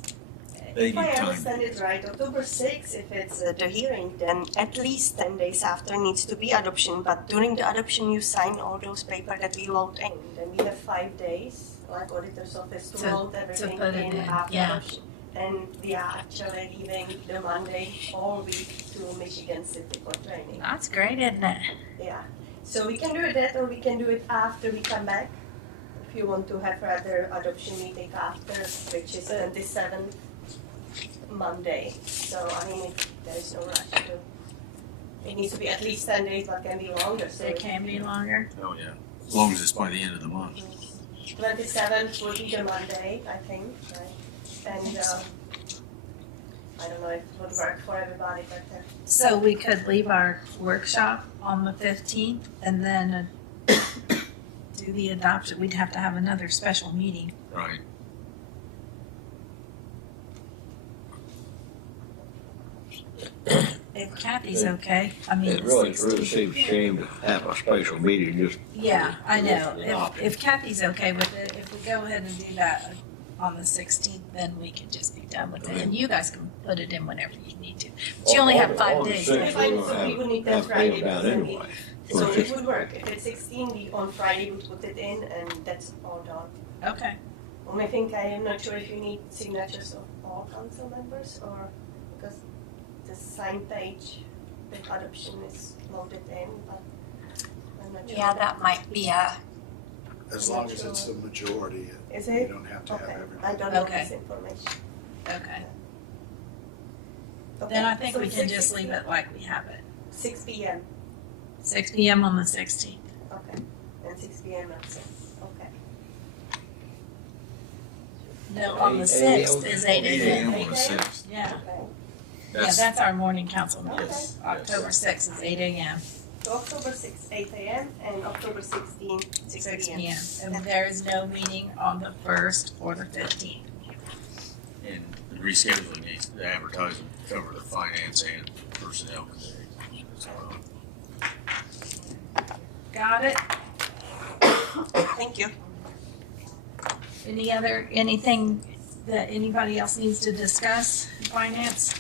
They If need I time. understand it right, October 6th, if it's the hearing, then at least 10 days after needs to be adoption. But during the adoption, you sign all those papers that we load in. Then we have 5 days, like auditor's office, to To- load everything put it in in, after yeah. adoption. And we are actually leaving the Monday all week to Michigan City for training. That's great, isn't it? Yeah. So we can do that, or we can do it after we come back. If you want to have rather adoption meeting after, which is 27th Monday. So I mean, there is no rush to. It needs to be at least 10 days, but can be longer. So It can be longer. Oh, yeah. As long as it's by the end of the month. 27th will be the Monday, I think, right? And I don't know if it would work for everybody, but So we could leave our workshop on the 15th and then do the adoption. We'd have to have another special meeting. Right. If Kathy's okay, I mean. It really the 16th. seems a shame to have a special meeting just. Yeah, I know. Yeah. If Kathy's okay with it, if we go ahead and do that on the 16th, then we can just be done with it. And you guys can put it in whenever you need to. But you only have 5 days. On the if 6th, I we're so gonna we would need have that Friday. nailed down because then anyway. so it would work. If it's 16, we on Friday would put it in, and that's all done. Okay. Only thing I am not sure if you need signatures of all council members or because the sign page, the adoption is loaded in, but I'm not sure. Yeah, that might be a, As long as it's the majority, Is you it? don't have to have Okay, everybody. I don't know Okay. this information. Okay. Okay, Then I think so we can 6 just leave it like we have it. 6 p.m. 6 p.m. on the 16th. Okay, and 6 p.m. at 6. Okay. No, on the 6th is 8 a.m. on the 6th. Yeah. Okay. Yeah, that's our morning council meeting. Yes. October 6th is 8 a.m. So October 6, 8 a.m. and October 16, 6 6 p.m. p.m. And there is no meeting on the 1st or the 15th. And the rescheduling needs, the advertising cover the finance and personnel committee as well. Got it? Thank you. Anything that anybody else needs to discuss in finance?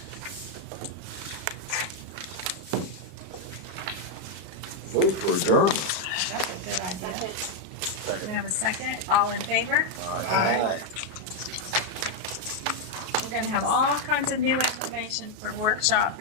Move for adjournment. That's a good idea. Do we have a second? All in favor? Aye. We're gonna have all kinds of new information for workshop